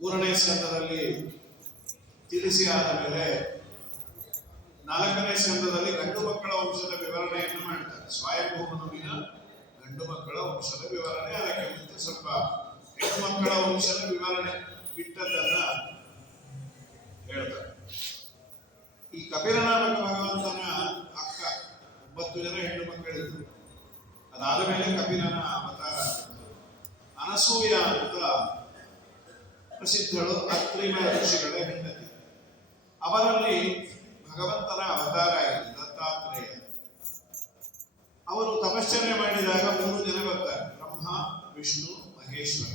3ನೇ ಸ್ಕಂದದಲ್ಲಿ ತಿಳಿಸಿ ಆದ ಮೇಲೆ 4ನೇ ಸ್ಕಂದದಲ್ಲಿ ಗಂಡು ಮಕ್ಕಳ ವಂಶದ ವಿವರಣೆಯನ್ನು ಮಾಡ್ತಾರೆ. ಸ್ವಯಂಭೂಮನುವಿನ ಗಂಡು ಮಕ್ಕಳ ವಂಶದ ವಿವರಣೆ, ಅದಕ್ಕೆ ಮುಂಚೆ ಸ್ವಲ್ಪ ಹೆಣ್ಣು ಮಕ್ಕಳ ವಂಶದ ವಿವರಣೆ ಬಿಟ್ಟದ್ದನ್ನ ಹೇಳ್ತಾರೆ. ಈ ಕಪಿಲನಾಮಕ ಭಗವಂತನ ಅಕ್ಕ 9 ಜನ ಹೆಣ್ಣು ಮಕ್ಕಳಿದ್ರು. ಅದಾದ ಮೇಲೆ ಕಪಿಲನ ಅವತಾರ ಅನಸೂಯ ಅಂತ ಪ್ರಸಿದ್ಧಳು, ಅತ್ರಿಮ ಋಷಿಗಳ ಹೆಂಡತಿ. ಅವರಲ್ಲಿ ಭಗವಂತನ ಅವತಾರ ಆಗಿದೆ ದತ್ತಾತ್ರೇಯ. ಅವರು ತಪಶ್ಚರ್ಯ ಮಾಡಿದಾಗ 3 ಜನ ಬರ್ತಾರೆ, ಬ್ರಹ್ಮ, ವಿಷ್ಣು, ಮಹೇಶ್ವರ.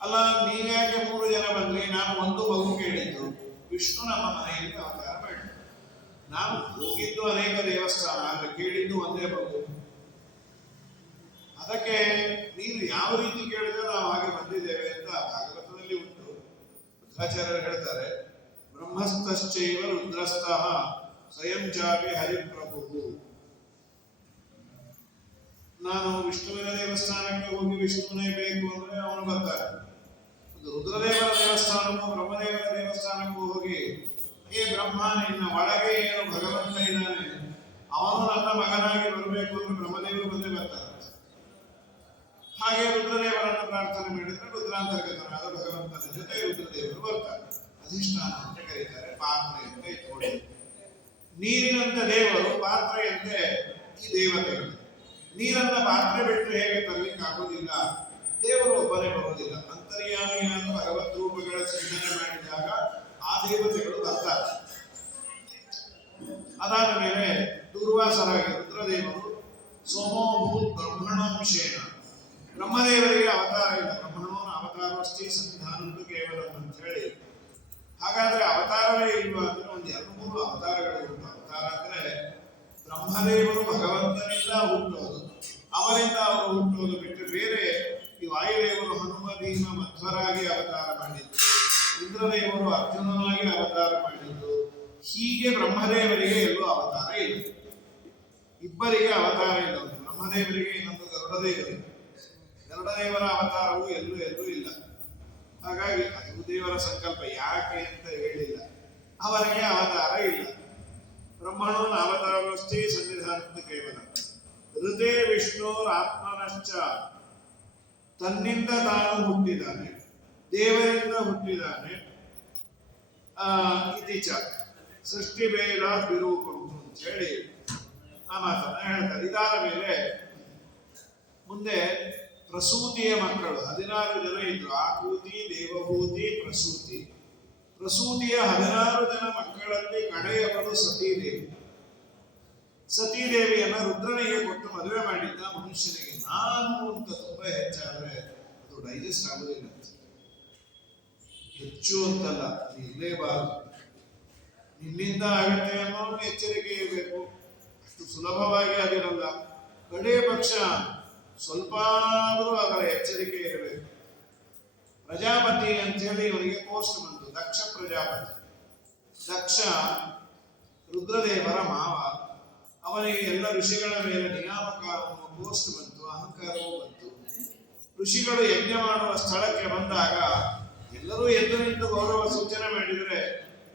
ಅಲ್ಲ, ನೀವ್ಯಾಕೆ 3 ಜನ ಬಂದ್ರಿ? ನಾನು ಒಂದು ಮಗು ಕೇಳಿದ್ದು, ವಿಷ್ಣು ನಮ್ಮ ಮನೆಯಲ್ಲಿ ಅವತಾರ ಮಾಡಿ. ನಾನು ಹೋಗಿದ್ದು ಅನೇಕ ದೇವಸ್ಥಾನ, ಆದರೆ ಕೇಳಿದ್ದು ಒಂದೇ ಮಗು. ಅದಕ್ಕೆ ನೀನು ಯಾವ ರೀತಿ ಕೇಳಿದ್ರೆ ನಾವು ಹಾಗೆ ಬಂದಿದ್ದೇವೆ ಅಂತ ಭಾಗವತದಲ್ಲಿ ಉಂಟು. ರುದ್ರಾಚಾರ್ಯರು ಹೇಳ್ತಾರೆ, ಬ್ರಹ್ಮಸ್ತಶ್ಚೈವ ರುದ್ರಸ್ತಃ ಸ್ವಯಂ ಜಾಪಿ ಹರಿಪ್ರಭು. ನಾನು ವಿಷ್ಣುವಿನ ದೇವಸ್ಥಾನಕ್ಕೆ ಹೋಗಿ ವಿಷ್ಣುವೇ ಬೇಕು ಅಂದ್ರೆ ಅವನು ಬರ್ತಾರೆ. ಒಂದು ರುದ್ರದೇವರ ದೇವಸ್ಥಾನಕ್ಕೂ ಬ್ರಹ್ಮದೇವರ ದೇವಸ್ಥಾನಕ್ಕೂ ಹೋಗಿ, ಏ ಬ್ರಹ್ಮ, ನಿನ್ನ ಒಳಗೆ ಏನು ಭಗವಂತ ಇದ್ದಾನೆ, ಅವನು ನನ್ನ ಮಗನಾಗಿ ಬರಬೇಕು ಅಂದ್ರೆ ಬ್ರಹ್ಮದೇವರು ಬಂದೇ ಬರ್ತಾರೆ. ಹಾಗೆ ರುದ್ರದೇವರನ್ನು ಪ್ರಾರ್ಥನೆ ಮಾಡಿದ್ರೆ ರುದ್ರಾಂತರ್ಗತನಾದ ಭಗವಂತನ ಜೊತೆ ರುದ್ರದೇವರು ಬರ್ತಾರೆ. ಅಧಿಷ್ಠಾನ ಅಂತ ಕರೀತಾರೆ, ಪಾತ್ರೆಯಂತೆ ಇಟ್ಕೊಳ್ಳಿ. ನೀರಿನಂತ ದೇವರು, ಪಾತ್ರೆಯಂತೆ ಈ ದೇವತೆಗಳು. ನೀರನ್ನ ಪಾತ್ರೆ ಬಿಟ್ಟು ಹೇಗೆ ತರಲಿಕ್ಕೆ ಆಗುವುದಿಲ್ಲ, ದೇವರು ಒಬ್ಬರೇ ಬರುವುದಿಲ್ಲ. ಅಂತರ್ಯಾಮಿಯಾದ ಭಗವದ್ ರೂಪಗಳ ಚಿಂತನೆ ಮಾಡಿದಾಗ ಆ ದೇವತೆಗಳು ಬರ್ತಾರೆ. ಅದಾದ ಮೇಲೆ ದುರ್ವಾಸರಾಗಿ ರುದ್ರದೇವರು ಸೋಮೋಭೂತ್ ಬ್ರಹ್ಮಣೋಂಶೇನ, ಬ್ರಹ್ಮದೇವರಿಗೆ ಅವತಾರ ಇಲ್ಲ. ಬ್ರಹ್ಮಣೋನ ಅವತಾರವಷ್ಟೇ ಸಂವಿಧಾನದ್ದು ಕೇವಲ ಅಂತ ಹೇಳಿ. ಹಾಗಾದ್ರೆ ಅವತಾರವೇ ಇಲ್ವಾ ಅಂದ್ರೆ ಒಂದು 2-3 ಅವತಾರಗಳು. ಅವತಾರ ಅಂದ್ರೆ ಬ್ರಹ್ಮದೇವರು ಭಗವಂತನಿಂದ ಹುಟ್ಟೋದು, ಅವರಿಂದ ಅವರು ಹುಟ್ಟೋದು ಬಿಟ್ಟು ಬೇರೆ. ಈ ವಾಯುದೇವರು ಹನುಮ, ಭೀಮ, ಮಧ್ವರಾಗಿ ಅವತಾರ ಮಾಡಿದ್ದು, ಇಂದ್ರದೇವರು ಅರ್ಜುನನಾಗಿ ಅವತಾರ ಮಾಡಿದ್ದು. ಹೀಗೆ ಬ್ರಹ್ಮದೇವರಿಗೆ ಎಲ್ಲೂ ಅವತಾರ ಇಲ್ಲ. ಇಬ್ಬರಿಗೆ ಅವತಾರ ಇಲ್ಲ. ಬ್ರಹ್ಮದೇವರಿಗೆ, ಇನ್ನೊಂದು ಗರುಡದೇವರಿಗೆ. ಗರುಡದೇವರ ಅವತಾರವು ಎಲ್ಲೂ ಇಲ್ಲ. ಹಾಗಾಗಿ ಅದು ದೇವರ ಸಂಕಲ್ಪ, ಯಾಕೆ ಅಂತ ಹೇಳಿಲ್ಲ. ಅವರಿಗೆ ಅವತಾರ ಇಲ್ಲ. ಬ್ರಹ್ಮಣೋನ ಅವತಾರವಷ್ಟೇ ಸನ್ನಿಧಾನದ ಕೇವಲ. ಹೃದಯ ವಿಷ್ಣುರಾತ್ಮನಶ್ಚ, ತನ್ನಿಂದ ತಾನು ಹುಟ್ಟಿದ್ದಾನೆ, ದೇವರಿಂದ ಹುಟ್ಟಿದ್ದಾನೆ. ಇತಿಚ ಸೃಷ್ಟಿ ಭೇದ ವಿರೂಪಂ ಅಂತ ಹೇಳಿ ಆ ಮಾತನ್ನ ಹೇಳ್ತಾರೆ. ಇದಾದ ಮೇಲೆ ಮುಂದೆ ಪ್ರಸೂತಿಯ ಮಕ್ಕಳು 16 ಜನ ಇದ್ರು. ಆಕೂತಿ, ದೇವಭೂತಿ, ಪ್ರಸೂತಿ. ಪ್ರಸೂತಿಯ 16 ಜನ ಮಕ್ಕಳಲ್ಲಿ ಕಡೆಯವಳು ಸತೀದೇವಿ. ಸತೀದೇವಿಯನ್ನ ರುದ್ರನಿಗೆ ಕೊಟ್ಟು ಮದುವೆ ಮಾಡಿದ್ದ ಮನುಷ್ಯನಿಗೆ. ನಾನು ಅಂತ ತುಂಬಾ ಹೆಚ್ಚಾದ್ರೆ ಅದು ಡೈಜೆಸ್ಟ್ ಆಗುವುದಿಲ್ಲ. ಹೆಚ್ಚು ಅಂತಲ್ಲ, ಇರಲೇಬಾರದು. ನಿನ್ನಿಂದ ಆಗುತ್ತೆ ಅನ್ನೋದು ಎಚ್ಚರಿಕೆ ಇರಬೇಕು. ಅಷ್ಟು ಸುಲಭವಾಗಿ ಅದಿರಲ್ಲ. ಕಡೆ ಪಕ್ಷ ಸ್ವಲ್ಪ ಆದರೂ ಅದರ ಎಚ್ಚರಿಕೆ ಇರಬೇಕು. ಪ್ರಜಾಪತಿ ಅಂತ ಹೇಳಿ ಇವರಿಗೆ ಪೋಸ್ಟ್ ಬಂತು, ದಕ್ಷ ಪ್ರಜಾಪತಿ. ದಕ್ಷ ರುದ್ರದೇವರ ಮಾವ. ಅವನಿಗೆ ಎಲ್ಲ ಋಷಿಗಳ ಮೇಲೆ ನಿಯಾಮಕ ಅನ್ನುವ ಪೋಸ್ಟ್ ಬಂತು, ಅಹಂಕಾರವೂ ಬಂತು. ಋಷಿಗಳು ಯಜ್ಞ ಮಾಡುವ ಸ್ಥಳಕ್ಕೆ ಬಂದಾಗ ಎಲ್ಲರೂ ಎದ್ದು ನಿಂತು ಗೌರವ ಸೂಚನೆ ಮಾಡಿದರೆ,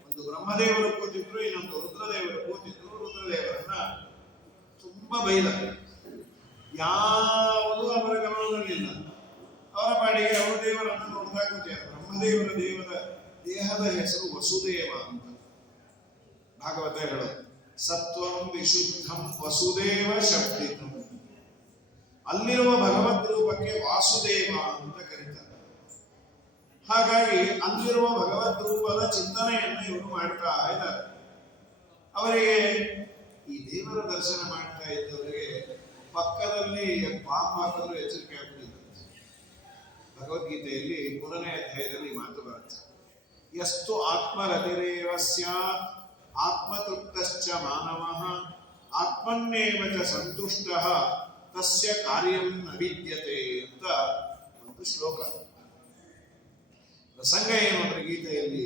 ಒಂದು ಬ್ರಹ್ಮದೇವರು ಕೂತಿದ್ರು, ಇನ್ನೊಂದು ರುದ್ರದೇವರು ಕೂತಿದ್ರು. ರುದ್ರದೇವರನ್ನ ತುಂಬಾ ಬೈದ. ಯಾವುದೂ ಅವರ ಗಮನದಲ್ಲಿಲ್ಲ. ಅವರ ಪಾಡಿಗೆ ಅವರು ದೇವರನ್ನು ನೋಡ್ತಾ ಕೂತಿದ್ದಾರೆ. ಬ್ರಹ್ಮದೇವರ ದೇಹದ ಹೆಸರು ವಸುದೇವ ಅಂತ ಭಾಗವತ ಹೇಳೋದು. ಸತ್ವಂ ವಿಶುದ್ಧಂ ವಸುದೇವ ಶಬ್ದಿತಂ. ಅಲ್ಲಿರುವ ಭಗವದ್ ರೂಪಕ್ಕೆ ವಾಸುದೇವ ಅಂತ ಕರೀತಾರೆ. ಹಾಗಾಗಿ ಅಲ್ಲಿರುವ ಭಗವದ್ ರೂಪದ ಚಿಂತನೆಯನ್ನು ಇವರು ಮಾಡ್ತಾ ಇದ್ದಾರೆ. ಅವರಿಗೆ ಈ ದೇವರ ದರ್ಶನ ಮಾಡ್ತಾ ಇದ್ದವರಿಗೆ ಪಕ್ಕದಲ್ಲಿ ಪಾಂಬ್ ಹಾಕಿದ್ರು ಎಚ್ಚರಿಕೆ ಆಗುವುದಿಲ್ಲ. ಭಗವದ್ಗೀತೆಯಲ್ಲಿ 3ನೇ ಅಧ್ಯಾಯದಲ್ಲಿ ಮಾತು ಬರುತ್ತೆ. ಯಸ್ತು ಆತ್ಮರತಿರೇವ ಸ್ಯಾತ್ ಆತ್ಮತೃಪ್ತಶ್ಚ ಮಾನವಃ ಆತ್ಮನ್ನೇವ ಚ ಸಂತುಷ್ಟಃ ತಸ್ಯ ಕಾರ್ಯಂ ನ ವಿದ್ಯತೆ ಅಂತ ಒಂದು ಶ್ಲೋಕ. ಪ್ರಸಂಗ ಏನು ಅಂದ್ರೆ, ಗೀತೆಯಲ್ಲಿ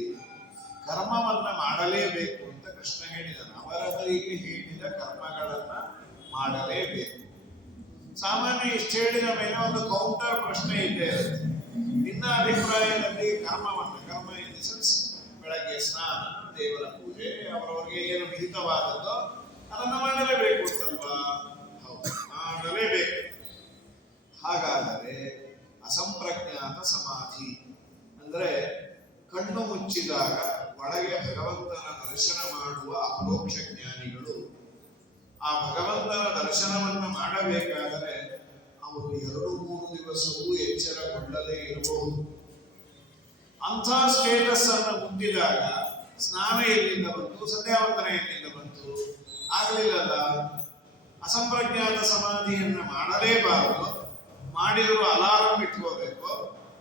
ಕರ್ಮವನ್ನ ಮಾಡಲೇಬೇಕು ಅಂತ ಕೃಷ್ಣ ಹೇಳಿದ್ದಾನೆ. ಅವರವರಿಗೆ ಹೇಳಿದ ಕರ್ಮಗಳನ್ನ ಮಾಡಲೇಬೇಕು. ಸಾಮಾನ್ಯ ಇಷ್ಟು ಹೇಳಿದ ಮೇಲೆ ಒಂದು ಕೌಂಟರ್ ಪ್ರಶ್ನೆ ಇದ್ದೇ ಇರುತ್ತೆ. ನಿನ್ನ ಅಭಿಪ್ರಾಯದಲ್ಲಿ ಕರ್ಮ ಇನ್ ದಿ ಸೆನ್ಸ್ ಬೆಳಗ್ಗೆ ಸ್ನಾನ, ದೇವರ ಪೂಜೆ, ಅವರವರಿಗೆ ಏನು ವಿಹಿತವಾದದ್ದೋ ಅದನ್ನು ಮಾಡಲೇಬೇಕು ಅಂತಲ್ವಾ? ಹೌದು, ಮಾಡಲೇಬೇಕು. ಹಾಗಾದರೆ ಅಸಂಪ್ರಜ್ಞಾತ ಸಮಾಧಿ ಅಂದ್ರೆ ಕಣ್ಣು ಮುಚ್ಚಿದಾಗ ಒಳಗೆ ಭಗವಂತನ ದರ್ಶನ ಮಾಡುವ ಅಪರೋಕ್ಷ ಜ್ಞಾನಿಗಳು ಆ ಭಗವಂತನ ದರ್ಶನವನ್ನು ಮಾಡಬೇಕಾದರೆ ಅವರು 2-3 ದಿವಸವೂ ಎಚ್ಚರಗೊಳ್ಳದೇ ಇರಬಹುದು. ಅಂಥ ಸ್ಟೇಟಸ್ ಅನ್ನು ಮುಟ್ಟಿದಾಗ ಸ್ನಾನ ಎಲ್ಲಿಂದ ಬಂತು, ಸಂಧ್ಯಾವಂದನ ಎಲ್ಲಿಂದ ಬಂತು? ಆಗಲಿಲ್ಲಲ್ಲ. ಅಸಂಪ್ರಜ್ಞಾತ ಸಮಾಧಿಯನ್ನು ಮಾಡಲೇಬಾರದು. ಮಾಡಿದರೂ ಅಲಾರಂ ಇಟ್ಕೋಬೇಕು.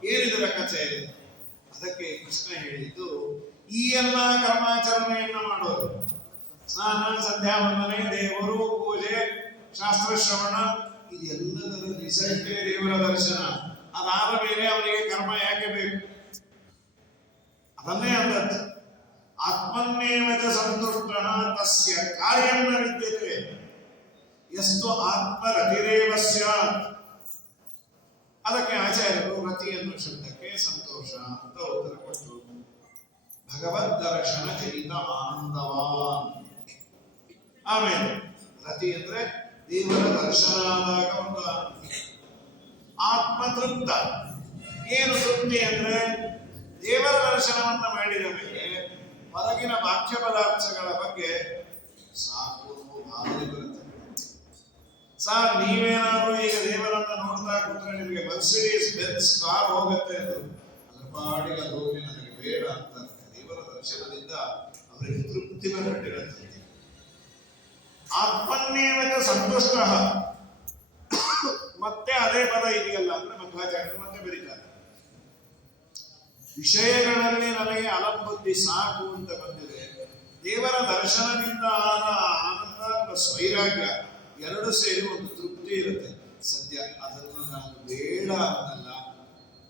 ಏನಿದರ ಕಥೆ? ಅದಕ್ಕೆ ಕೃಷ್ಣ ಹೇಳಿದ್ದು, ಈ ಎಲ್ಲ ಕರ್ಮಾಚರಣೆಯನ್ನು ಮಾಡೋದು, ಸ್ನಾನ, ಸಂಧ್ಯಾವಂದನೆ, ದೇವರು, ಪೂಜೆ, ಶಾಸ್ತ್ರ ಶ್ರವಣ, ಇದೆಲ್ಲದರ ರಿಸಲ್ಟೇ ದೇವರ ದರ್ಶನ. ಅದಾದ ಮೇಲೆ ಅವರಿಗೆ ಕರ್ಮ ಯಾಕೆ ಬೇಕು? ಅದನ್ನೇ ಅಂದದ್ದು, ಆತ್ಮನ್ನೇವದ ಸಂತುಷ್ಟ ತಸ್ಯ ಕಾರ್ಯಂ ನ ವಿದ್ಯತೆ ಎಷ್ಟು ಆತ್ಮರತಿರೇವ ಸ್ಯಾತ್. ಅದಕ್ಕೆ ಆಚಾರ್ಯರು ರತಿ ಎನ್ನುವ ಶಬ್ದಕ್ಕೆ ಸಂತೋಷ ಅಂತ ಉತ್ತರ ಕೊಟ್ಟರು. ಭಗವದ್ ದರ್ಶನ ಚರಿತ ಆನಂದವಾನ್. ಆಮೇಲೆ ರತಿ ಅಂದ್ರೆ ದೇವರ ದರ್ಶನ ಆದಾಗ ಒಂದು ಆತ್ಮತೃಪ್ತ. ಏನು ತೃಪ್ತಿ ಅಂದ್ರೆ ದೇವರ ದರ್ಶನವನ್ನ ಮಾಡಿದ ಮೇಲೆ ಹೊರಗಿನ ಬಾಹ್ಯ ಪದಾರ್ಥಗಳ ಬಗ್ಗೆ ಸಾಕು ಭಾವನೆ ಬರುತ್ತೆ. ಸರ್, ನೀವೇನಾದ್ರೂ ಈಗ ದೇವರನ್ನ ನೋಡ್ತಾ ಕೂತ್ರೆ ನಿಮಗೆ ಮರ್ಸಿಡೀಸ್ ಬೆನ್ಸ್ ಕಾರ್ ಹೋಗುತ್ತೆ ಅಂದ್ರು, ಅದರ ಪಾಡಿಗೆ ಅದು ಹೋಗಿ ನನಗೆ ಬೇಡ ಅಂತ. ದೇವರ ದರ್ಶನದಿಂದ ಅವರಿಗೆ ತೃಪ್ತಿ ಬಂದ್ಬಿಟ್ಟಿರುತ್ತೆ. ಆತ್ಮನ್ನೇವದ ಸಂತುಷ್ಟ. ಮತ್ತೆ ಅದೇ ಪದ ಇದೆಯಲ್ಲ ಅಂದ್ರೆ ಮಧ್ವಾಚಾರ್ಯರು ಮತ್ತೆ ಬರೀತಾರೆ, ವಿಷಯಗಳಲ್ಲಿ ನನಗೆ ಅಲಂಬುದ್ಧಿ ಸಾಕು ಅಂತ ಬಂದಿದೆ. ದೇವರ ದರ್ಶನದಿಂದ ಆದ ಆನಂದ ಪ್ಲಸ್ ವೈರಾಗ್ಯ ಎರಡು ಸೇರಿ ಒಂದು ತೃಪ್ತಿ ಇರುತ್ತೆ. ಸದ್ಯ ಅದನ್ನು ನಾನು ಬೇಡ ಅನ್ನಲ್ಲ.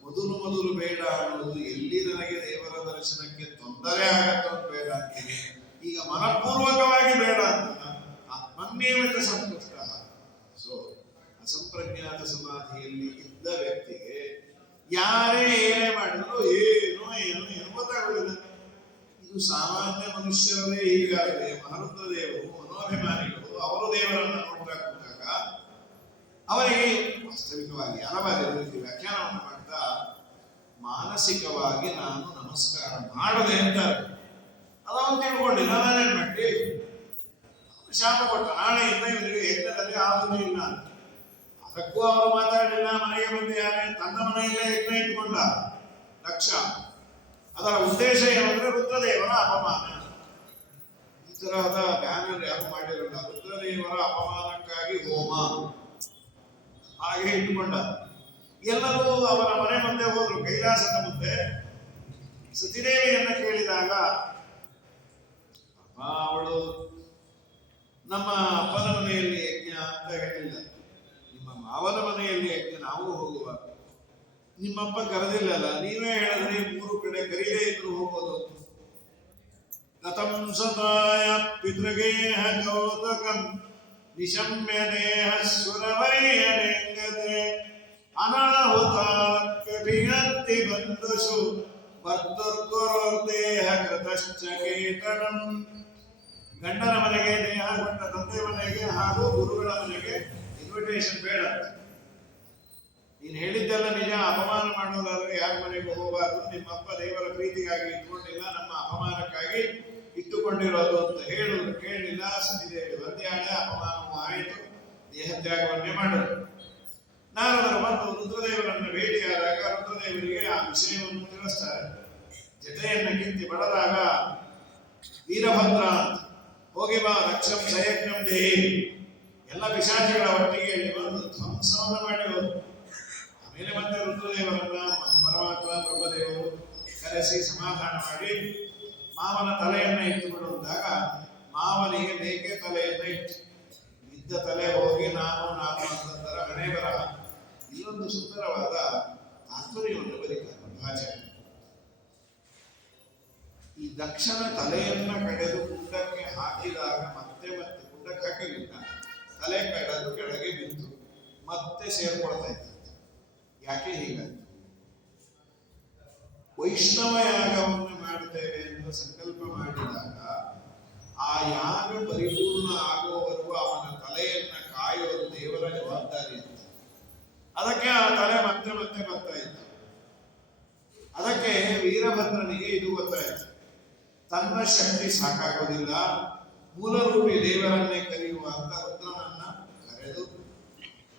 ಮೊದಲು ಬೇಡ ಅನ್ನೋದು ಎಲ್ಲಿ ನನಗೆ ದೇವರ ದರ್ಶನಕ್ಕೆ ತೊಂದರೆ ಆಗತ್ತೋ ಬೇಡ ಅಂತೀನಿ. ಈಗ ಮನಪೂರ್ವಕವಾಗಿ ಬೇಡ ಅಂತ ಆತ್ಮನ್ನೇವತ ಸಂತುಷ್ಟ. ಸೊ ಅಸಂಪ್ರಜ್ಞಾತ ಸಮಾಧಿಯಲ್ಲಿ ಇದ್ದ ವ್ಯಕ್ತಿಗೆ ಯಾರೇ ಏನೇ ಮಾಡಿದ್ರು ಏನು ಗೊತ್ತಾಗುವುದಿಲ್ಲ. ಇದು ಸಾಮಾನ್ಯ ಮನುಷ್ಯರದೇ ಹೀಗಾಗದೆ ಮಹರುದ್ರ ದೇವರು ಮನೋಭಿಮಾನಿಗಳು ಅವರು ದೇವರನ್ನು ನೋಡ್ತಾ ಕೂತಾಗ ಅವರಿಗೆ ವಾಸ್ತವಿಕವಾಗಿ ಹಲವಾರು ವ್ಯಾಖ್ಯಾನವನ್ನು ಮಾಡ್ತಾ ಮಾನಸಿಕವಾಗಿ ನಾನು ನಮಸ್ಕಾರ ಮಾಡದೆ ಅಂತಾರೆ. ಅದನ್ನು ತಿಳ್ಕೊಂಡಿಲ್ಲ. ನಾನೇನ್ ಮಾಡಿ ಶಾಪ ಕೊಟ್ಟ, ನಾಳೆಯಿಂದ ಇವರಿಗೆ ಯಜ್ಞದಲ್ಲಿ ಆಗುವುದೂ ಇಲ್ಲ ಅಂತ. ಅದಕ್ಕೂ ಅವರು ಮಾತಾಡಲಿಲ್ಲ. ಮನೆಗೆ ಬಂದು ಯಾರೇ ತನ್ನ ಮನೆಯಲ್ಲೇ ಯಜ್ಞ ಇಟ್ಟುಕೊಂಡ ಲಕ್ಷ. ಅದರ ಉದ್ದೇಶ ಏನಂದ್ರೆ ರುದ್ರದೇವರ ಅಪಮಾನ. ಈ ತರಹದ ಬ್ಯಾನರ್ ಯಾರು ಮಾಡಿರಲ್ಲ. ರುದ್ರದೇವರ ಅಪಮಾನಕ್ಕಾಗಿ ಹೋಮ ಹಾಗೆ ಇಟ್ಟುಕೊಂಡ. ಎಲ್ಲರೂ ಅವರ ಮನೆ ಮುಂದೆ ಹೋದ್ರು. ಕೈಲಾಸದ ಮುಂದೆ ಸತಿದೇವಿಯನ್ನ ಕೇಳಿದಾಗ ಅವಳು ನಮ್ಮ ಅಪ್ಪನ ಮನೆಯಲ್ಲಿ ಯಜ್ಞ ಅಂತ ಹೇಳಿಲ್ಲ, ನಿಮ್ಮ ಮಾವನ ಮನೆಯಲ್ಲಿ ಯಜ್ಞ, ನಾವು ಹೋಗುವ. ನಿಮ್ಮಪ್ಪ ಕರೆದಿಲ್ಲಲ್ಲ, ನೀವೇ ಹೇಳಿದ್ರಿ 3 ಕಡೆ ಕರೀದೇ ಇದ್ರು ಹೋಗೋದು. ಗತಂ ಸತಾಯ ಪಿತೃಗೇಹ ಗೌತಕಂ ನಿಶಮ್ಯ ದೇಹ ಸುರವೈಯನೆಂಗದೆ ಅನಾಹುತಾತ್ಯಭಿಯಂತಿ ಬಂಧುಷು ಭರ್ತುರ್ಗುರುರ್ದೇಹ ಕೃತಶ್ಚ ಕೇತನಂ. ಗಂಡನ ಮನೆಗೆ ದೇಹ ಕೊಟ್ಟ ತಂದೆ ಮನೆಗೆ ಹಾಗೂ ಗುರುಗಳ ಮನೆಗೆ ಇನ್ವಿಟೇಷನ್ ಬೇಡ. ನೀನು ಹೇಳಿದ್ದೆಲ್ಲ ನಿಜ. ಅಪಮಾನ ಮಾಡೋದಾದ್ರೆ ಯಾರ ಮನೆಗೂ ಹೋಗಬಾರ್ದು. ನಿಮ್ಮಪ್ಪ ದೇವರ ಪ್ರೀತಿಗಾಗಿ ಇಟ್ಕೊಂಡಿಲ್ಲ, ನಮ್ಮ ಅಪಮಾನಕ್ಕಾಗಿ ಇಟ್ಟುಕೊಂಡಿರೋದು ಅಂತ ಹೇಳಿದ್ರು. ಕೇಳಲಿಲ್ಲ. ಸತಿದೇವಿ ಬಂದ್ಯಾಳೆ, ಅಪಮಾನವೂ ಆಯಿತು, ದೇಹತ್ಯಾಗವನ್ನೇ ಮಾಡೋದು. ನಾರದರು ಬಂದು ರುದ್ರದೇವರನ್ನು ಭೇಟಿಯಾದಾಗ ರುದ್ರದೇವರಿಗೆ ಆ ವಿಷಯವನ್ನು ತಿಳಿಸ್ತಾರೆ. ಜಟೆಯನ್ನು ಕಿತ್ತಿ ಬಡದಾಗ ವೀರಭದ್ರ ಹೋಗಿ ಬಾ ರಕ್ಷಂ ಸಯಜ್ಞಂ ದೇಹಿ, ಎಲ್ಲ ಪಿಶಾಚಿಗಳ ಒಟ್ಟಿಗೆ ಬಂದು ಧ್ವಂಸವನ್ನು ಮಾಡಿ ಹೋದ್ರು. ಆಮೇಲೆ ಮತ್ತೆ ರುದ್ರದೇವರನ್ನ ಪರಮಾತ್ಮ ಬ್ರಹ್ಮದೇವರು ಕರೆಸಿ ಸಮಾಧಾನ ಮಾಡಿ ಮಾವನ ತಲೆಯನ್ನ ಇಟ್ಟುಬಿಡುವಾಗ ಮಾವನಿಗೆ ಮೇಕೆ ತಲೆಯನ್ನ ಇಟ್ಟು ಇದ್ದ ತಲೆ ಹೋಗಿ ನಾನು ಅಂತಂದರ ಹಣೆ ಬರಹ. ಇಲ್ಲೊಂದು ಸುಂದರವಾದ ತಾತ್ಪರ್ಯವನ್ನು ಬರೀತಾರೆ ಮಧ್ವಾಚಾರ್ಯ. ಈ ದಕ್ಷನ ತಲೆಯನ್ನ ಕಡೆದು ಕುಂಡಕ್ಕೆ ಹಾಕಿದಾಗ ಮತ್ತೆ ಕುಂಡಕ್ಕೆ ಹಾಕಲಿಲ್ಲ, ತಲೆ ಕಡೆದು ಕೆಳಗೆ ಬಿತ್ತು, ಮತ್ತೆ ಸೇರ್ಕೊಳ್ತಾ ಇತ್ತು. ಯಾಕೆ ಹೀಗಾಯ್ತು? ವೈಷ್ಣವ ಯಾಗವನ್ನು ಮಾಡ್ತೇವೆ ಅಂತ ಸಂಕಲ್ಪ ಮಾಡಿದಾಗ ಆ ಯಾಗ ಪರಿಪೂರ್ಣ ಆಗುವವರೆಗೂ ಅವನ ತಲೆಯನ್ನ ಕಾಯುವುದು ದೇವರ ಜವಾಬ್ದಾರಿ ಇತ್ತು. ಅದಕ್ಕೆ ಆ ತಲೆ ಮತ್ತೆ ಮತ್ತೆ ಬರ್ತಾ ಇತ್ತು. ಅದಕ್ಕೆ ವೀರಭದ್ರನಿಗೆ ಇದು ಗೊತ್ತಾಯಿತು, ತನ್ನ ಶಕ್ತಿ ಸಾಕಾಗೋದಿಲ್ಲ, ಮೂಲರೂಪಿ ದೇವರನ್ನೇ ಕರೆಯುವಂತ ರುದ್ರನನ್ನ ಕರೆದು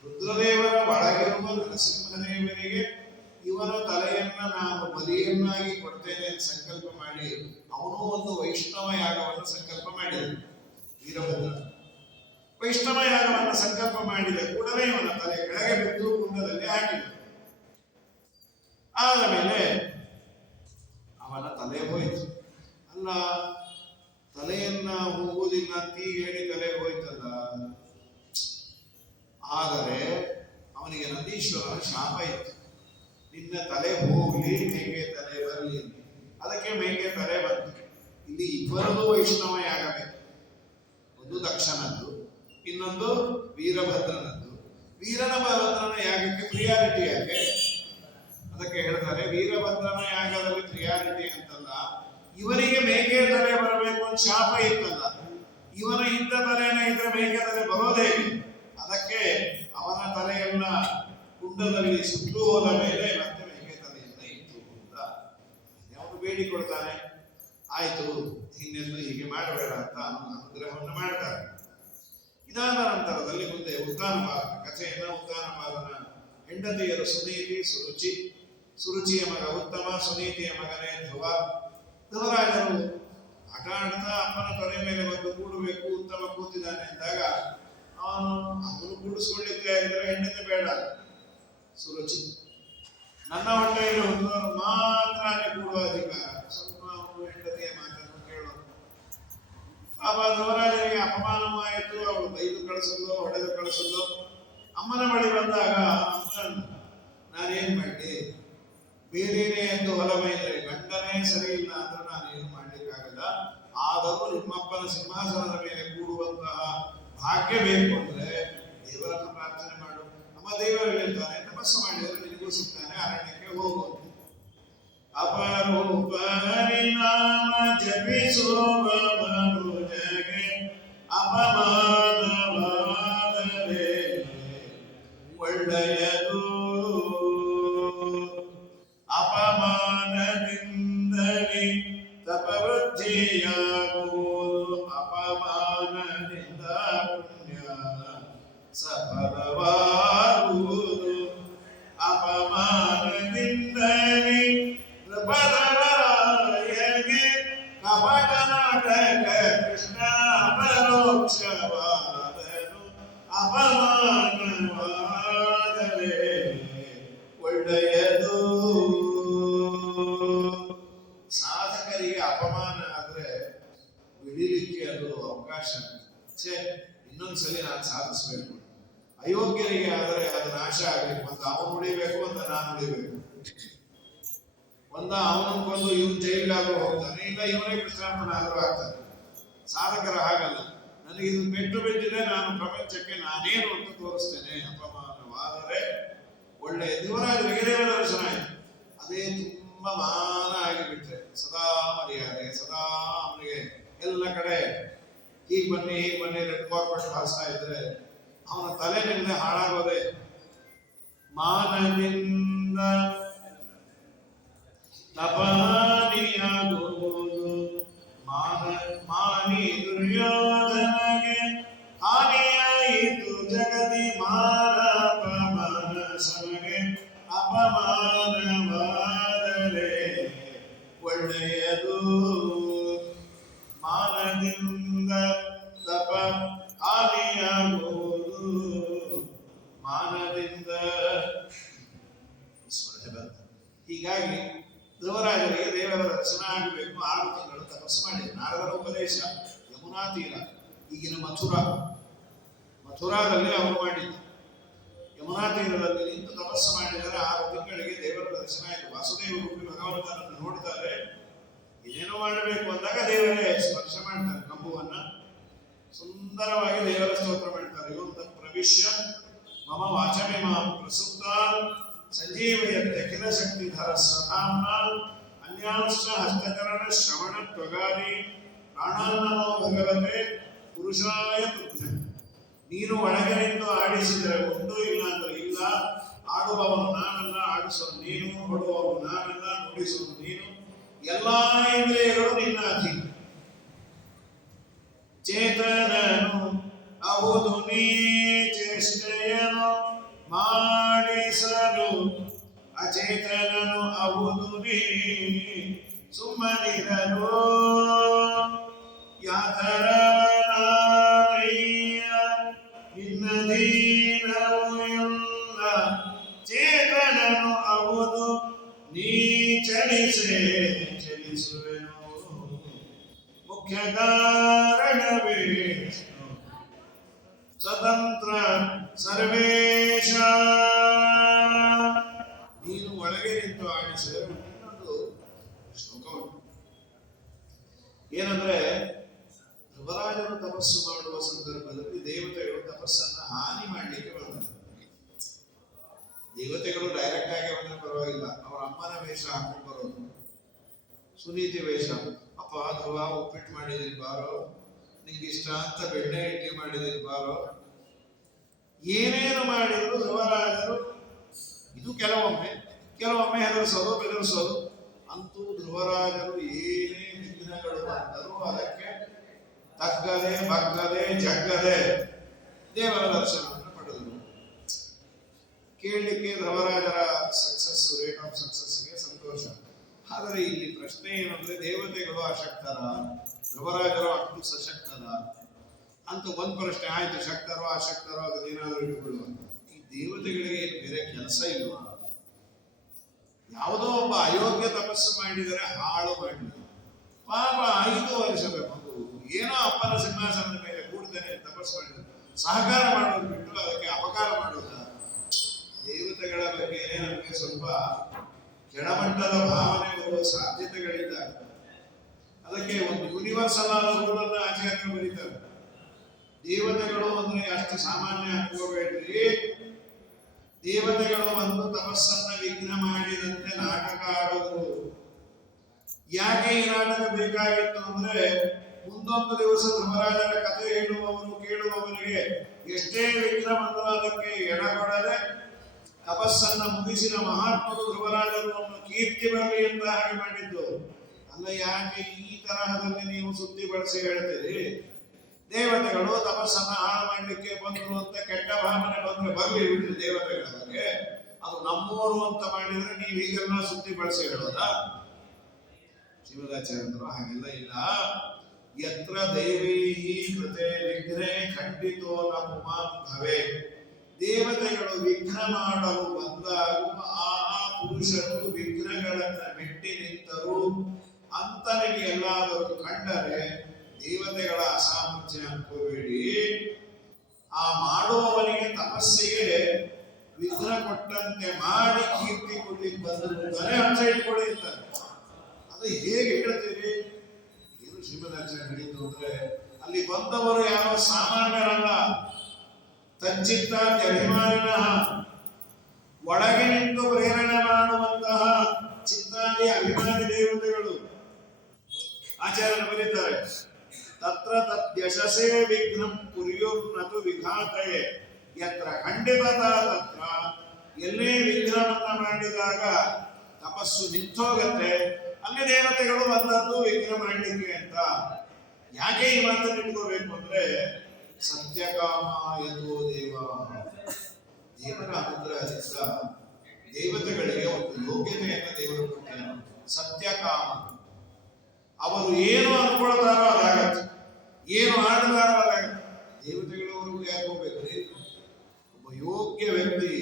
ರುದ್ರದೇವರ ಒಳಗಿರುವ ನರಸಿಂಹದೇವರಿಗೆ ಇವನ ತಲೆಯನ್ನ ನಾನು ಬಲಿಯನ್ನಾಗಿ ಕೊಡ್ತೇನೆ ಅಂತ ಸಂಕಲ್ಪ ಮಾಡಿ ಅವನು ಒಂದು ವೈಷ್ಣವ ಯಾಗವನ್ನು ಸಂಕಲ್ಪ ಮಾಡಿದ. ವೀರಭದ್ರ ವೈಷ್ಣವ ಯಾಗವನ್ನು ಸಂಕಲ್ಪ ಮಾಡಿದ ಕೂಡಲೇ ಇವನ ತಲೆ ಕೆಳಗೆ ಬಿದ್ದು ಕುಂಡದಲ್ಲಿ ಹಾಕಿದ. ಆದ ಮೇಲೆ ಅವನ ತಲೆ ಹೋಯ್ತು. ಅಲ್ಲ, ತಲೆಯನ್ನ ಹೋಗುವುದಿಲ್ಲ ಅಂತ ಹೇಳಿ ತಲೆ ಹೋಯ್ತಲ್ಲ. ಆದರೆ ಅವನಿಗೆ ನಂದೀಶ್ವರನ ಶಾಪ ಇತ್ತು, ನಿನ್ನ ತಲೆ ಹೋಗ್ಲಿ ಮೇಕೆ ತಲೆ ಬರಲಿ. ಅದಕ್ಕೆ ಮೇಕೆ ತಲೆ ಬಂತು. ಇಲ್ಲಿ ಇಬ್ಬರದು ವೈಷ್ಣವ ಯಾಗಬೇಕು, ಒಂದು ದಕ್ಷನದ್ದು, ಇನ್ನೊಂದು ವೀರಭದ್ರನದ್ದು. ವೀರಭದ್ರನ ಯಾಗಕ್ಕೆ ಪ್ರಿಯಾರಿಟಿ ಯಾಕೆ? ಅದಕ್ಕೆ ಹೇಳ್ತಾರೆ, ವೀರಭದ್ರನ ಯಾಗದಲ್ಲಿ ಪ್ರಿಯಾರಿಟಿ ಅಂತಲ್ಲ, ಇವನಿಗೆ ಮೇಕೆ ತಲೆ ಬರಬೇಕು ಅಂತ ಶಾಪ ಇತ್ತಲ್ಲ, ಇವನ ಇದ್ದ ತಲೆನೇ ಇದ್ರೆ ಮೇಕೆ ತಲೆ ಬರೋದೇ. ಅದಕ್ಕೆ ಅವನ ತಲೆಯನ್ನ ಕುಂಡದಲ್ಲಿ ಸುಟ್ಟು ಹೋದ ಮೇಲೆ ಮತ್ತೆ ಮೇಕೆ ತಲೆಯನ್ನ ಇತ್ತು ಅಂತ ಅವನು ಬೇಡಿಕೊಳ್ತಾನೆ. ಆಯ್ತು, ಇನ್ನೆಂದು ಹೀಗೆ ಮಾಡಬೇಡ ಅಂತ ಅನುಗ್ರಹವನ್ನು ಮಾಡ್ತಾರೆ. ಇದಾದ ನಂತರದಲ್ಲಿ ಮುಂದೆ ಉತ್ತಾನಪಾದ ಕಥೆಯನ್ನ, ಉತ್ತಾನಪಾದನ ಹೆಂಡತಿಯರು ಸುನೀತಿ, ಸುರುಚಿ. ಸುರುಚಿಯ ಮಗ ಉತ್ತಮ, ಸುನೀತಿಯ ಮಗನೇ ಧ್ರುವ. ಧ್ರುವರಾಜರು ಆಟ ಆಡ್ತಾ ಅಮ್ಮನ ತೊರೆ ಮೇಲೆ ಬಂದು ಕೂಡಬೇಕು, ಉತ್ತಮ ಕೂತಿದ್ದಾನೆ ಅಂದಾಗ ಅವನು ಕೂಡಿಸ್ಕೊಳ್ಳಿಕ್ಕೆ ಇದ್ರೆ ಹೆಂಡತಿ ಬೇಡ. ಸುರುಚಿ, ನನ್ನ ಹೊಟ್ಟೆಯಲ್ಲಿ ಹೊಂದವರು ಮಾತ್ರ ಅಲ್ಲಿ ಕೂಡುವ ಅಧಿಕಾರ, ಸ್ವಲ್ಪ ಅವನು ಹೆಂಡತಿಯ ಮಾತನ್ನು ಕೇಳೋದು. ಪಾಪ ಧ್ರುವರಾಜನಿಗೆ ಅಪಮಾನವಾಯಿತು. ಅವಳು ಬೈದು ಕಳಿಸಲು, ಹೊಡೆದು ಕಳಿಸಲು. ಅಮ್ಮನ ಬಳಿ ಬಂದಾಗ ಅಮ್ಮನ ನಾನೇನ್ ಮಾಡಲಿ, ಬೇರೇನೆ ಎಂದು ಹೊಲ ಬೈದರೆ ಗಂಡನೇ ಸರಿ ಇಲ್ಲ ಅಂದ್ರೆ ನಾನೇನು ಮಾಡ್ಲಿಕ್ಕಾಗಲ್ಲ. ಆದರೂ ನಿಮ್ಮಪ್ಪನ ಸಿಂಹಾಸನದ ಮೇಲೆ ಕೂಡುವಂತಹ ಭಾಗ್ಯ ಬೇಕು ಅಂದ್ರೆ ದೇವರನ್ನು ಪ್ರಾರ್ಥನೆ ಮಾಡು. ನಮ್ಮ ದೇವರು ಹೇಳ್ತಾನೆ, ತಪಸ್ಸು ಮಾಡಿದರೆ ನಿನಗೂ ಸಿಗ್ತಾನೆ, ಅರಣ್ಯಕ್ಕೆ ಹೋಗು. ಅಪರೂಪ ಹರಿನಾಮ ಜಪಿಸುವ ಮನುಜಗೆ ಅಪಮಾನವಾದರೆ ಒಳ್ಳೆಯದು. ಅಪಮಾನದಿಂದಲೇ ತಪವೃದ್ಧಿಯಾಗುವುದು, ಅಪಮಾನದಿಂದ ಪುಣ್ಯ ಸಫಲವಾಗುವುದು. ಅಪಮಾನದಿಂದಲೇ ನೃಪಧರಾಯಗೆ ಕಪಟ ನಾಟಕ ಕೃಷ್ಣ ಪರೋಕ್ಷವಾದನು. ಅಪಮಾನವಾದರೆ ಒಳ್ಳೆಯದು. ಸಾಧಕರಿಗೆ ಅಪಮಾನ ಆದ್ರೆ ಬಿಡಿಲಿಕ್ಕೆ ಅದು ಅವಕಾಶ. ಇನ್ನೊಂದ್ಸಲಿ ನಾನು ಸಾಧಿಸ್ಬೇಕು. ಅಯೋಗ್ಯರಿಗೆ ಆದರೆ ಅದು ನಾಶ ಆಗ್ಬೇಕು. ಒಂದು ಅವನು ಉಳಿಬೇಕು, ಒಂದು ನಾನು ಉಳಿಬೇಕು. ಒಂದ ಅವನನ್ನು ಕೊಂದು ಇವನು ಜೈಲಿಗಾದ್ರೂ ಹೋಗ್ತಾನೆ, ಇಲ್ಲ ಇವನೇ ಕೃಷ್ಣಾರ್ಪನಾದ್ರೂ ಆಗ್ತಾನೆ. ಸಾಧಕರ ಹಾಗಲ್ಲ, ನನಗೆ ಇದು ಪೆಟ್ಟು ಬಿದ್ದಿದೆ, ನಾನು ಪ್ರಪಂಚಕ್ಕೆ ನಾನೇನು ಅಂತ ತೋರಿಸ್ತೇನೆ. ಅಪಮಾನವಾದರೆ ಒಳ್ಳೆ ಧ್ರುವರಾಜರಿಗೆ ದೇವರ ದರ್ಶನ ಆಯಿತು. ಅದೇ ತುಂಬಾ ಮಾನ ಆಗಿಬಿಟ್ರೆ, ಸದಾ ಮರ್ಯಾದೆ, ಸದಾ ಅವನಿಗೆ ಎಲ್ಲ ಕಡೆ ಹೀಗೆ ಬನ್ನಿ ರೆಡ್ ಕಾರ್ಪೆಟ್ ಹಾಸ್ತಾ ಇದ್ರೆ ಅವನ ತಲೆ ನಿಂದ ಹಾಳಾಗೋದೆ. ಮಾನದಿಂದ ತಪಾನಿಯಾಗುವುದು. ಮಾನಿ ದುರ್ಯೋಧನಗೆ ಹಾನಿಯಾಯಿತು ಜಗದಿ. ಮಾನಪಮಾನ ಸಮಗೆ ಅಪಮಾನವಾದರೆ ಒಳ್ಳೆಯದು. ಮಾನದಿಂದ ತಪ ಹಾನಿಯಾಗುವುದು. ಮಾನದಿಂದ ಹೀಗಾಗಿ ಧ್ರುವರಾಜರಿಗೆ ದೇವರ ದರ್ಶನ ಆಗಬೇಕು. 6 ತಿಂಗಳು ತಪಸ್ಸು ಮಾಡಿದ್ರು. ನಾರದರ ಉಪದೇಶ ಯಮುನಾ ತೀರ, ಈಗಿನ ಮಥುರಾದಲ್ಲಿ ಅವರು ಮಾಡಿದ್ರು. ಯಮುನಾ ತೀರದಲ್ಲಿ ನಿಂತು ತಪಸ್ಸು ಮಾಡಿದರೆ 6 ತಿಂಗಳಿಗೆ ದೇವರ ದರ್ಶನ ಆಯಿತು. ವಾಸುದೇವ ರೂಪಿ ಭಗವಂತನನ್ನು ನೋಡ್ತಾರೆ. ಏನೇನೋ ಮಾಡಬೇಕು ಅಂದಾಗ ದೇವರೇ ಸ್ಪರ್ಶ ಮಾಡ್ತಾರೆ ಕಂಬುವನ್ನ. ಸುಂದರವಾಗಿ ದೇವರ ಸ್ತೋತ್ರ ಮಾಡ್ತಾರೆ. ಇವತ್ತು ಪ್ರವಿಶ್ಯ ಮಮ ವಾಚಮಿ ಮಾಂ ಪ್ರಸುಪ್ತ ಸಂಜೀವಯಂತೆ ಕಿಲ ಶಕ್ತಿಧರ ಸ್ವಧಾಮ್ನ ಅನ್ಯಾಂಶ್ಚ ಹಸ್ತಚರಣ ಶ್ರವಣ ತ್ವಗಾದಿ ಪ್ರಾಣಾನ್ನಮೋ ಭಗವತೆ ಪುರುಷಾಯ ತುಭ್ಯ. ನೀನು ಒಳಗೆ ನಿಂತು ಆಡಿಸಿದರೆ ಒಂದು, ಇಲ್ಲ ಅಂದ್ರೆ ಇಲ್ಲ. ಆಡುವವನು ನಾನಲ್ಲ, ಆಡಿಸೋನು ನೀನು. ಹೊಡುವವನು ನಾನಲ್ಲ, ನುಡಿಸೋನು ನೀನು. ಎಲ್ಲಾ ಇಂದ್ರಿಯಗಳು ನಿನ್ನ ಅಧೀನ. ಚೇತನನು ಅಹುದು ನೀ ಚೇಷ್ಟೆಯನು ಮಾಡಿಸಲು, ಅಚೇತನನು ಅಹುದು ನೀ ಸುಮ್ಮನಿರಲು. ಯಾತರವನಾರಯ್ಯ ನಿನ್ನದೀನವು ಎಲ್ಲ, ಚೇತನನು ಅಹುದು ನೀ ಚಲಿಸೆ ಚಲಿಸುವೆನು. ಮುಖ್ಯ ಕಾರಣವೇ ಸ್ವತಂತ್ರ ಸರ್ವೇಶ. ನೀನು ಒಳಗೆ ನಿಂತು ಆಡಿಸಿದರೆ ಇನ್ನೊಂದು ಶ್ಲೋಕ ಉಂಟು. ಏನಂದ್ರೆ, ಧ್ರುವರಾಜನು ತಪಸ್ಸು ಮಾಡುವ ಸಂದರ್ಭದಲ್ಲಿ ದೇವತೆಗಳು ತಪಸ್ಸನ್ನ ಹಾನಿ ಮಾಡಲಿಕ್ಕೆ ಬರ್ತಾರೆ. ದೇವತೆಗಳು ಡೈರೆಕ್ಟ್ ಆಗಿ ಬಂದ್ರೆ ಪರವಾಗಿಲ್ಲ, ಅವರ ಅಮ್ಮನ ವೇಷ ಹಾಕೊಂಡು ಬರೋದು, ಸುನೀತಿ ವೇಷ. ಅಪ್ಪ ಧ್ರುವ ಉಪ್ಪಿಟ್ಟು ಮಾಡಿದಿರಿ ಬಾರೋ, ನಿಂಗೆ ಇಷ್ಟ ಅಂತ ಬೆಣ್ಣೆ ಇಡ್ಲಿ ಮಾಡಿದಿರಿ ಬಾರೋ. ಏನೇನು ಮಾಡಿದ್ರು ಧ್ರುವರಾಜರು ಇದು ಕೆಲವೊಮ್ಮೆ ಹೆದರಿಸೋದು ಬೆದರಿಸೋದು. ಅಂತೂ ಧ್ರುವರಾಜರು ಏನೇ ವಿಘ್ನಗಳು ಬಂದರೂ ಅದಕ್ಕೆ ತಗ್ಗದೆ ಬಗ್ಗದೆ ಜಗ್ಗದೆ ದೇವರ ದರ್ಶನವನ್ನು ಪಡೆದರು. ಕೇಳಲಿಕ್ಕೆ ಧ್ರುವರಾಜರ ಸಕ್ಸಸ್, ರೇಟ್ ಆಫ್ ಸಕ್ಸಸ್ಗೆ ಸಂತೋಷ. ಆದರೆ ಇಲ್ಲಿ ಪ್ರಶ್ನೆ ಏನಂದ್ರೆ, ದೇವತೆಗಳು ಅಶಕ್ತರ, ಧ್ರುವರಾಜರು ಅಷ್ಟು ಸಶಕ್ತರ ಅಂತ ಒಂದು ಪ್ರಶ್ನೆ. ಆಯ್ತು, ಶಕ್ತರೋ ಅಶಕ್ತರೋ ಅದನ್ನೇನಾದರೂ ಇಟ್ಕೊಳ್ಳುವ. ಈ ದೇವತೆಗಳಿಗೆ ಏನು ಬೇರೆ ಕೆಲಸ ಇಲ್ವಾ? ಯಾವುದೋ ಒಬ್ಬ ಅಯೋಗ್ಯ ತಪಸ್ಸು ಮಾಡಿದರೆ ಹಾಳು ಮಾಡಲಿ. ಪಾಪ 5 ವರ್ಷದ ಮಗು ಏನೋ ಅಪ್ಪನ ಸಿಂಹಾಸನದ ಮೇಲೆ ಕೂಡ್ತಾನೆ ತಪಸ್ಸು ಮಾಡಿದ್ರು, ಸಹಕಾರ ಮಾಡೋದು ಬಿಟ್ಟು ಅದಕ್ಕೆ ಅಪಕಾರ ಮಾಡೋದ? ದೇವತೆಗಳ ಬಗ್ಗೆ ನಮಗೆ ಸ್ವಲ್ಪ ಕೆಳಮಟ್ಟದ ಭಾವನೆ ಬರುವ ಸಾಧ್ಯತೆಗಳಿದ್ದಾವೆ. ಅದಕ್ಕೆ ಒಂದು ಯೂನಿವರ್ಸಲ್ ಆದ ರೂಲನ್ನ ಆಚಾರ್ಯರು ಬರೀತಾರೆ. ದೇವತೆಗಳು ಅಂದ್ರೆ ಅಷ್ಟು ಸಾಮಾನ್ಯ ಅನ್ಕೋಬೇಡ್ರಿ. ದೇವತೆಗಳು ಬಂದು ತಪಸ್ಸನ್ನ ವಿಘ್ನ ಮಾಡಿದಂತೆ ನಾಟಕ ಆಡೋದು. ಯಾಕೆ ಈ ನಾಟಕ ಬೇಕಾಗಿತ್ತು ಅಂದ್ರೆ, ಮುಂದೊಂದು ದಿವಸ ಧರ್ಮರಾಜರ ಕಥೆ ಹೇಳುವವರು ಕೇಳುವವರಿಗೆ ಎಷ್ಟೇ ವಿಘ್ನ ಬಂದರೂ ಅದಕ್ಕೆ ಎಡಗೊಡದೆ ತಪಸ್ಸನ್ನ ಮುಗಿಸಿದ ಮಹಾತ್ಮರು ಧ್ರುವರಾಜರು ಕೀರ್ತಿ ಬರಲಿ ಅಂತ ಹಾಗೆ ಮಾಡಿದ್ದು ಅಲ್ಲ. ಯಾಕೆ ಈ ತರಹದಲ್ಲಿ ನೀವು ಸುದ್ದಿ ಬಳಸಿ ಹೇಳ್ತೀರಿ? ದೇವತೆಗಳು ತಪಸ್ಸನ್ನ ಹಾಳು ಮಾಡಲಿಕ್ಕೆ ಬಂದರು ಅಂತ ಕೆಟ್ಟ ಭಾವನೆ ಬಂದ್ರೆ ಬರ್ಲಿ ಬಿಡ್ರಿ ದೇವತೆಗಳ ಬಗ್ಗೆ. ಅದು ನಮ್ಮೋರು ಅಂತ ಮಾಡಿದ್ರೆ ನೀವು ಹೀಗೆಲ್ಲ ಸುದ್ದಿ ಬಳಸಿ ಹೇಳೋದಾ? ಶಿವರಾಚಾರ್ಯರು ಹಾಗೆಲ್ಲ ಇಲ್ಲ. ಯತ್ರ ದೇವೈಹಿ ಕೃತೆ ವಿಘ್ನೆ ಖಂಡಿತೋ ನ ಪುಮಾನ್ ಭವೆ. ದೇವತೆಗಳು ವಿಘ್ನ ಮಾಡಲು ಬಂದಾಗ ಆ ಪುರುಷರು ವಿಘ್ನಗಳನ್ನ ಮೆಟ್ಟಿ ನಿಂತರು ಅಂತ ನಿಮಗೆ ಎಲ್ಲಾದರೂ ಕಂಡರೆ ದೇವತೆಗಳ ಅಸಾಮರ್ಥ್ಯ ಅನ್ಕೋಬೇಡಿ. ಆ ಮಾಡುವವನಿಗೆ ತಪಸ್ಸಿಗೆ ವಿಘ್ನ ಕೊಟ್ಟಂತೆ ಮಾಡಿ ಕೀರ್ತಿ ಕೊಡ್ಲಿಕ್ಕೆ ಬಂದರೆ ಅಂಶ ಇಟ್ಕೊಳ್ಳಿ ಅಂತಾರೆ. ಅದು ಹೇಗೆ ಹೇಳ್ತೀರಿ? ಏನು ಶ್ರೀಮದಾಚಾರ್ಯ ಹೇಳಿದ್ದು ಅಂದ್ರೆ, ಅಲ್ಲಿ ಬಂದವರು ಯಾರೋ ಸಾಮಾನ್ಯರಲ್ಲ, ತಚ್ಚಿತ್ತಾದಿ ಅಭಿಮಾನಿನ ಒಳಗೆ ನಿಂತು ಪ್ರೇರಣೆ ಮಾಡುವಂತಹ ಚಿತ್ತಾದಿ ಅಭಿಮಾನಿ ದೇವತೆಗಳು. ಆಚಾರ್ಯರು ಬರೀತಾರೆ, ತತ್ರ ತದ್ಯಶಸೇ ವಿಘ್ನಂ ಕುರ್ಯುರ್ನತು ವಿಘಾತಯೇ ಯತ್ರ ಖಂಡಿತತ ತತ್ರ. ಎಲ್ಲೇ ವಿಘ್ನವನ್ನ ಮಾಡಿದಾಗ ತಪಸ್ಸು ನಿಂತೋಗತ್ತೆ, ಅಲ್ಲಿ ದೇವತೆಗಳು ಬಂದದ್ದು ವಿಘ್ನ ಮಾಡಲಿಕ್ಕೆ ಅಂತ. ಯಾಕೆ ಈ ಮಾತನ್ನು ಇಟ್ಕೋಬೇಕು ಅಂದ್ರೆ, ಸತ್ಯಕಾಮ ಯಥೋ ದೇವ. ದೇವರ ಅನುಗ್ರಹದಿಂದ ದೇವತೆಗಳಿಗೆ ಒಂದು ಯೋಗ್ಯತೆಯನ್ನು ದೇವರು ಕೊಟ್ಟಿದ್ದಾರೆ. ಸತ್ಯಕಾಮ, ಅವರು ಏನು ಅನ್ಕೊಳ್ತಾರೋ ಅದಾಗತ್ತೆ, ಏನು ಆಡ್ತಾರೋ ಅದಾಗತ್ತೆ. ದೇವತೆಗಳವರೆಗೂ ಯಾಕೆ ಹೋಗ್ಬೇಕ್ರಿ? ಒಬ್ಬ ಯೋಗ್ಯ ವ್ಯಕ್ತಿ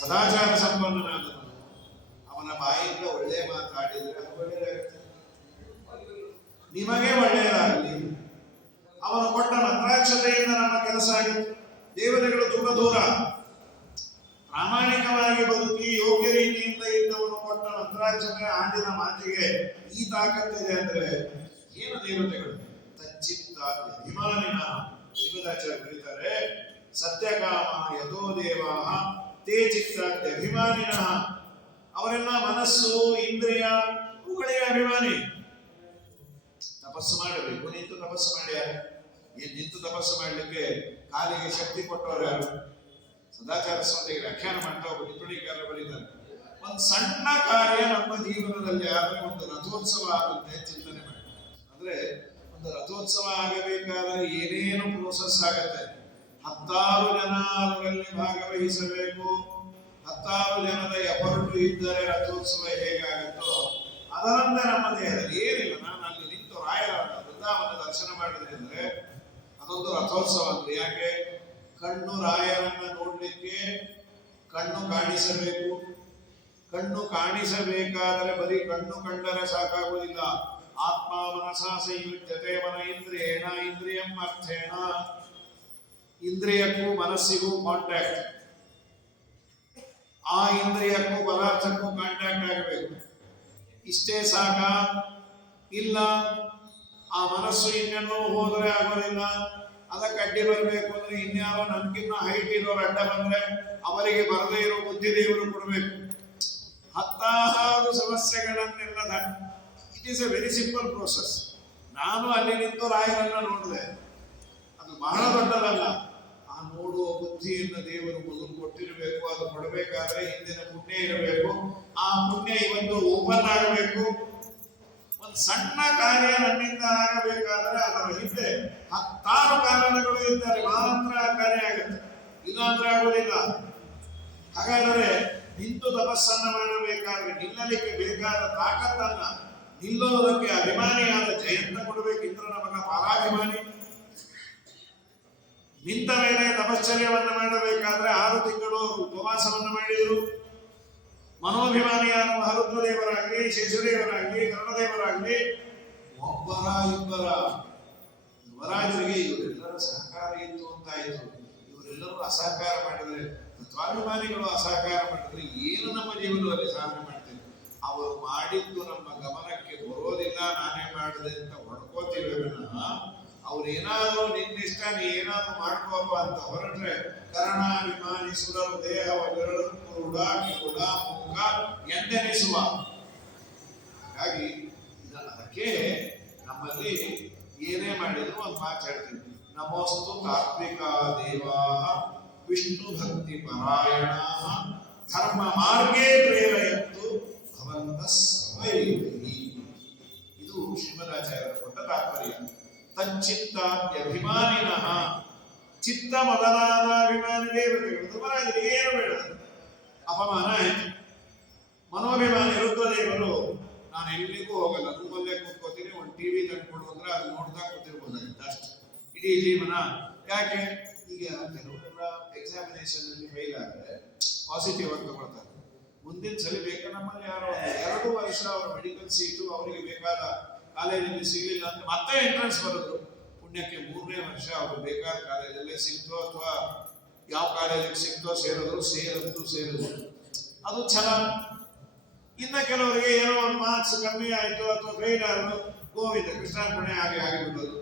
ಸದಾಚಾರ ಸಂಪನ್ನನಾದನು, ಅವನ ಬಾಯಿಂದ ಒಳ್ಳೆ ಮಾತಾಡಿದ್ರೆ ಅದು ಒಳ್ಳೆಯದಾಗುತ್ತೆ, ನಿಮಗೆ ಒಳ್ಳೆಯದಾಗಲಿ. ಅವನು ಕೊಟ್ಟ ಮಂತ್ರಾಕ್ಷತೆಯಿಂದ ನಮ್ಮ ಕೆಲಸ ಆಗುತ್ತೆ. ದೇವತೆಗಳು ತುಂಬಾ ದೂರ. ಪ್ರಾಮಾಣಿಕವಾಗಿ ಬದುಕಿ ಯೋಗ್ಯ ರೀತಿಯಿಂದ ಇದ್ದವನು ಕೊಟ್ಟ ಮಂತ್ರಾಕ್ಷತೆ ಆಡಿನ ಮಾತಿಗೆ ಈ ತಾಕತ್ತಿದೆ ಅಂದ್ರೆ ಏನು ದೇವತೆಗಳು? ತಚ್ಚಿತ್ತಾದಿ ಅಭಿಮಾನಿನ. ಶಿವದಾಚಾರ್ಯ ಬರೀತಾರೆ, ಸತ್ಯಕಾಮ ಯಥೋ ದೇವಾಹ ತೇ ಚಿತ್ತಾದಿ ಅಭಿಮಾನಿನ. ಅವರೆಲ್ಲ ಮನ ಮನಸ್ಸು ಇಂದ್ರಿಯ ಅವುಗಳಿಗೆ ಅಭಿಮಾನಿ. ತಪಸ್ಸು ಮಾಡಬೇಕು, ನಿಂತು ತಪಸ್ಸು ಮಾಡ್ಯಾರ. ನಿಂತು ತಪಸ್ಸು ಮಾಡಲಿಕ್ಕೆ ಕಾಲಿಗೆ ಶಕ್ತಿ ಕೊಟ್ಟವರು ಯಾರು? ಸದಾಚಾರ ಸ್ವಾಮಿಗೆ ವ್ಯಾಖ್ಯಾನ ಮಾಡ್ತಾ ಒಬ್ಬ ಟಿಪ್ಪಣಿಕಾರ ಬರೀತಾರೆ, ಒಂದು ಸಣ್ಣ ಕಾರ್ಯ ನಮ್ಮ ಜೀವನದಲ್ಲಿ ಆದ್ರೆ ಒಂದು ರಥೋತ್ಸವ ಆಗುತ್ತೆ ಚಿಂತನೆ ಮಾಡಿ. ಅಂದ್ರೆ ಒಂದು ರಥೋತ್ಸವ ಆಗಬೇಕಾದ್ರೆ ಏನೇನು ಪ್ರೋಸೆಸ್ ಆಗತ್ತೆ, 10 ಜನ ಅದರಲ್ಲಿ ಭಾಗವಹಿಸಬೇಕು, 10 ಜನದ ಎಫರ್ಟ್ ಇದ್ದರೆ ರಥೋತ್ಸವ ಹೇಗಾಗುತ್ತೋ ಅದರಂತೆ ನಮ್ಮ ದೇಹದಲ್ಲಿ ಏನಿಲ್ಲ. ನಾನು ಅಲ್ಲಿ ನಿಂತು ರಾಯರ ವೃಂದಾವನ ದರ್ಶನ ಮಾಡಿದ್ರೆ ಅಂದ್ರೆ ಅದೊಂದು ರಥೋತ್ಸವ. ಅಂದ್ರೆ ಯಾಕೆ? ಕಣ್ಣು ರಾಯರನ್ನ ನೋಡ್ಲಿಕ್ಕೆ ಕಣ್ಣು ಕಾಣಿಸಬೇಕು. ಕಣ್ಣು ಕಾಣಿಸಬೇಕಾದರೆ ಬರೀ ಕಣ್ಣು ಕಂಡರೆ ಸಾಕಾಗುವುದಿಲ್ಲ. ಆತ್ಮ ಮನಸ ಸಂಯುಜ್ಯತೆ ಮನ ಇಂದ್ರಿಯೇಣ ಇಂದ್ರಿಯಂ ಅರ್ಥೇನ. ಇಂದ್ರಿಯಕ್ಕೂ ಮನಸ್ಸಿಗೂ ಕಾಂಟ್ಯಾಕ್ಟ್, ಆ ಇಂದ್ರಿಯಕ್ಕೂ ಪದಾರ್ಥಕ್ಕೂ ಕಾಂಟ್ಯಾಕ್ಟ್ ಆಗಬೇಕು. ಇಷ್ಟೇ ಸಾಕ? ಇಲ್ಲ, ಆ ಮನಸ್ಸು ಇನ್ನೆಲ್ಲೋ ಹೋದರೆ ಆಗೋದಿಲ್ಲ. ಅದಕ್ಕೆ ಅಡ್ಡಿ ಬರಬೇಕು ಅಂದ್ರೆ ಇನ್ಯಾರೋ ನನ್ಗಿನ್ನ ಹೈಟ್ ಇರೋರು ಅಡ್ಡ ಬಂದ್ರೆ ಅವರಿಗೆ ಬರದೇ ಇರೋ ಬುದ್ಧಿದೇವರು ಕೊಡಬೇಕು. 10 ಸಮಸ್ಯೆಗಳನ್ನೆಲ್ಲ it is a very simple process. ನಾನು ಅಲ್ಲಿ ನಿಂತು ರಾಯರನ್ನ ನೋಡಿದೆ, ಅದು ಬಹಳ ದೊಡ್ಡದಲ್ಲ. ಆ ನೋಡುವ ಬುದ್ಧಿಯನ್ನು ದೇವರು ಮೊದಲು ಕೊಟ್ಟಿರಬೇಕು. ಅದು ಕೊಡಬೇಕಾದ್ರೆ ಹಿಂದಿನ ಪುಣ್ಯ ಇರಬೇಕು. ಆ ಪುಣ್ಯ ಇವತ್ತು ಓಪನ್ ಆಗಬೇಕು. ಒಂದು ಸಣ್ಣ ಕಾರ್ಯ ನನ್ನಿಂದ ಆಗಬೇಕಾದ್ರೆ ಅದರ ಹಿಂದೆ 10 ಕಾರಣಗಳು ಇದ್ದಾರೆ, ಮಾತ್ರ ಕಾರ್ಯ ಆಗುತ್ತೆ, ಇಲ್ಲಾಂದ್ರೆ ಆಗುವುದಿಲ್ಲ. ಹಾಗಾದರೆ ನಿಂತು ತಪಸ್ಸನ್ನ ಮಾಡಬೇಕಾದ್ರೆ ನಿಲ್ಲಲಿಕ್ಕೆ ಬೇಕಾದ ತಾಕತ್ತನ್ನ, ನಿಲ್ಲೋದಕ್ಕೆ ಅಭಿಮಾನಿಯಾದ ಜಯಂತ ಕೊಡಬೇಕು. ಇಂದ್ರನ ಮಗ ಪಾಲಾಭಿಮಾನಿ. ನಿಂತ ಮೇಲೆ ತಪಶ್ಚರ್ಯವನ್ನು ಮಾಡಬೇಕಾದ್ರೆ 6 ತಿಂಗಳು ಉಪವಾಸವನ್ನು ಮಾಡಿದರು. ಮನೋಭಿಮಾನಿಯಾದ ಮಹರುದ್ರದೇವರಾಗಲಿ, ಶೇಷದೇವರಾಗಲಿ, ಕರ್ಣದೇವರಾಗಲಿ ಒಬ್ಬರ ಇಬ್ಬರ ಯುವರಾಜರಿಗೆ ಇವರೆಲ್ಲರ ಸಹಕಾರ ಇತ್ತು ಅಂತಾಯಿತು. ಇವರೆಲ್ಲರೂ ಅಸಹಕಾರ ಮಾಡಿದ್ರೆ, ತತ್ವಾಭಿಮಾನಿಗಳು ಅಸಹಕಾರ ಮಾಡಿದ್ರೆ ಏನು ನಮ್ಮ ಜೀವನದಲ್ಲಿ ಸಾಧನೆ ಮಾಡ್ತೇವೆ? ಅವರು ಮಾಡಿದ್ದು ನಮ್ಮ ಗಮನಕ್ಕೆ ಬರೋದಿಲ್ಲ, ನಾನೇ ಮಾಡಿದೆ ಅಂತ ಹೊಡ್ಕೋತೀವಿ ವಿನಃ ಅವ್ರೇನಾದ್ರೂ ನಿನ್ನಿಷ್ಟ ನೀ ಏನಾದ್ರೂ ಮಾಡ್ಕೋಪ ಅಂತ ಹೊರಟ್ರೆ ಕರ್ಣಾಭಿಮಾನಿ ಸುರರು ದೇಹವ ಬೆರಳು ಕುರುಡ ಕಿರುಡ ಮುಖ ಎಂದೆನಿಸುವ. ಹಾಗಾಗಿ ಅದಕ್ಕೆ ನಮ್ಮಲ್ಲಿ ಏನೇ ಮಾಡಿದ್ರು ಒಂದು ಮಾತು ಹೇಳ್ತೀವಿ, ನಮೋಸ್ತು ತಾತ್ವಿಕ ದೇವಾ ವಿಷ್ಣು ಭಕ್ತಿ ಪರಾಯಣ ಧರ್ಮ ಮಾರ್ಗೇ ಪ್ರೇರಯಂತು ಭವಂತ ಸರ್ವೈಃ. ಇದು ಶ್ರೀಮದಾಚಾರ್ಯರ ಕೊಟ್ಟ ತಾತ್ಪರ್ಯ. ತಚ್ಚಿತ್ತಾದ್ಯಭಿಮಾನಿನಃ, ಚಿತ್ತ ಮೊದಲಾದ ಅಭಿಮಾನಿ ದೇವತೆಗಳು ಧರ್ಮರಾಜರಿಗೆ ಏನು ಬೇಡ, ಅಪಮಾನ ಆಯ್ತು. ಮನೋಭಿಮಾನಿ ರುದ್ರದೇವರು ನಾನು ಎಲ್ಲಿಗೂ ಹೋಗಲ್ಲ, ರೂಮಲ್ಲೇ ಕೂತ್ಕೋತೀನಿ, ಒಂದು ಟಿವಿ ತಂದ್ಕೊಡು ಅಂದ್ರೆ ಅದು ನೋಡ್ತಾ ಕೂತಿರ್ಬೋದಾಗಿತ್ತು ಅಷ್ಟೇ ಇಡೀ ಜೀವನ. ಯಾಕೆ? ಈಗ ಕೆಲವರೆಲ್ಲ ಎಕ್ಸಾಮಿನೇಷನ್ ಅಲ್ಲಿ ಫೇಲ್ ಆದರೆ ಪಾಸಿಟಿವ್ ಅಂತ ತಗೊಳ್ತಾರೆ. ಮುಂದಿನ ಸಲ ಬೇಕಾ ನಮ್ಮಲ್ಲಿ ಯಾರೋ 2 ವರ್ಷ ಅವರ ಮೆಡಿಕಲ್ ಸೀಟು ಅವರಿಗೆ ಬೇಕಾದ ಕಾಲೇಜಲ್ಲಿ ಸಿಗಲಿಲ್ಲ ಅಂತ ಮತ್ತೆ ಎಂಟ್ರೆನ್ಸ್ ಬರೋದು. ಪುಣ್ಯಕ್ಕೆ 3ನೇ ವರ್ಷ ಅವರು ಬೇಕಾದ ಕಾಲೇಜಲ್ಲೇ ಸಿಕ್ತೋ ಅಥವಾ ಯಾವ ಕಾಲೇಜಿಗೆ ಸಿಕ್ತೋ ಸೇರಿದ್ರು, ಸೇರಿದ್ರು ಅದು ಛಲ. ಇನ್ನ ಕೆಲವರಿಗೆ ಏನೋ ಒಂದು ಮಾರ್ಕ್ಸ್ ಕಮ್ಮಿ ಆಯ್ತು ಅಥವಾ ಫೇಲ್ ಆದ್ರು, ಗೋವಿಂದ ಕೃಷ್ಣಾರ್ಪಣೆ ಆಗಿಬಿಡೋದು.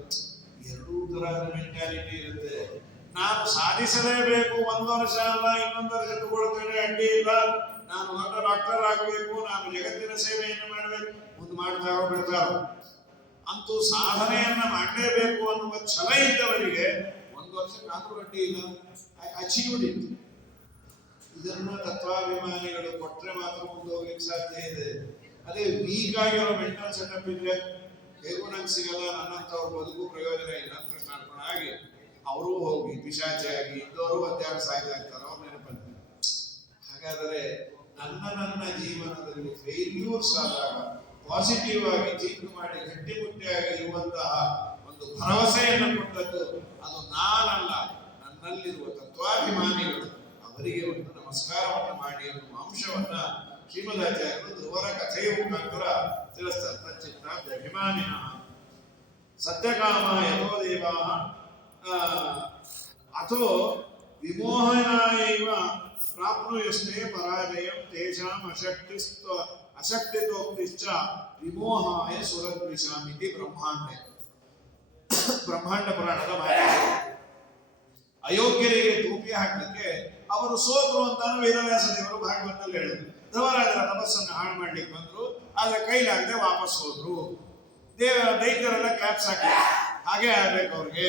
2 ತರಹದ ಮೆಂಟಾಲಿಟಿ ಇರುತ್ತೆ. ನಾನು ಸಾಧಿಸಲೇಬೇಕು, 1 ವರ್ಷ ಅಲ್ಲ ಇನ್ನೊಂದು ವರ್ಷ ತಗೊಳ್ತೇನೆ, ಅಡ್ಡಿ ಇಲ್ಲ, ನಾನು ದೊಡ್ಡ ಡಾಕ್ಟರ್ ಆಗಬೇಕು, ನಾನು ಜಗತ್ತಿನ ಸೇವೆಯನ್ನು ಮಾಡಬೇಕು, ಮುಂದೆ ಮಾಡ್ತಾರೋ ಬಿಡ್ತಾರೋ, ಅಂತೂ ಸಾಧನೆಯನ್ನ ಮಾಡಲೇಬೇಕು ಅನ್ನುವ ಛಲ ಇದ್ದವರಿಗೆ 1 ವರ್ಷಕ್ಕಾದ್ರೂ ಅಡ್ಡಿ ಇಲ್ಲ, ಅಚೀವ್ಡ್ ಇತ್ತು. ಇದನ್ನ ತತ್ವಾಭಿಮಾನಿಗಳು ಕೊಟ್ರೆ ಮಾತ್ರ ಮುಂದೆ ಹೋಗ್ಲಿಕ್ಕೆ ಸಾಧ್ಯ ಇದೆ. ಅದೇ ವೀಕ್ ಆಗಿರೋ ಮೆಂಟಲ್ ಸೆಟಪ್ ಇದ್ರೆ ಹೇಗೂ ನಂಗೆ ಸಿಗಲ್ಲ, ನನ್ನಂತವ್ರ ಬದುಕು ಪ್ರಯೋಜನ ಇಲ್ಲ ಅಂತ ಕೃಷ್ಣಾರ್ಪಣ ಆಗಿ ಅವರು ಹೋಗಿ ಪಿಶಾಚಿಯಾಗಿ ಇದ್ದವರು ಅಧ್ಯಾಯ ಸಾಯ್ತಾ ಇರ್ತಾರೆ ಅವ್ರ ನೆನಪಲ್ಲಿ. ಹಾಗಾದರೆ ನನ್ನ ಜೀವನದಲ್ಲಿ ಫೇಲ್ಯೂರ್ಸ್ ಆದಾಗ ಪಾಸಿಟಿವ್ ಆಗಿ ಥಿಂಕ್ ಮಾಡಿ ಗಟ್ಟಿಮುಟ್ಟಿಯಾಗಿ ಇರುವಂತಹ ಒಂದು ಭರವಸೆಯನ್ನು ಕೊಟ್ಟದ್ದು ಅದು ನಾನಲ್ಲ, ನನ್ನಲ್ಲಿರುವ ತತ್ವಾಭಿಮಾನಿಗಳು. ಅವರಿಗೆ ಒಂದು ನಮಸ್ಕಾರವನ್ನು ಮಾಡಿ ಅನ್ನುವ ಅಂಶವನ್ನ ಶ್ರೀಮದಾಚಾರ್ಯರು ಧ್ರುವರ ಕಥೆಯ ಮುಖಾಂತರ ತಿಳಿಸ್ತಾರೆ. ತಚ್ಚಿತ್ತ ಅಭಿಮಾನಿನ ಸತ್ಯಕಾಮ ಯಥೋ ದೇವಾ ಅಥೋ ವಿಮೋಹನಾಯೈವ ಪ್ರಾಪ್ನುಯಸ್ತೆ ಪರಾಜಯಂ ತೇಷಾಂ ಅಶಕ್ತಿತೋಕ್ತಿಶ್ಚ ವಿಮೋಹಾಯ ಸುರದ್ವಿಷಾಮಿತಿ ಬ್ರಹ್ಮಾಂಡ ಪುರಾಣದ ಮಾಹಿತಿ. ಅಯೋಗ್ಯರಿಗೆ ಟೋಪಿ ಹಾಕಲಿಕ್ಕೆ ಅವರು ಸೋತರು ಅಂತಾನು ವೇದವ್ಯಾಸ ದೇವರು ಭಾಗವತದಲ್ಲಿ ಹೇಳಿದ್ರು. ಧರ್ಮರಾಜರ ತಪಸ್ಸನ್ನು ಹಾಳು ಮಾಡ್ಲಿಕ್ಕೆ ಬಂದ್ರು, ಆದ್ರೆ ಕೈಲಾಗದೆ ವಾಪಸ್ ಹೋದ್ರು. ದೈತ್ಯರೆಲ್ಲ ಕ್ಲಾಪ್ಸ್ ಹಾಕಿ ಹಾಗೆ ಆಗ್ಬೇಕು ಅವ್ರಿಗೆ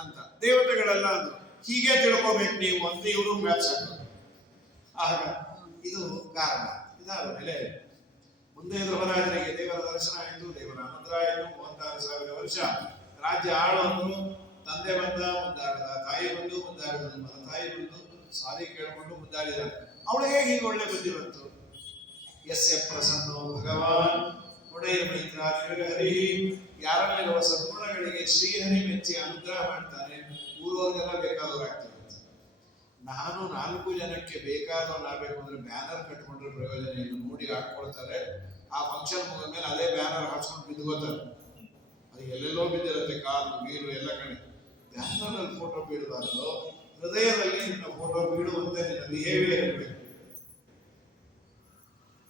ಅಂತ. ದೇವತೆಗಳೆಲ್ಲ ಅಂದ್ರು ಹೀಗೆ ತಿಳ್ಕೋಬೇಕು ನೀವು ಅಂತ ಇವರು ಕ್ಲಾಪ್ಸ್ ಹಾಕೋದು. ಆಗ ಇದು ಕಾರಣ. ಇದಾದ ಮೇಲೆ ಮುಂದೆ ಧರ್ಮರಾಜನಿಗೆ ದೇವರ ದರ್ಶನ ಆಯಿತು, ದೇವರ ಅನುಗ್ರಹ ಆಯಿತು. 36,000 ವರ್ಷ ರಾಜ್ಯ ಆಳೋದು. ತಂದೆ ಬಂದ ಮುಂದಾಗದ, ತಾಯಿ ಬಂದು ಮುಂದಾಗದ, ಮನ ತಾಯಿ ಬಂದು ಸಾರಿ ಕೇಳಿಕೊಂಡು ಮುಂದಾಡಿದ. ಅವಳಿಗೆ ಹೀಗೆ ಒಳ್ಳೆ ಬುದ್ಧಿ ಬಂತು. ಯಸ್ಯ ಪ್ರಸನ್ನೋ ಭಗವಾನ್ ಒಡೆಯ ಮೈತ್ರಾದಿಗಳಿಗೆ ಹರಿ, ಯಾರಲ್ಲಿರುವ ಸದ್ಗುಣಗಳಿಗೆ ಶ್ರೀಹರಿ ಮೆಚ್ಚಿ ಅನುಗ್ರಹ ಮಾಡ್ತಾನೆ, ಊರವ್ರಿಗೆಲ್ಲ ಬೇಕಾದವರಾಗ್ತಾರೆ. ನಾನು 4 ಜನಕ್ಕೆ ಬೇಕಾದವನಾಗಬೇಕು ಅಂದ್ರೆ ಬ್ಯಾನರ್ ಕಟ್ಕೊಂಡ್ರೆ ಪ್ರಯೋಜನ ಏನು, ನೋಡಿ ಹಾಕೊಳ್ತಾರೆ. ಆ ಫಂಕ್ಷನ್ ಮುಗಿದ ಮೇಲೆ ಅದೇ ಬ್ಯಾನರ್ ಹಾಕ್ಸ್ಕೊಂಡು ಬಿದ್ದುಗೋತಾರೆ. ಅದು ಎಲ್ಲೆಲ್ಲೋ ಬಿದ್ದಿರುತ್ತೆ, ಕಾಲು ಗೀರು ಎಲ್ಲ ಕಡೆ. ಬ್ಯಾನರಲ್ಲಿ ಫೋಟೋ ಬೀಳಬಾರ್ದು, ಹೃದಯದಲ್ಲಿ ನಿನ್ನ ಫೋಟೋ ಬೀಳುವಂತೆ ನಿನ್ನ ಬಿಹೇವಿಯರ್ ಇರಬೇಕು.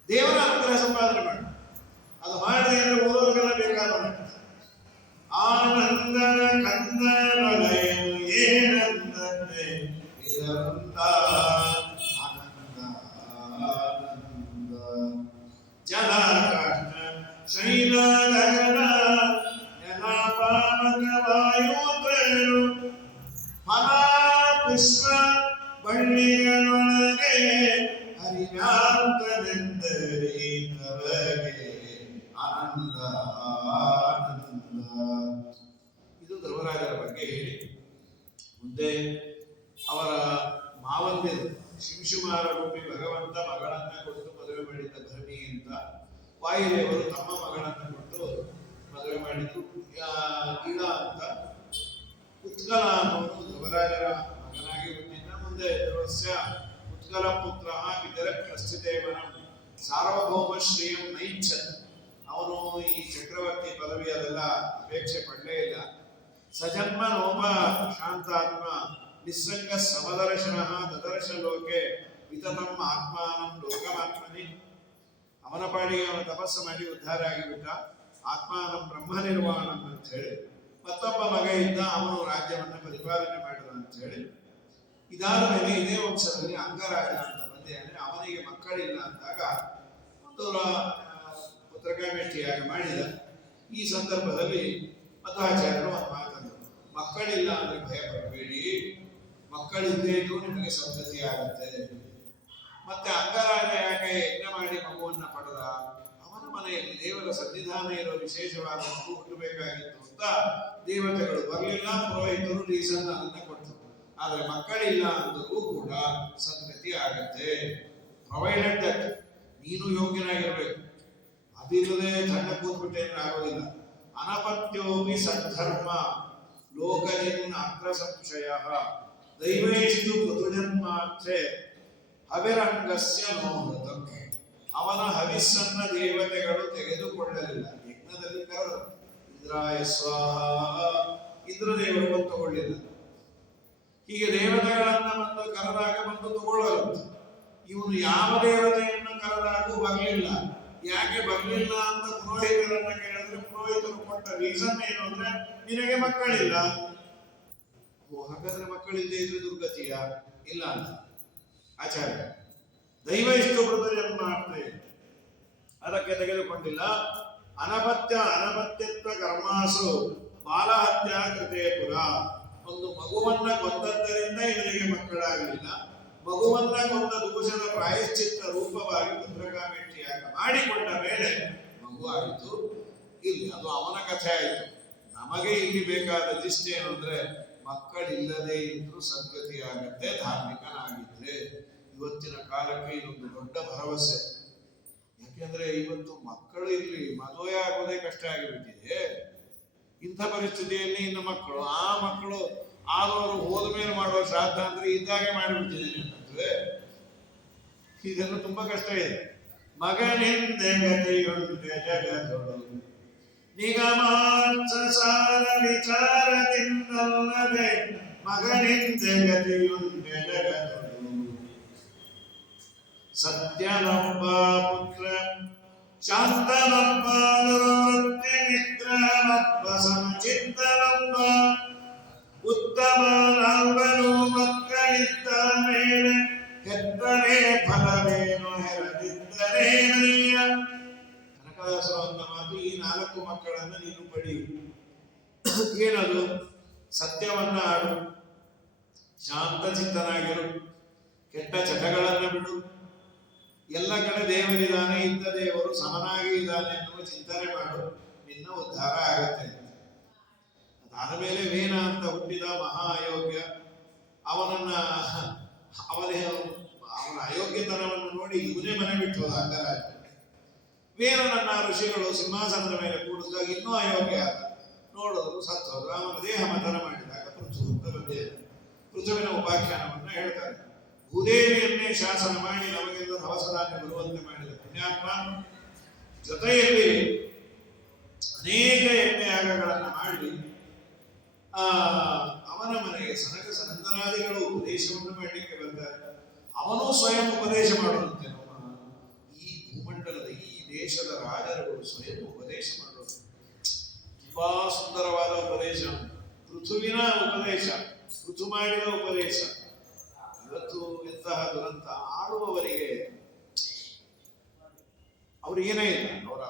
ದೇವರ ಅನುಗ್ರಹ ಸಂಪಾದನೆ ಮಾಡಿ, ಅದು ಮಾಡಿದೆ ಅಂದ್ರೆ ಊರವ್ರಿಗೆಲ್ಲ ಬೇಕಾದವನ. ಆನಂದನ ಕಂದನೊಲೆಯು ಏನಂದಂತೆ ಇರಂತ ಆನಂದ ಆನಂದ ಜನ ಕಷ್ಟ ಶೈಲಗನ ಜನಾಪಾನಕ ವಾಯುತ್ರರು ಫಲ ಪುಷ್ಪ ಬಳ್ಳಿಗಳೊಳಗೆ ಹರಿವ್ಯಾಂತನೆಂದರೆ ತವಗೆ ಆನಂದ ಆನಂದ. ಇದು ಧರ್ಮರಾಜರ ಬಗ್ಗೆ ಹೇಳಿ. ಮುಂದೆ ಅವರ ಮಾವಂದಿರು ಶಿಂಶುಮಾರ ರೂಪಿ ಭಗವಂತ ಮಗಳನ್ನ ಕೊಟ್ಟು ಮದುವೆ ಮಾಡಿದ್ದ ಧರ್ಮಿ ಅಂತ. ವಾಯುದೇವರು ತಮ್ಮ ಮಗಳನ್ನ ಕೊಟ್ಟು ಮದುವೆ ಮಾಡಿದ್ರು, ಈಳ ಅಂತ. ಉತ್ಕಲ ಅನ್ನೋನು ಧರ್ಮರಾಜರ ಮಗನಾಗಿ ಹುಟ್ಟಿದ್ದ. ಮುಂದೆ ಉತ್ಕಲ ಪುತ್ರ ಬಿದರೆ ಪ್ರಸ್ಥಿತೇವನ ಸಾರ್ವಭೌಮ ಶ್ರೇಯಂ ನೈಚ್ಛತ್. ಅವನು ಈ ಚಕ್ರವರ್ತಿ ಪದವಿ ಅದೆಲ್ಲ ಅಪೇಕ್ಷೆ ಪಡಲೇ ಇಲ್ಲ. ಸಜನ್ಮ ನೋಮ ಶಾಂತಾತ್ಮ ನಿಸ್ಸಂಗ ಸಮದರ್ಶನ ದದರ್ಶ ಲೋಕೆ ವಿತತಂ ಆತ್ಮಾನಂ ಲೋಕಮಾತ್ಮನಿ. ಅವನ ಪಾಡಿಗೆ ಅವನ ತಪಸ್ಸು ಮಾಡಿ ಉದ್ಧಾರ ಆಗಿಬಿಟ್ಟ. ಆತ್ಮಾನಂ ಬ್ರಹ್ಮ ನಿರ್ವಾಣಂ ಅಂತ ಹೇಳಿ. ಮತ್ತೊಬ್ಬ ಮಗ ಇದ್ದ, ಅವನು ರಾಜ್ಯವನ್ನು ಪರಿಪಾಲನೆ ಮಾಡಿದ ಅಂತ ಹೇಳಿ. ಇದಾದ ಮೇಲೆ ಇದೇ ವಂಶದಲ್ಲಿ ಅಂಗರಾಜ ಅಂತ ಬಂದಿದ್ದಾನೆ. ಅವನಿಗೆ ಮಕ್ಕಳಿಲ್ಲ ಅಂದಾಗ ಒಂದು ಪುತ್ರಕಾಮೇಷ್ಟಿಯಾಗಿ ಮಾಡಿದ. ಈ ಸಂದರ್ಭದಲ್ಲಿ ಮಧ್ವಾಚಾರ್ಯರು ಒಂದು ಮಾತಂದರು, ಮಕ್ಕಳಿಲ್ಲ ಅಂದ್ರೆ ಭಯ ಪಡಬೇಡಿ, ಮಕ್ಕಳಿದ್ದೇನು ನಿಮಗೆ ಸಂತತಿ ಆಗುತ್ತೆ. ಮತ್ತೆ ಅಂಗರಾಜ ಯಾಕೆ ಯಜ್ಞ ಮಾಡಿ ಮಗುವನ್ನ ಪಡೆದ? ಅವನ ಮನೆಯಲ್ಲಿ ದೇವರ ಸನ್ನಿಧಾನ ಇರೋ ವಿಶೇಷವಾದ ಮಗು ಹುಟ್ಟಬೇಕಾಗಿತ್ತು ಅಂತ ದೇವತೆಗಳು ಬರಲಿಲ್ಲ. ಪುರೋಹಿತರು ರೀಸನ್ ಅದನ್ನ ಕೊಟ್ಟರು. ಆದ್ರೆ ಮಕ್ಕಳಿಲ್ಲ ಅಂದರೂ ಕೂಡ ಸದ್ಗತಿ ಆಗತ್ತೆ. ಪ್ರೊವೈಡೆಡ್ ದಟ್ ನೀನು ಯೋಗ್ಯನಾಗಿರ್ಬೇಕು. ಅದಿಲ್ಲದೆ ಸಣ್ಣ ಕೂತ್ಬಿಟ್ಟೆ ಆಗೋದಿಲ್ಲ. ಅನಪತ್ಯೋಪಿ ಸದ್ಧರ್ಮ ಲೋಕಜಿನ್ ಅತ್ರ ಸಂಶಯ ದೈವೇಶು ಪೃಥುಜನ್ಮಾರ್ಥೆ ಹವಿರಂಗಸ್ಯ ನೋಹೃತಂ. ಅವನ ಹವಿಸ್ಸನ್ನ ದೇವತೆಗಳು ತೆಗೆದುಕೊಳ್ಳಲಿಲ್ಲ. ಯಜ್ಞದಲ್ಲಿ ಕರೆದರು, ಇಂದ್ರಾಯ ಸ್ವಾಹ, ಇಂದ್ರದೇವರು ಬಂದು ತಗೊಳ್ಳಿಲ್ಲ. ಹೀಗೆ ದೇವತೆಗಳನ್ನ ಬಂದು ಕರೆದಾಗ ಬಂದು ತಗೊಳ್ಳಲು. ಇವನು ಯಾವ ದೇವತೆಯನ್ನು ಕರೆದಾಗೂ ಬರಲಿಲ್ಲ. ಯಾಕೆ ಬರಲಿಲ್ಲ ಅಂತ ಪುರೋಹಿತರನ್ನ ಕೇಳಿದ್ರೆ ಪುರೋಹಿತರು ಕೊಟ್ಟ ರೀಸನ್ ಏನು ಅಂದ್ರೆ ನಿನಗೆ ಮಕ್ಕಳಿಲ್ಲ. ಹಾಗಾದ್ರೆ ಮಕ್ಕಳಿಲ್ಲದೆ ಇದ್ರೆ ದುರ್ಗತಿಯ ಇಲ್ಲ ಅಂತ ಆಚಾರ್ಯ. ದೈವ ಇಷ್ಟು ಜನ್ಮ ಆಗ್ತದೆ, ಅದಕ್ಕೆ ತೆಗೆದುಕೊಂಡಿಲ್ಲ. ಅನಪತ್ಯತ್ವ ಕರ್ಮಾಸು ಬಾಲಹತ್ಯ ಕೃತೆ ಪುರ. ಒಂದು ಮಗುವನ್ನ ಕೊಂದದ್ದರಿಂದ ಇವರಿಗೆ ಮಕ್ಕಳಾಗಲಿಲ್ಲ. ಮಗುವನ್ನ ಕೊಂದ ದೋಷದ ಪ್ರಾಯಶ್ಚಿತ್ತ ರೂಪವಾಗಿ ಪುತ್ರಕಾಮೇಷ್ಟಿಯಾಗ ಮಾಡಿಕೊಂಡ ಮೇಲೆ ಮಗು ಆಯಿತು. ಇಲ್ಲಿ ಅದು ಅವನ ಕಥೆ ಆಯಿತು. ನಮಗೆ ಇಲ್ಲಿ ಬೇಕಾದ ಜಿಸ್ಟ್ ಏನು ಅಂದ್ರೆ ಮಕ್ಕಳಿಲ್ಲದೆ ಇದ್ರೂ ಸದ್ಗತಿ ಆಗತ್ತೆ ಧಾರ್ಮಿಕನಾಗಿದ್ರೆ. ಇವತ್ತಿನ ಕಾಲಕ್ಕೆ ಇದೊಂದು ದೊಡ್ಡ ಭರವಸೆ. ಯಾಕೆಂದ್ರೆ ಇವತ್ತು ಮಕ್ಕಳು ಇಲ್ಲಿ ಮದುವೆ ಆಗೋದೇ ಕಷ್ಟ ಆಗಿಬಿಟ್ಟಿದೆ. ಇಂಥ ಪರಿಸ್ಥಿತಿಯಲ್ಲಿ ಇನ್ನು ಮಕ್ಕಳು, ಆ ಮಕ್ಕಳು ಆದವರು ಹೋದ ಮೇಲೆ ಮಾಡುವ ಶ್ರಾದ್ದ ಅಂದ್ರೆ ಇದ್ದಾಗೆ ಮಾಡಿಬಿಟ್ಟಿದ್ದೀನಿ ಅಂತಂದ್ರೆ ಇದೆಲ್ಲ ತುಂಬಾ ಕಷ್ಟ ಇದೆ. ಮಗನಿಂದೆ ಗತಿಯುಂಟೆ ಜಗದೊಳು ನಿಗಮಾರ್ಥ ಸಾರ ವಿಚಾರದಿಂದಲ್ಲದೆ ಮಗನಿಂದೆ ಗತಿಯುಂಟೆ ಜಗದೊಳು. ಸತ್ಯನೊಬ್ಬ ಪುತ್ರ ಶಾಂತನೊಬ್ಬ ದುರ್ವೃತ್ತಿ ನಿಗ್ರಹನೊಬ್ಬ ಸಮಚಿತ್ತನೊಬ್ಬ ಉತ್ತಮ ನಾಲ್ವರು ಮಕ್ಕಳಿದ್ದ ಮೇಲೆ ಹೆತ್ತನೇ ಫಲವೇನು ಹೆರದಿದ್ದ ಜನನೇನಯ್ಯ. ಕನಕದಾಸರು ಅಂದ ಮಾತು, ಈ 4 ಮಕ್ಕಳನ್ನ ನೀನು ಪಡಿ. ಏನದು? ಸತ್ಯವನ್ನ ಆಡು, ಶಾಂತ ಚಿತ್ತನಾಗಿರು, ಕೆಟ್ಟ ಚಟಗಳನ್ನ ಬಿಡು, ಎಲ್ಲ ಕಡೆ ದೇವರಿದ್ದಾನೆ, ಇದ್ದ ದೇವರು ಸಮನಾಗಿ ಇದ್ದಾನೆ ಎನ್ನುವ ಚಿಂತನೆ ಮಾಡು, ನಿನ್ನ ಉದ್ಧಾರ ಆಗತ್ತೆ. ಅದಾದ ಮೇಲೆ ವೇನ ಅಂತ ಹುಟ್ಟಿದ ಮಹಾ ಅಯೋಗ್ಯ, ಅವನ ಅಯೋಗ್ಯತನವನ್ನು ನೋಡಿ ಇವನೇ ಮನೆ ಬಿಟ್ಟು ಹೋದ ಅಂಗರಾಜ. ವೇನನನ್ನ ಋಷಿಗಳು ಸಿಂಹಾಸನದ ಮೇಲೆ ಕೂಡಿಸಿದಾಗ ಇನ್ನೂ ಅಯೋಗ್ಯ ಆದ. ನೋಡಿದ್ರು ಸತ್ತೋದ್ರು. ಅವನ ದೇಹ ಮತನ ಮಾಡಿದಾಗ ಪೃಥು ಅಂತ ಬಂದೇ. ಪೃಥುವಿನ ಉಪಾಖ್ಯಾನವನ್ನು ಹೇಳ್ತಾರೆ. ಭೂದೇವಿಯನ್ನೇ ಶಾಸನ ಮಾಡಿ ನಮಗೆಲ್ಲ ದವಸಧಾನ್ಯ ಬರುವಂತೆ ಮಾಡಿದ ಪುಣ್ಯಾತ್ಮ. ಜೊತೆಯಲ್ಲಿ ಅನೇಕ ಯಜ್ಞಯಾಗಗಳನ್ನು ಮಾಡಿ ಅವನ ಮನೆಗೆ ಸನಕ ಸನಂದನಾದಿಗಳು ಉಪದೇಶವನ್ನು ಮಾಡಲಿಕ್ಕೆ ಬಂದ್ದಾರೆ. ಅವನು ಸ್ವಯಂ ಉಪದೇಶ ಮಾಡುವಂತೆ. ಈ ಭೂಮಂಡಲದ ಈ ದೇಶದ ರಾಜರುಗಳು ಸ್ವಯಂ ಉಪದೇಶ ಮಾಡೋದು ತುಂಬಾ ಸುಂದರವಾದ ಉಪದೇಶ. ಪೃಥುವಿನ ಉಪದೇಶ, ಪೃಥು ಮಾಡಿದ ಉಪದೇಶ. ಇವತ್ತು ಇಂತಹ ದುರಂತ ಆಳುವವರಿಗೆ ಅವ್ರಿಗೇನೇ ಇಲ್ಲ. ಅವರ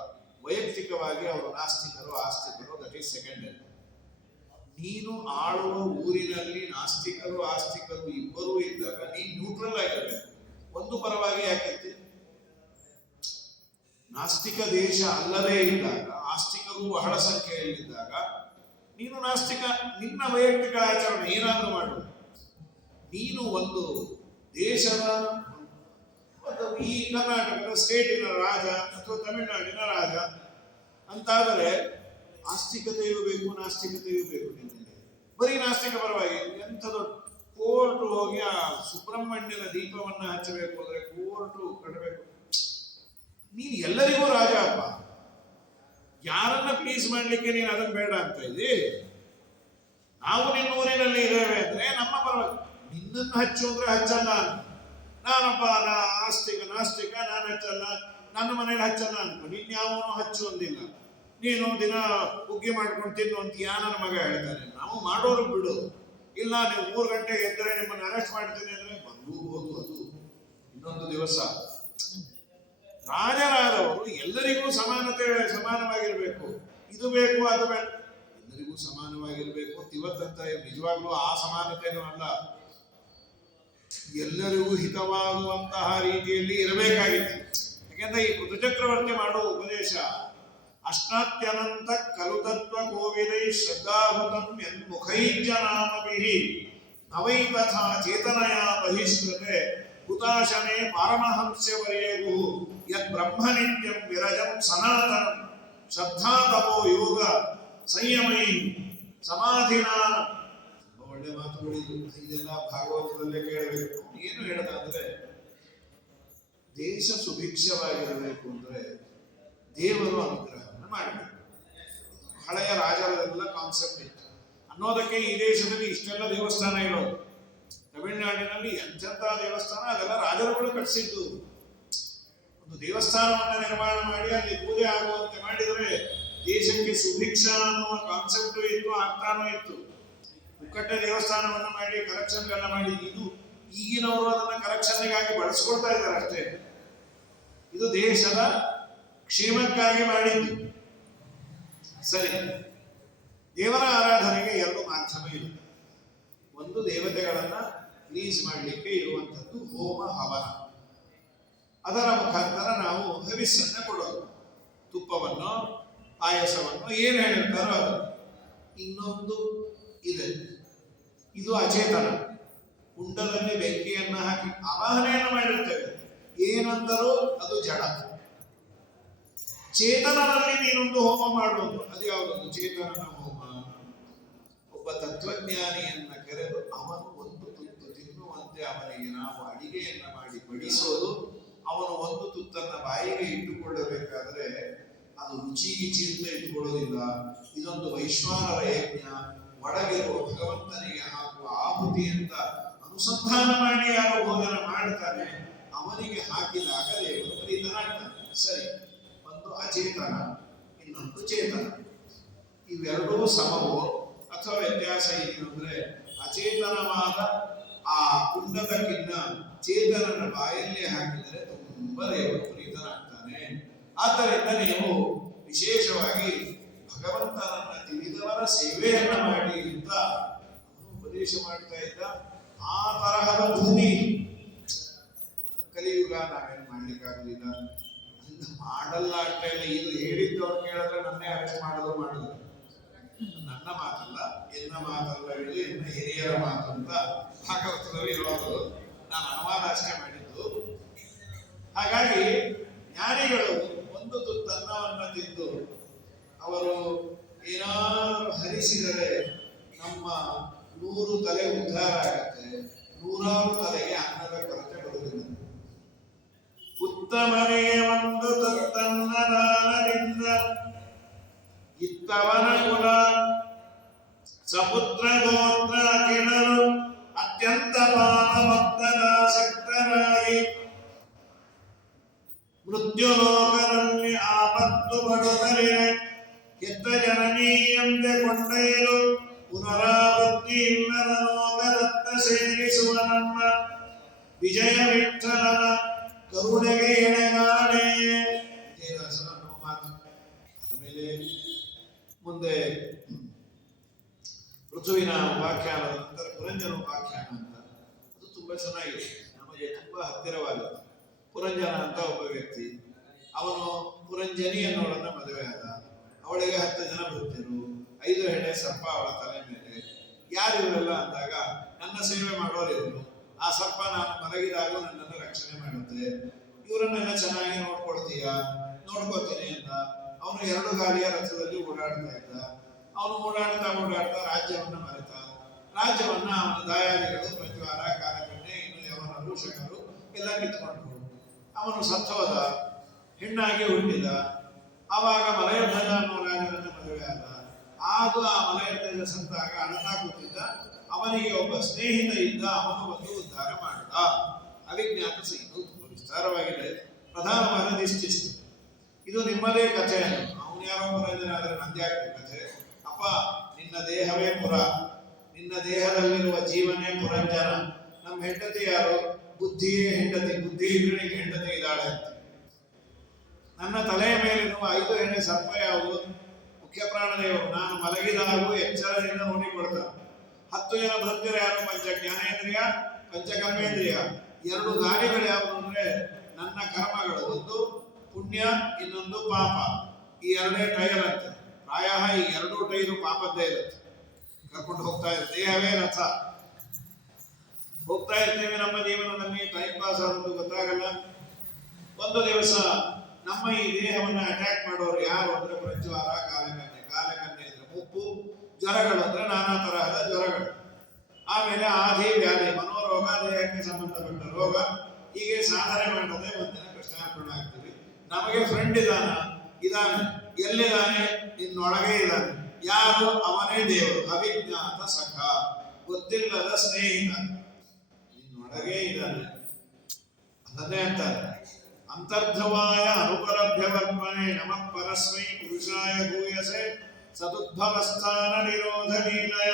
ವೈಯಕ್ತಿಕವಾಗಿ ಅವರು ನಾಸ್ತಿಕರು ಆಸ್ತಿಕರು, ದಟ್ ಈಸ್ ಸೆಕೆಂಡರಿ. ನೀನು ಆಳುವ ಊರಿನಲ್ಲಿ ನಾಸ್ತಿಕರು ಆಸ್ತಿಕರು ಇಬ್ಬರೂ ಇದ್ದಾಗ ನೀನು ನ್ಯೂಟ್ರಲ್ ಆಗಿರ್ಬೇಕು. ಒಂದು ಪರವಾಗಿ ಯಾಕಿರ್ತಿ? ನಾಸ್ತಿಕ ದೇಶ ಅಲ್ಲದೇ ಇದ್ದಾಗ, ಆಸ್ತಿಕರು ಬಹಳ ಸಂಖ್ಯೆಯಲ್ಲಿದ್ದಾಗ ನೀನು ನಾಸ್ತಿಕ, ನಿನ್ನ ವೈಯಕ್ತಿಕ ಆಚರಣೆ ಏನಾದರೂ ಮಾಡು. ನೀನು ಒಂದು ದೇಶದ, ಈ ಕರ್ನಾಟಕದ ಸ್ಟೇಟಿನ ರಾಜ ಅಥವಾ ತಮಿಳುನಾಡಿನ ರಾಜ ಅಂತಾದರೆ ಆಸ್ತಿಕತೆಯೂ ಬೇಕು, ನಾಸ್ತಿಕತೆಯೂ ಬೇಕು. ನಿನ್ನಲ್ಲಿ ಬರೀ ನಾಸ್ತಿಕ ಪರವಾಗಿ ಎಂಥ ದೊಡ್ಡ ಕೋರ್ಟ್ ಹೋಗಿ ಆ ಸುಬ್ರಹ್ಮಣ್ಯನ ದೀಪವನ್ನ ಹಚ್ಚಬೇಕು ಅಂದ್ರೆ ಕೋರ್ಟು ಕಟ್ಟಬೇಕು. ನೀನು ಎಲ್ಲರಿಗೂ ರಾಜ ಅಪ್ಪ. ಯಾರನ್ನ ಪ್ಲೀಸ್ ಮಾಡ್ಲಿಕ್ಕೆ ನೀನು ಅದನ್ನ ಬೇಡ ಅಂತ ಇದ್ದಿ. ನಾವು ನಿನ್ನ ಊರಿನಲ್ಲಿ ಇದ್ದೇವೆ ಅಂದ್ರೆ ನಮ್ಮ ಪರವಾಗಿ. ನಿನ್ನನ್ನು ಹಚ್ಚು ಅಂದ್ರೆ ಹಚ್ಚಲ್ಲ. ನಾನೊಬ್ಬ ಆಸ್ತಿಕ ನಾಸ್ತಿಕ, ನಾನು ಹಚ್ಚಲ್ಲ, ನನ್ನ ಮನೇಲಿ ಹಚ್ಚಲ್ಲ ಅನ್ಕೊ. ನೀನ್ ಯಾವನು ಹಚ್ಚು ಅಂದಿಲ್ಲ. ನೀನು ದಿನ ಉಗ್ಗಿ ಮಾಡ್ಕೊಂಡು ತಿನ್ನು ಅಂತ ನನ್ನ ಮಗ ಹೇಳ್ತಾನೆ. ನಾವು ಮಾಡೋರು ಬಿಡು. ಇಲ್ಲ ನೀವು 3 ಗಂಟೆಗೆ ಎದ್ದರೆ ನಿಮ್ಮನ್ನು ಅರೆಸ್ಟ್ ಮಾಡ್ತೀನಿ ಅಂದ್ರೆ ಬಂದೂಬಹುದು. ಅದು ಇನ್ನೊಂದು ದಿವಸ. ರಾಜರಾದವರು ಎಲ್ಲರಿಗೂ ಸಮಾನವಾಗಿರ್ಬೇಕು. ಇದು ಬೇಕು ಅದು ಬೇಡ, ಎಲ್ಲರಿಗೂ ಸಮಾನವಾಗಿರ್ಬೇಕು. ಇವತ್ತಂತ ನಿಜವಾಗ್ಲೂ ಆ ಸಮಾನತೆನೂ ಅಲ್ಲ. ಎಲ್ಲರಿಗೂ ಹಿತವಾಗುವಂತಹ ರೀತಿಯಲ್ಲಿ ಇರಬೇಕಾಗಿತ್ತು. ಯಾಕೆಂದ್ರೆ ಈ ಪೃಥುಚಕ್ರವರ್ತಿ ಮಾಡುವ ಉಪದೇಶ ಅಷ್ಟಾತ್ಯನಂತ ಕಲುತತ್ವ ಕೋವಿದೈ ಶ್ರದ್ಧಾಹುತಂ ಯನ್ಮುಖೈಜ ನಾಮಭಿಹಿ ನವೈ ತಥಾ ಚೇತನಯ ಬಹಿಷ್ಕೃತೆ ಹುತಾಶನೆ ಪಾರಮಹಂಸ್ಯವರ್ಯೇಗು ಯತ್ ಬ್ರಹ್ಮ ನಿತ್ಯಂ ವಿರಜಂ ಸನಾತನಂ ಶ್ರದ್ಧಾತಮೋ ಯೋಗ ಸಂಯಮೈ ಸಮಾಧಿನ. ಒಳ್ಳೆ ಮಾತುಗಳಿದ್ದು ಇದೆಲ್ಲ ಭಾಗವತದಲ್ಲೇ ಕೇಳಬೇಕು. ಏನು ಹೇಳ್ದ ಅಂದ್ರೆ, ದೇಶ ಸುಭಿಕ್ಷವಾಗಿರಬೇಕು ಅಂದ್ರೆ ದೇವರು ಅನುಗ್ರಹವನ್ನು ಮಾಡಬೇಕು. ಹಳೆಯ ರಾಜರದೆಲ್ಲ ಕಾನ್ಸೆಪ್ಟ್ ಇತ್ತು ಅನ್ನೋದಕ್ಕೆ ಈ ದೇಶದಲ್ಲಿ ಇಷ್ಟೆಲ್ಲ ದೇವಸ್ಥಾನ ಇರೋದು. ತಮಿಳುನಾಡಿನಲ್ಲಿ ಎಂತೆಂಥ ದೇವಸ್ಥಾನ, ಅದೆಲ್ಲ ರಾಜರುಗಳು ಕಟ್ಟಿಸಿದ್ದು. ಒಂದು ದೇವಸ್ಥಾನವನ್ನು ನಿರ್ಮಾಣ ಮಾಡಿ ಅಲ್ಲಿ ಪೂಜೆ ಆಗುವಂತೆ ಮಾಡಿದರೆ ದೇಶಕ್ಕೆ ಸುಭಿಕ್ಷ ಅನ್ನುವ ಕಾನ್ಸೆಪ್ಟ್ ಇತ್ತು, ಆಗ್ತಾನೂ ಇತ್ತು. ಮುಕ್ಕಟ್ಟೆ ದೇವಸ್ಥಾನವನ್ನು ಮಾಡಿ ಕರಪ್ಷನ್ ಎಲ್ಲ ಮಾಡಿ, ಇದು ಈಗಿನವರು ಅದನ್ನ ಕರಪ್ಷನ್ಗಾಗಿ ಬಳಸ್ಕೊಳ್ತಾ ಇದ್ದಾರೆ ಅಷ್ಟೇ. ಇದು ದೇಶದ ಕ್ಷೇಮಕ್ಕಾಗಿ ಮಾಡಿದ್ದು. ಸರಿ, ದೇವರ ಆರಾಧನೆಗೆ 2 ಮಾಧ್ಯಮ ಇರುತ್ತೆ. ಒಂದು ದೇವತೆಗಳನ್ನ ಪ್ಲೀಸ್ ಮಾಡಲಿಕ್ಕೆ ಇರುವಂಥದ್ದು ಹೋಮ ಹವನ. ಅದರ ಮುಖಾಂತರ ನಾವು ಹವಿಸ್ಸನ್ನ ಕೊಡೋದು, ತುಪ್ಪವನ್ನು ಪಾಯಸವನ್ನು ಏನು ಹೇಳಿರ್ತಾರೋ ಅದು. ಇನ್ನೊಂದು ಇದೆ, ಇದು ಅಚೇತನ. ಕುಂಡದಲ್ಲಿ ಬೆಂಕಿಯನ್ನು ಹಾಕಿ ಆವಾಹನೆಯನ್ನು ಮಾಡಿರ್ತೇವೆ, ಏನಂದರೂ ಅದು ಜಡ. ಚೇತನದಲ್ಲಿ ನೀನೊಂದು ಹೋಮ ಮಾಡುವುದು, ಅದು ಯಾವುದೊಂದು ಚೇತನನ ಹೋಮ. ಒಬ್ಬ ತತ್ವಜ್ಞಾನಿಯನ್ನ ಕರೆದು ಅವನು ಒಂದು ತುತ್ತು ತಿನ್ನುವಂತೆ ಅವನಿಗೆ ನಾವು ಅಡಿಗೆಯನ್ನ ಮಾಡಿ ಬಡಿಸೋದು. ಅವನು ಒಂದು ತುತ್ತನ್ನ ಬಾಯಿಗೆ ಇಟ್ಟುಕೊಳ್ಳಬೇಕಾದ್ರೆ ಅದು ರುಚಿ ಗಿಚಿ ಅಂತ ಇಟ್ಟುಕೊಳ್ಳೋದಿಲ್ಲ. ಇದೊಂದು ವೈಶ್ವಾನರ ಯಜ್ಞ, ಒಳಗಿರುವ ಭಗವಂತನಿಗೆ ಹಾಕುವ ಆಹುತಿ ಅಂತ ಅನುಸಂಧಾನ ಮಾಡಿ ಯಾರು ಭೋಜನ ಮಾಡ್ತಾನೆ ಅವನಿಗೆ ಹಾಕಿದಾಗ ದೇವರು ಪ್ರೀತನಾಗ್ತಾನೆ. ಸರಿ, ಒಂದು ಅಚೇತನ, ಇನ್ನೊಂದು ಚೇತನ. ಇವೆರಡೂ ಸಮವೋ ಅಥವಾ ವ್ಯತ್ಯಾಸ ಏನು ಅಂದ್ರೆ, ಅಚೇತನವಾದ ಆ ಕುಂಡದಕ್ಕಿನ್ನ ಚೇತನನ ಬಾಯಲ್ಲಿ ಹಾಕಿದರೆ ತುಂಬ ತುಂಬ ದೇವರು ಪ್ರೀತನಾಗ್ತಾನೆ. ಆದ್ದರಿಂದ ನೀವು ವಿಶೇಷವಾಗಿ ಭಗವಂತನನ್ನ ತಿಳಿದವರ ಸೇವೆಯನ್ನ ಮಾಡಿ ಅಂತ ಉಪದೇಶ ಮಾಡ್ತಾ ಇದ್ದ. ಆ ತರಹದ ಭೂಮಿ ಕಲಿಯುಗ, ನಾವೇನು ಮಾಡ್ಲಿಕ್ಕಾಗುದಿಲ್ಲ. ಮಾಡಲ್ಲ ಅಷ್ಟೇ ಇಲ್ಲ, ಇದು ಹೇಳಿದ್ದವ್ರು ಕೇಳಿದ್ರೆ ನನ್ನೇ ಅರೆಸ್ಟ್ ಮಾಡುದು ನನ್ನ ಮಾತಲ್ಲ, ಎನ್ನ ಮಾತಲ್ಲ, ಇದು ಎನ್ನ ಹಿರಿಯರ ಮಾತು ಅಂತ ಭಾಗವತದಲ್ಲಿ ಇರೋದು. ನಾನು ಅನುವಾದ ಅಷ್ಟೇ ಮಾಡಿದ್ದು. ಹಾಗಾಗಿ ಜ್ಞಾನಿಗಳು ಒಂದು ತುತ್ತನ್ನವನ್ನ ತಿಂದು ಅವರು ಏನಾದರೂ ಹರಿಸಿದರೆ ನಮ್ಮ 100 ತಲೆ ಉದ್ಧಾರ ಆಗುತ್ತೆ, 100 ತಲೆಗೆ ಅನ್ನದ ಕೊರತೆ ಬರುವುದಿಲ್ಲ. ಉತ್ತಮನಿಗೆ ಒಂದು ತುತ್ತನ್ನ ದಾನದಿಂದ ಇತ್ತವನ ಕುಲ ಸಪುತ್ರ ಗೋತ್ರ ಕಿಣರು ಅತ್ಯಂತ ಪಾಪಭಕ್ತರಾಸಕ್ತರಾಗಿ ಮೃತ್ಯುಲೋಕದಲ್ಲಿ ಆಪತ್ತು ಬಡುತ್ತಲೇ ಕೆತ್ತ ಜನನೀಯಂತೆ ಕೊಂಡೊಯ್ಯಲು ಪುನರಾವೃತ್ತಿ ಇಲ್ಲದ ಲೋಕದತ್ತ ಸೇರಿಸುವ ನಮ್ಮ ವಿಜಯ ವಿಠಲನ ಕರುಣೆಗೆ ಎಣೆಗಾಣೆ. ವಿಜಯದಾಸನ ಮಾತು. ಆಮೇಲೆ ಮುಂದೆ ಋತುವಿನ ಉಪಾಖ್ಯಾನದ ನಂತರ ಪುರಂಜನ ಉಪಾಖ್ಯಾನ ಅಂತ, ಅದು ತುಂಬಾ ಚೆನ್ನಾಗಿದೆ, ನಮಗೆ ತುಂಬಾ ಹತ್ತಿರವಾದದ್ದು. ಪುರಂಜನ ಅಂತ ಒಬ್ಬ ವ್ಯಕ್ತಿ, ಅವನು ಪುರಂಜನಿ ಅನ್ನೋಳನ್ನ ಮದುವೆ ಆದ. ಅವಳಿಗೆ 10 ಜನ ಭೃತ್ಯರು, 5 ಹೆಡೆ ಸರ್ಪ ಅವಳ ತಲೆ ಮೇಲೆ. ಯಾರು ಇವರೆಲ್ಲ ಅಂದಾಗ, ನನ್ನ ಸೇವೆ ಮಾಡೋರು ಇವರು. ಆ ಸರ್ಪ ನಾನು ಮಲಗಿದಾಗ ನನ್ನನ್ನು ರಕ್ಷಣೆ ಮಾಡುತ್ತೆ, ಇವರನ್ನೆಲ್ಲ ಚೆನ್ನಾಗಿ ನೋಡ್ಕೊಳ್ತೀಯ? ನೋಡ್ಕೋತೀನಿ ಅಂತ ಅವನು 2 ಗಾಲಿಯ ರಥದಲ್ಲಿ ಓಡಾಡ್ತಾ ಇದ್ದ. ಅವನು ಓಡಾಡ್ತಾ ರಾಜ್ಯವನ್ನ ಮರೆತ. ರಾಜ್ಯವನ್ನ ಅವನ ದಾಯಾದಿಗಳು, ಪ್ರಜ್ವಾರ, ಕಾಲಕನ್ನೆ, ಇನ್ನು ಯವನರು, ಶಕರು ಎಲ್ಲ ಕಿತ್ಕೊಂಡ್ರು. ಅವನು ಸತ್ತೋದ, ಹೆಣ್ಣಾಗಿ ಹುಟ್ಟಿದ. ಆವಾಗ ಮಲಯಧ್ವಜ ಅನ್ನೋ ರಾಜರನ್ನ ಮದುವೆ ಆದ. ಆಗ ಆ ಮಲಯಧ್ವಜ ಸತ್ತಾಗ ಅಳತಾ ಕೂತಿದ್ದ. ಅವನಿಗೆ ಒಬ್ಬ ಸ್ನೇಹಿತ ಇದ್ದ, ಅವನು ಬಂದು ಉದ್ಧಾರ ಮಾಡಿದ. ಅವಿಜ್ಞಾತ ಇದು ತುಂಬಾ ವಿಸ್ತಾರವಾಗಿದೆ. ಪ್ರಧಾನವಾದ ಇಷ್ಟಿಷ್ಟು. ಇದು ನಿಮ್ಮದೇ ಕಥೆ. ಅವನು ಯಾರೋ ಪುರಂಜನ ಆದರೆ ನಂದ್ಯಾಕೆ ಕಥೆ? ಅಪ್ಪ, ನಿನ್ನ ದೇಹವೇ ಪುರ, ನಿನ್ನ ದೇಹದಲ್ಲಿರುವ ಜೀವನೇ ಪುರಂಜನ. ನಮ್ಮ ಹೆಂಡತಿ ಯಾರು? ಬುದ್ಧಿಯೇ ಹೆಂಡತಿ. ಬುದ್ಧಿ ಇದ್ರೆ ನಿಂಗೆ ಹೆಂಡತಿ ಇದ್ದಾಳೆ ಅಂತ. ನನ್ನ ತಲೆಯ ಮೇಲಿರುವ 5 ಹೆಣ್ಣೆ ಸರ್ಪ ಯಾವುದು? ಮುಖ್ಯ ಪ್ರಾಣದೇವರು. ನಾನು ಮಲಗಿದಾಗೂ ಎಚ್ಚರದಿಂದ ನೋಡಿಕೊಳ್ತಾರೆ. 10 ಜನ ಭೃತ್ಯರು ಯಾರು? ಪಂಚ ಜ್ಞಾನೇಂದ್ರಿಯ, ಪಂಚಕರ್ಮೇಂದ್ರಿಯ. 2 ಗಾಳಿಗಳು ಯಾವುದು ಅಂದ್ರೆ ನನ್ನ ಕರ್ಮಗಳು. ಒಂದು ಪುಣ್ಯ, ಇನ್ನೊಂದು ಪಾಪ. ಈ 2 ಟೈರ್ ಅಂತೆ. ಪ್ರಾಯ ಈ 2 ಟೈರು ಪಾಪದ್ದೇ ಇರುತ್ತೆ. ಕರ್ಕೊಂಡು ಹೋಗ್ತಾ ಇರುತ್ತೆ. ದೇಹವೇ ರಥ. ಹೋಗ್ತಾ ಇರ್ತೇವೆ ನಮ್ಮ ಜೀವನದಲ್ಲಿ, ಟೈಮ್ ಪಾಸ್ ಆಗೋದು ಗೊತ್ತಾಗಲ್ಲ. ಒಂದು ದಿವಸ ನಮ್ಮ ಈ ದೇಹವನ್ನು ಅಟ್ಯಾಕ್ ಮಾಡೋರು ಯಾರು ಅಂದ್ರೆ ಪ್ರಜ್ವಾರ, ಕಾಲಕನ್ನೆ. ಕಾಲಕನ್ನೆ ಅಂದ್ರೆ ಮುಪ್ಪು, ಜ್ವರಗಳು ಅಂದ್ರೆ ನಾನಾ ತರಹದ ಜ್ವರಗಳು. ಆಮೇಲೆ ಆದಿ ವ್ಯಾಧಿ, ಮನೋರೋಗ, ದೇಹಕ್ಕೆ ಸಂಬಂಧಪಟ್ಟ ರೋಗ. ಹೀಗೆ ಸಾಧನೆ ಮಾಡದೆ ಒಂದಿನ ಕೃಷ್ಣಾರ್ಪಣೆ ಆಗ್ತೀವಿ. ನಮಗೆ ಫ್ರೆಂಡ್ ಇದಾನೆ. ಎಲ್ಲಿದ್ದಾನೆ? ನಿನ್ನೊಳಗೆ ಇದ್ದಾನೆ. ಯಾರು? ಅವನೇ ದೇವರು. ಅವಿಜ್ಞಾತ ಸಖ, ಗೊತ್ತಿಲ್ಲದ ಸ್ನೇಹಿತ, ನಿನ್ನೊಳಗೆ ಇದ್ದಾನೆ. ಅದನ್ನೇ ಅಂತಾರೆ, ಅಂತರ್ಧವಾಯ ಅನುಪಲಭ್ಯವರ್ಮನೆ ನಮಃ ಪರಸ್ಮೈ ಪುರುಷಾಯ ಭೂಯಸೆ ಸದುದ್ಭವಸ್ಥಾನ ನಿರೋಧ ಲೀಲಯ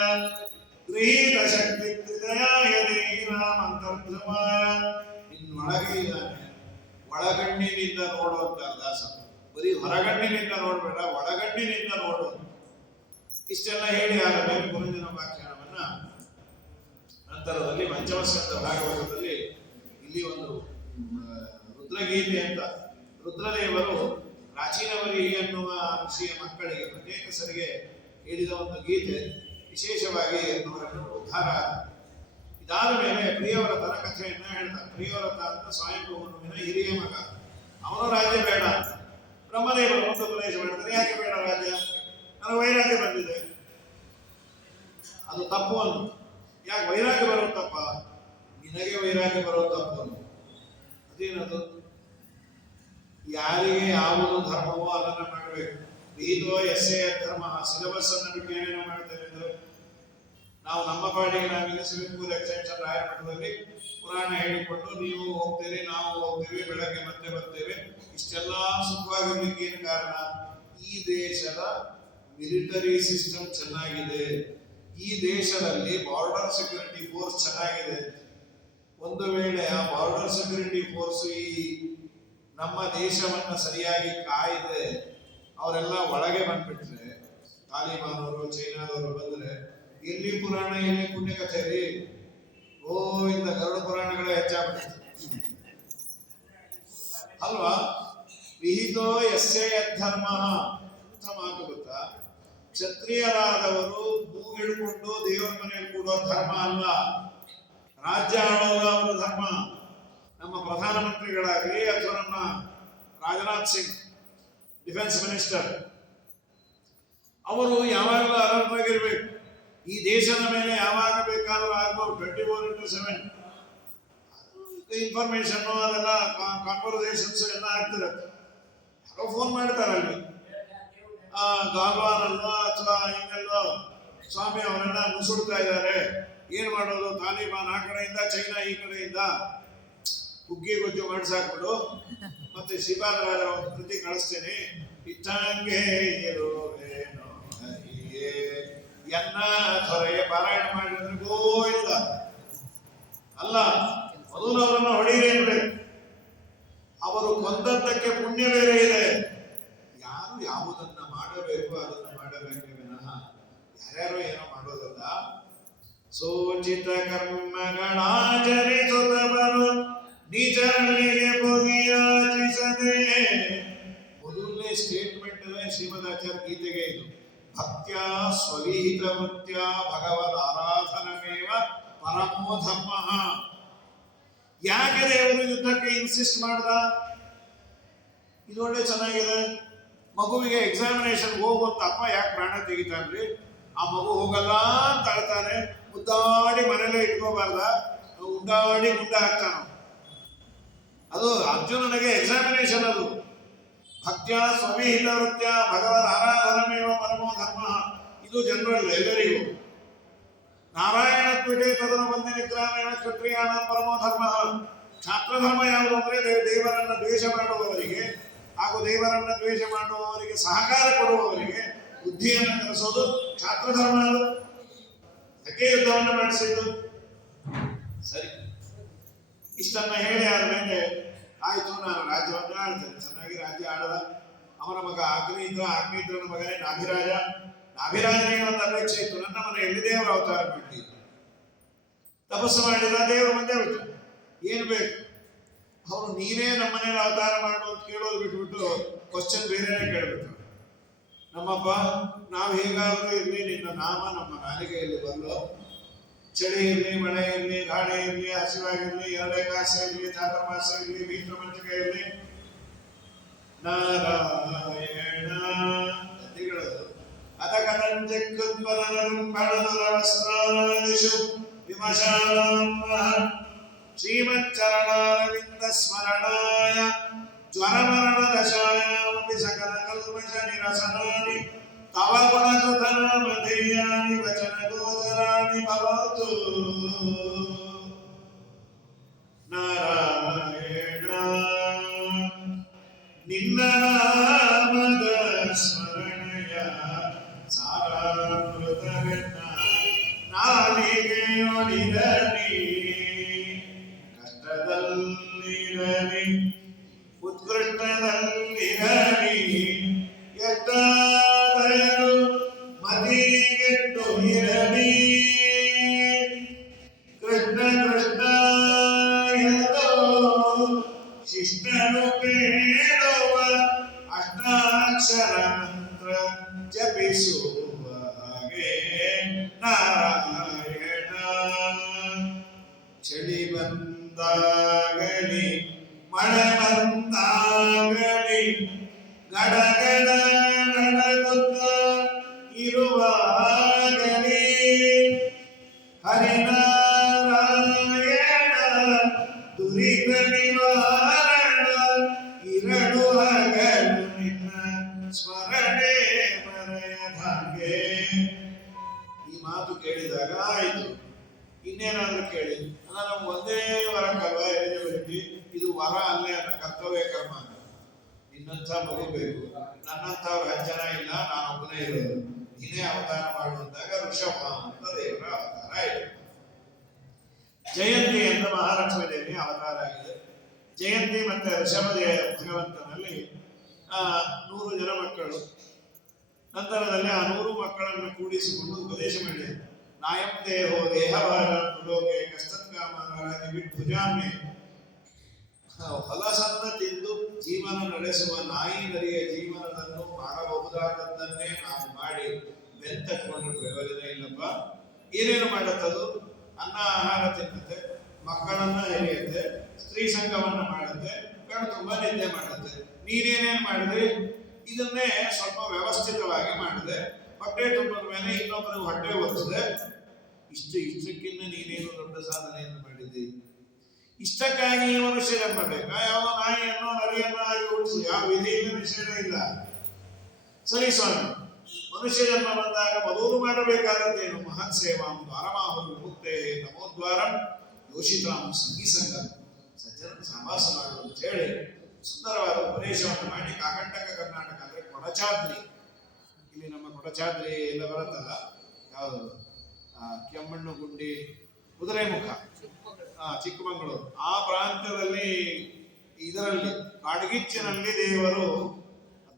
ಗೃಹೀತ ಶಕ್ತಿ ಹೃದಯಾಯ ದೇಹಿನಾಂ ಅಂತರ್ಧವಾಯ. ನಿನ್ನೊಳಗೆ ಇದ್ದಾನೆ. ಒಳಗಣ್ಣಿನಿಂದ ನೋಡುವಂತ ದಾಸ. ಬರೀ ಹೊರಗಣ್ಣಿನಿಂದ ನೋಡ್ಬೇಡ, ಒಳಗಣ್ಣಿನಿಂದ ನೋಡು. ಇಷ್ಟೆಲ್ಲ ಹೇಳಿ ಆದ ಮೇಲೆ ಪುರಂಜನ ವ್ಯಾಖ್ಯಾನವನ್ನ ನಂತರದಲ್ಲಿ ಪಂಚಮಸ್ಕಂದ ಭಾಗವತದಲ್ಲಿ ಇಲ್ಲಿ ಒಂದು ರುದ್ರಗೀತೆ ಅಂತ, ರುದ್ರದೇವರು ಪ್ರಾಚೀನವರಿ ಎನ್ನುವ ಋಷಿಯ ಮಕ್ಕಳಿಗೆ ಪ್ರತ್ಯೇಕಸರಿಗೆ ಹೇಳಿದ ಒಂದು ಗೀತೆ. ವಿಶೇಷವಾಗಿ ಅವರನ್ನು ಉದ್ಧಾರ. ಇದಾದ ಮೇಲೆ ಪ್ರಿಯವ್ರತನ ಕಥೆಯನ್ನ ಹೇಳ್ತಾರೆ. ಪ್ರಿಯವ್ರತ ಅಂತ ಸ್ವಯಂಭೂಮನುವಿನ ಹಿರಿಯ ಮಗ. ಅವನು ರಾಜ್ಯ ಬೇಡ ಅಂತ ಬ್ರಹ್ಮದೇವರು ಒಂದು ಉಪದೇಶ ಮಾಡ್ತಾರೆ. ಯಾಕೆ ಬೇಡ ರಾಜ್ಯ? ನನಗೆ ವೈರಾಗ್ಯ ಬಂದಿದೆ. ಅದು ತಪ್ಪು ಅಂತ. ಯಾಕೆ ವೈರಾಗ್ಯ ಬರೋದು ತಪ್ಪ? ನಿನಗೆ ವೈರಾಗ್ಯ ಬರೋದು ತಪ್ಪು ಅಂತ. ಅದೇನದು? ಯಾರಿಗೆ ಯಾವುದು ಧರ್ಮವೋ ಅದನ್ನ ಮಾಡಬೇಕು. ವಿಹಿತೋ ಎಸ್ಸೇ ಧರ್ಮ. ಸಿಲೆಬಸ್ ಅನ್ನು ಬಿಟ್ಟು ಏನೇನೋ ಮಾಡ್ತೇವೆ ಅಂದ್ರೆ ನಾವು ನಮ್ಮ ಪಾಡಿಗೆ ನಾವಿಲ್ಲಿ ಸ್ವಿಮ್ಮಿಂಗ್ ಪೂಲ್ ಎಕ್ಸ್ಟೆನ್ಷನ್ ರಾಯರ ಮಠದಲ್ಲಿ ಪುರಾಣ ಹೇಳಿಕೊಂಡು ನೀವು ಹೋಗ್ತೇವೆ, ನಾವು ಹೋಗ್ತೇವೆ, ಬೆಳಗ್ಗೆ ಮತ್ತೆ ಬರ್ತೇವೆ. ಇಷ್ಟೆಲ್ಲ ಸುಖವಾಗಿರ್ಲಿಕ್ಕೆ ಏನು ಕಾರಣ? ಈ ದೇಶದ ಮಿಲಿಟರಿ ಸಿಸ್ಟಮ್ ಚೆನ್ನಾಗಿದೆ. ಈ ದೇಶದಲ್ಲಿ ಬಾರ್ಡರ್ ಸೆಕ್ಯೂರಿಟಿ ಫೋರ್ಸ್ ಚೆನ್ನಾಗಿದೆ. ಒಂದು ವೇಳೆ ಆ ಬಾರ್ಡರ್ ಸೆಕ್ಯೂರಿಟಿ ಫೋರ್ಸ್ ಈ ನಮ್ಮ ದೇಶವನ್ನು ಸರಿಯಾಗಿ ಕಾಯ್ದೆ ಅವರೆಲ್ಲ ಒಳಗೆ ಬಂದ್ಬಿಟ್ರೆ, ತಾಲಿಬಾನವರು ಚೈನಾದವರು ಬಂದ್ರೆ ಎಲ್ಲಿ ಪುರಾಣ ಎಲ್ಲಿ ಪುಣ್ಯಕಥೆ ರೀ, ಓ ಇಂದ ಗರುಡ ಪುರಾಣಗಳೇ ಹೆಚ್ಚಾಗ್ಬಿಡುತ್ತೆ ಅಲ್ವಾ? ವಿಹಿತೋ ಯಸ್ಯ ಧರ್ಮ ಅಂತ ಮಾತು ಗೊತ್ತಾ? ಕ್ಷತ್ರಿಯರಾದವರು ಮೂಗಿಡ್ಕೊಂಡು ದೇವರ ಮನೆಯಲ್ಲಿ ಕೂಡೋ ಧರ್ಮ ಅಲ್ಲ, ರಾಜ್ಯ ಆಳೋದು ಅವರ ಧರ್ಮ. ನಮ್ಮ ಪ್ರಧಾನಮಂತ್ರಿಗಳಾಗಲಿ ಅಥವಾ ನಮ್ಮ ರಾಜನಾಥ್ ಸಿಂಗ್ ಡಿಫೆನ್ಸ್ ಮಿನಿಸ್ಟರ್, ಅವರು ಯಾವಾಗಲೂ ಅಲರ್ಟಾಗಿರ್ಬೇಕು. ಈ ದೇಶದ ಮೇಲೆ ಯಾವಾಗ ಬೇಕಾದ್ರೂ ಆಗ್ಬೋದು 24/7 ಇನ್ಫಾರ್ಮೇಶನ್ ಅದೆಲ್ಲ ಕಾನ್ವರ್ಸೇಷನ್ಸ್ ಎಲ್ಲ ಆಗ್ತಿರತ್ತೆ. ಯಾರೋ ಫೋನ್ ಮಾಡ್ತಾರಲ್ಲಿ ಗಾಲ್ವಾನ್ ಅಲ್ವಾ ಅಥವಾ ಇನ್ನೆಲ್ಲೋ ಸ್ವಾಮಿ ಅವರೆಲ್ಲ ನುಸುಡ್ತಾ ಇದ್ದಾರೆ, ಏನ್ ಮಾಡೋದು? ತಾಲಿಬಾನ್ ಆ ಕಡೆಯಿಂದ, ಚೈನಾ ಈ ಕಡೆಯಿಂದ ಹುಗ್ಗಿ ಗೊಜ್ಜು ಮಾಡಿಸಾಕ್ಬಿಡು, ಮತ್ತೆ ಶ್ರೀಪಾದ ರಾಜರ ಒಂದು ಕೃತಿ ಕಳಿಸ್ತೇನೆ, ಇಟ್ಟಂಗೆ ಇರುವೇನೋ ಹರಿಯೇ ಎನ್ನ ತೊರೆಯ ಪಾರಾಯಣ ಮಾಡಿದ್ರೆ ಗೋವಿಂದ ಅಲ್ಲ, ಮೊದಲು ಅವರನ್ನ ಹೊಡೆಯಲೇ ಇರಬೇಕು. ಅವರು ಕೊಂದದ್ದಕ್ಕೆ ಪುಣ್ಯ ಬೇರೆ ಇದೆ. ಯಾರು ಯಾವುದನ್ನ ಮಾಡಬೇಕು ಅದನ್ನ ಮಾಡಬೇಕು ವಿನಃ ಯಾರ್ಯಾರೋ ಏನೋ ಮಾಡೋದಲ್ಲ. ಸೋಚಿತ ಕರ್ಮಗಳಾಚರಿಸುತ್ತವರು ನಿಜರಿಗೆ ಭೋಗಿಯಾಚಿಸದೆ. ಮೊದಲನೇ ಸ್ಟೇಟ್ಮೆಂಟ್ ಶ್ರೀಮದಾಚಾರ್ಯ ಗೀತೆಗೆ ಇದು. ಭಕ್ತ್ಯ ಸ್ವವಿಹಿತ ವೃತ್ಯ ಭಗವದ್ ಆರಾಧನಮೇವ ಪರಮೋ ಧರ್ಮ. ಯಾಕೆ ದೇವರು ಯುದ್ಧಕ್ಕೆ ಇನ್ಸಿಸ್ಟ್ ಮಾಡ್ದ? ಇದು ಒಳ್ಳೆ ಚೆನ್ನಾಗಿದೆ. ಮಗುವಿಗೆ ಎಕ್ಸಾಮಿನೇಷನ್ ಹೋಗುವಂತ ಅಪ್ಪ ಯಾಕೆ ಪ್ರಾಣ ತೆಗಿತಾನ್ರಿ? ಆ ಮಗು ಹೋಗಲ್ಲ ಅಂತ ಅಳ್ತಾನೆ, ಮುದ್ದಾಡಿ ಮನೇಲೆ ಇಟ್ಕೋಬಾರ್ದ, ಉಂಡಾಡಿ ಮುಂದೆ ಹಾಕ್ತಾನ. ಅದು ಅರ್ಜುನನಿಗೆ ಎಕ್ಸಾಮಿನೇಷನ್. ಅದು ಭಕ್ತ್ಯ ಸ್ವವಿಹಿತ ವೃತ್ಯ ಭಗವದ್ ಆರಾಧನಮೇವ ಪರಮೋ ಧರ್ಮ. ಇದು ಜನರಲ್ ಎಲ್ಲರಿಗೂ. ನಾರಾಯಣ ತ್ವಿಟೇ ತದನ ಬಂದೆ ನಿಗ್ರಹಮೇವ ಕ್ಷತ್ರಿಯಾಣ ಪರಮೋ ಧರ್ಮ. ಕ್ಷಾತ್ರ ಧರ್ಮ ಯಾವುದು ಅಂದ್ರೆ ದೇವರನ್ನ ದ್ವೇಷ ಮಾಡುವವರಿಗೆ ಹಾಗೂ ದೇವರನ್ನ ದ್ವೇಷ ಮಾಡುವವರಿಗೆ ಸಹಕಾರ ಕೊಡುವವರಿಗೆ ಬುದ್ಧಿಯನ್ನು ಕಲಿಸೋದು ಕ್ಷಾತ್ರ ಧರ್ಮ. ಅದು ಅದಕ್ಕೆ ಯುದ್ಧವನ್ನು ಮಾಡಿಸಿದ್ದು. ಸರಿ, ಇಷ್ಟನ್ನ ಹೇಳಿ ಆದ್ಮೇಲೆ ಆಯ್ತು, ನಾನು ರಾಜ್ಯವನ್ನು ಆಳ್ತೇನೆ. ಚೆನ್ನಾಗಿ ರಾಜ್ಯ ಆಡದ. ಅವನ ಮಗ ಆಗ್ನೇಂದ್ರನ ಮಗನೇ ನಾಭಿರಾಜ. ನಾಭಿರಾಜನಿಗೆ ಒಂದು ಅಪೇಕ್ಷೆ ಇತ್ತು, ನನ್ನ ಮನೆಯಲ್ಲಿ ದೇವರ ಅವತಾರ ಮಾಡಿ. ತಪಸ್ಸು ಮಾಡಿದ, ದೇವರ ಮುಂದೆ ಬಿಟ್ಟು ಏನ್ ಬೇಕು? ಅವರು ನೀನೇ ನಮ್ಮ ಮನೇಲಿ ಅವತಾರ ಮಾಡು ಅಂತ ಕೇಳೋದು ಬಿಟ್ಬಿಟ್ಟು ಕ್ವಶನ್ ಬೇರೆನೇ ಕೇಳ್ಬಿಟ್ಟು, ನಮ್ಮಪ್ಪ ನಾವು ಹೇಗಾದ್ರೂ ಇರ್ಲಿ, ನಿನ್ನ ನಾಮ ನಮ್ಮ ನಾಲಿಗೆಯಲ್ಲಿ ಬರಲು. ಚಳಿ ಇರಲಿ, ಮಳೆ ಇರಲಿ, ಗಾಳಿ ಇರಲಿ, ಹಸಿವಾಗಿರ್ಲಿ, ಎರಡೇ ಕಾಸೆ ಇರಲಿ, ಚಾತುರ್ಮಾಸ ಇರಲಿ, ಭೀಷ್ಮ ಪಂಚಕ ಇರಲಿ, ನಾರಾಯಣ ಹೇಳೋದು. ಅಥ ಕಥಂಚಿಕ್ಕುತ್ಪರನಂ ಕಳದುರವಸ್ತ್ರಾದಿಷು ವಿಮಶಾಲಂ ಶ್ರೀಮಚ್ಚರಣಾರವಿಂದ ಸ್ಮರಣಾಯ ಜ್ವರಮರಣ ದಶಾಯಾಮಪಿ ಸಕಲ ಕಲ್ಮಷ ನಿರಸನಾನಿ ತವ ಗುಣಕೃತನಾಮಧೇಯಾನಿ ವಚನ ಗೋಚರಾಣಿ ಭವಂತು. ನಾರಾಯಣ ನಿನ್ನ ನಾಮದ ಸ್ಮರಣೆಯ ಸಾರಾಮೃತವೆನ್ನ ನಾಲಿಗೆಯೊಳಿರಲಿ, ಕಷ್ಟದಲ್ಲಿರಲಿ ಉತ್ಕೃಷ್ಟದಲ್ಲಿರಲಿ, ಎತ್ತಾದರೂ ಮತಿಗೆಟ್ಟು ಇರಲಿ. ಕೃಷ್ಣ ಕೃಷ್ಣ ಯದೋ ಶಿಷ್ಟನು ಬೇಡುವ ಅಷ್ಟಾಕ್ಷರ ಮಂತ್ರ ಜಪಿಸುವ ಹಾಗೆ. ನಾರಾಯಣ ಚಳಿ ಬಂದಾಗಲಿ, ಮಳೆ ಬಂದಾಗಲಿ, ಗಡಗಡ ನಡಗುತ್ತ ಇರುವಾಗಲಿ, ಹರಿನಾರಾಯಣ ದುರಿತ ನಿವಾರಣ ಇರಡು ಹಗಲು ನಿನ್ನ ಸ್ಮರಣೆ ಮರೆಯದಾಗೆ. ಈ ಮಾತು ಕೇಳಿದಾಗ ಆಯ್ತು, ಇನ್ನೇನಾದ್ರೂ ಕೇಳಿ. ಅಲ್ಲ, ನಾವು ಒಂದೇ ವರಕ್ಕಲ್ವ ಎಲಿಜಿಬಿಲಿಟಿ, ಇದು ವರ ಅಲ್ಲೇ ಅನ್ನ ಕರ್ತವ್ಯ ಕರ್ಮ. ನಿನ್ನಂಥ ಮಗು ಬೇಕು, ನನ್ನಂಥವ್ರು 10 ಜನ ಇಲ್ಲ, ನಾನೊಬ್ಬನೇ ಇರೋದು, ನೀನೇ ಅವತಾರ ಮಾಡುವಂತಾಗ ಋಷಭ ಅಂತ ದೇವರ ಅವತಾರ ಆಯಿತು. ಜಯಂತಿ ಅಂತ ಮಹಾಲಕ್ಷ್ಮೀ ದೇವಿ ಅವತಾರ ಆಗಿದೆ. ಜಯಂತಿ ಮತ್ತೆ ಋಷಭದೇವ ಭಗವಂತನಲ್ಲಿ 100 ಜನ ಮಕ್ಕಳು. ನಂತರದಲ್ಲಿ ಆ 100 ಮಕ್ಕಳನ್ನು ಕೂಡಿಸಿಕೊಂಡು ಉಪದೇಶ ಮಾಡಿದರು. ನಾಯಂ ದೇಹೋ ದೇಹಭಾರ ಲೋಕೆ ಕಸ್ತತ್ಕಾಮರಾಜ ವಿಭುಜಾಮೆ. ಹೊಲಸನ್ನ ತಿಂದು ಜೀವನ ನಡೆಸುವ ನಾಯಿ ನರಿಯ ಜೀವನವನ್ನು ಮಾಡಬಹುದಾದದ್ದನ್ನೇ ನಾವು ಮಾಡಿ ಬೆಂತಕೊಂಡ್ರೆ ಪ್ರಯೋಜನ ಇಲ್ಲಪ್ಪ. ಏನೇನು ಮಾಡುತ್ತದು? ಅನ್ನ ಆಹಾರ ತಿನ್ನುತ್ತೆ, ಮಕ್ಕಳನ್ನ ಹೆರಿಯುತ್ತೆ, ಸ್ತ್ರೀ ಸಂಘವನ್ನು ಮಾಡುತ್ತೆ, ಕಣ್ಣು ತುಂಬಾ ನಿದ್ದೆ ಮಾಡುತ್ತೆ. ನೀನೇನೇನು ಮಾಡಿದ್ರಿ? ಇದನ್ನೇ ಸ್ವಲ್ಪ ವ್ಯವಸ್ಥಿತವಾಗಿ ಮಾಡಿದೆ, ಹೊಟ್ಟೆ ತುಂಬದ ಮೇಲೆ ಇನ್ನೊಬ್ಬರಿಗೆ ಹೊಟ್ಟೆ ಒರೆಸಿದೆ. ಇಷ್ಟಕ್ಕಿಂತ ನೀನೇನು ದೊಡ್ಡ ಸಾಧನೆಯನ್ನು ಮಾಡಿದ್ದಿ? ಇಷ್ಟಕ್ಕಾಗಿ ಮನುಷ್ಯ ಜನ್ಮ ಬೇಕಾ? ಯಾವ ನಾಯಿಯನ್ನು ನರಿಯನ್ನು ಆಗಿ ಉಳಿಸಿ ಯಾವ ವಿಧಿಯಿಂದ ನಿಷೇಧ ಇಲ್ಲ. ಸರಿ ಸ್ವಾಮಿ, ಮನುಷ್ಯ ಜನ್ಮ ಬಂದಾಗ ಮೊದಲು ಮಾಡಬೇಕಾದದ್ದೇನು? ಮಹತ್ ಸೇವಾಂ ದ್ವಾರಮಾಹು ವಿಮುಕ್ತೇ ತಮೋದ್ವಾರಂ ಯೋಷಿತಾಂ ಸಂಗಿ ಸಂಘ. ಸಜ್ಜನ ಸಹವಾಸ ಮಾಡುವುದು ಅಂತ ಹೇಳಿ ಸುಂದರವಾದ ಉಪದೇಶವನ್ನು ಮಾಡಿ ಕಾಕಂಟಕ ಕರ್ನಾಟಕ ಅಂದ್ರೆ ಕೊಡಚಾದ್ರಿ, ಇಲ್ಲಿ ನಮ್ಮ ಕೊಡಚಾದ್ರಿ ಎಲ್ಲ ಬರುತ್ತಲ್ಲ, ಯಾವುದು ಕೆಮ್ಮಣ್ಣು ಗುಂಡಿ, ಕುದುರೆಮುಖ, ಚಿಕ್ಕಮಗಳೂರು ಆ ಪ್ರಾಂತ್ಯದಲ್ಲಿ, ಇದರಲ್ಲಿ ಕಾಡ್ಗಿಚ್ಚಿನಲ್ಲಿ ದೇವರು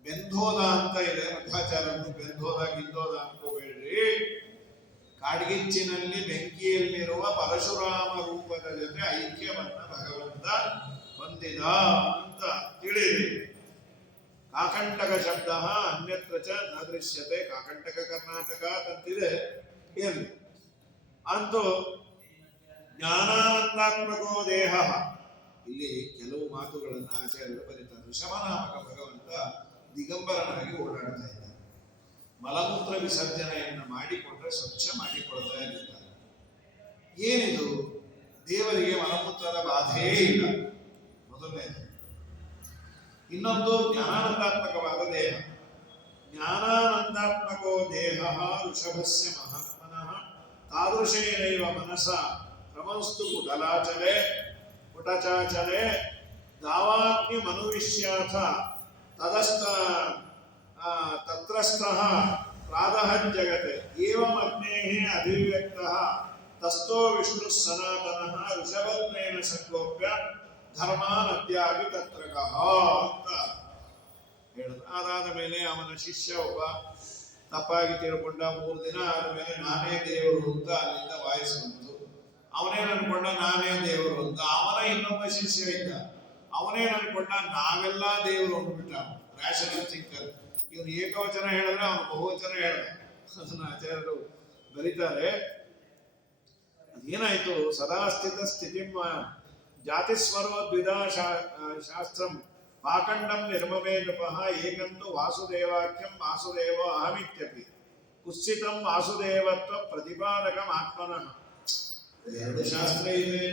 ಬೆಂದೋದ ಅಂತ ಇದೆ. ಮಧ್ವಾಚಾರ್ಯರು ಬೆಂದೋದ ಗಿಂದೋದ ಅನ್ಕೋಬೇಡ್ರಿ. ಕಾಡ್ಗಿಚ್ಚಿನಲ್ಲಿ ಬೆಂಕಿಯಲ್ಲಿರುವ ಪರಶುರಾಮ ರೂಪದ ಜೊತೆ ಐಕ್ಯವನ್ನ ಭಗವಂತ ಹೊಂದಿದ ಅಂತ ತಿಳಿಯಿರಿ. ಕಾಕಂಟಕ ಶಬ್ದ ಅನ್ಯತ್ರ ಚ ನ ದೃಶ್ಯತೆ. ಕಾಕಂಟಕ ಕರ್ನಾಟಕ ಅಂತಿದೆ. ಏನು ಅಂತೂ ಜ್ಞಾನಾನಂದಾತ್ಮಕೋ ದೇಹ. ಇಲ್ಲಿ ಕೆಲವು ಮಾತುಗಳನ್ನು ಆಚಾರ್ಯರು ಬರೀತಾರೆ. ಋಷಭನಾಮಕ ಭಗವಂತ ದಿಗಂಬರನಾಗಿ ಓಡಾಡ್ತಾ ಇದ್ದಾರೆ. ಮಲಮೂತ್ರ ವಿಸರ್ಜನೆಯನ್ನು ಮಾಡಿಕೊಂಡ್ರೆ ಸ್ವಚ್ಛ ಮಾಡಿಕೊಳ್ತಾ ಇರ್ತಾರೆ. ಏನಿದು? ದೇವರಿಗೆ ಮಲಮೂತ್ರದ ಬಾಧೆಯೇ ಇಲ್ಲ, ಮೊದಲನೇದು. ಇನ್ನೊಂದು ಜ್ಞಾನಾನಂದಾತ್ಮಕವಾದ ದೇಹ. ಜ್ಞಾನಾನಂದಾತ್ಮಕೋ ದೇಹ ಋಷಭಸ್ಯ ಮಹಾತ್ಮನಃ ತಾದೃಶೇನೈವ ಮನಸ ಕ್ರಮಸ್ತು ಕುಟಚಾಚಲೆ ದಾವಾಗ್ನಿ ಮನುವಿಷ್ಯಾಥ ತತ್ರಸ್ಥಃ ಪ್ರಾದಃ ಜಗತೆ ಏವಂ ಅಗ್ನೇಃ ಅಭಿವ್ಯಕ್ತಃ ತಸ್ಥೋ ವಿಷ್ಣು ಸನಾತನಃ ಋಷಭತ್ವೇನ ಸಂಗೋಪ್ಯ ಧರ್ಮಾನದ್ಯಾಪಿ ತತ್ರಕಃ ಅಂತ ಹೇಳಿದ. ಅದಾದ ಮೇಲೆ ಅವನ ಶಿಷ್ಯ ಒಬ್ಬ ತಪ್ಪಾಗಿ ತಿಳ್ಕೊಂಡ. 3 ದಿನ ಆದಮೇಲೆ ನಾನೇ ದೇವರು ಅಂತ ಅಲ್ಲಿಂದ ವಾಯ್ಸ್ ಬಂತು. ಅವನೇನು ಅನ್ಕೊಂಡ ನಾನೇ ದೇವರು ಅಂತ. ಅವನ ಇನ್ನೊಬ್ಬ ಶಿಷ್ಯ ಇದ್ದ, ಅವನೇನು ಅನ್ಕೊಂಡ ನಾವೆಲ್ಲ ದೇವರು ಅಂದ್ಬಿಟ್ಟ. Rational thinker. ಇವನು ಏಕವಚನ ಹೇಳಿದ್ರೆ ಅವನು ಬಹುವಚನ ಹೇಳಿದ. ಅದನ್ನ ಆಚಾರ್ಯರು ಬರೀತಾರೆ. ಅದೇನಾಯ್ತು? ಸದಾಸ್ಥಿತ ಸ್ಥಿತಿ ಜಾತಿಸ್ವರೋ ದ್ವಿಧಾ ಶಾಸ್ತ್ರಂ ಪಾಖಂಡಂ ನಿರ್ಮಮೇ ನೃಪಃ ಏಕಂತು ವಾಸುದೇವಾಖ್ಯಂ ವಾಸುದೇವ ಅಹಮಿತ್ಯಪಿ ಕುತ್ಸಿತಂ ವಾಸುದೇವತ್ವ ಪ್ರತಿಪಾದಕಂ ಆತ್ಮನಃ. 2 ಶಾಸ್ತ್ರ ಇದೆ.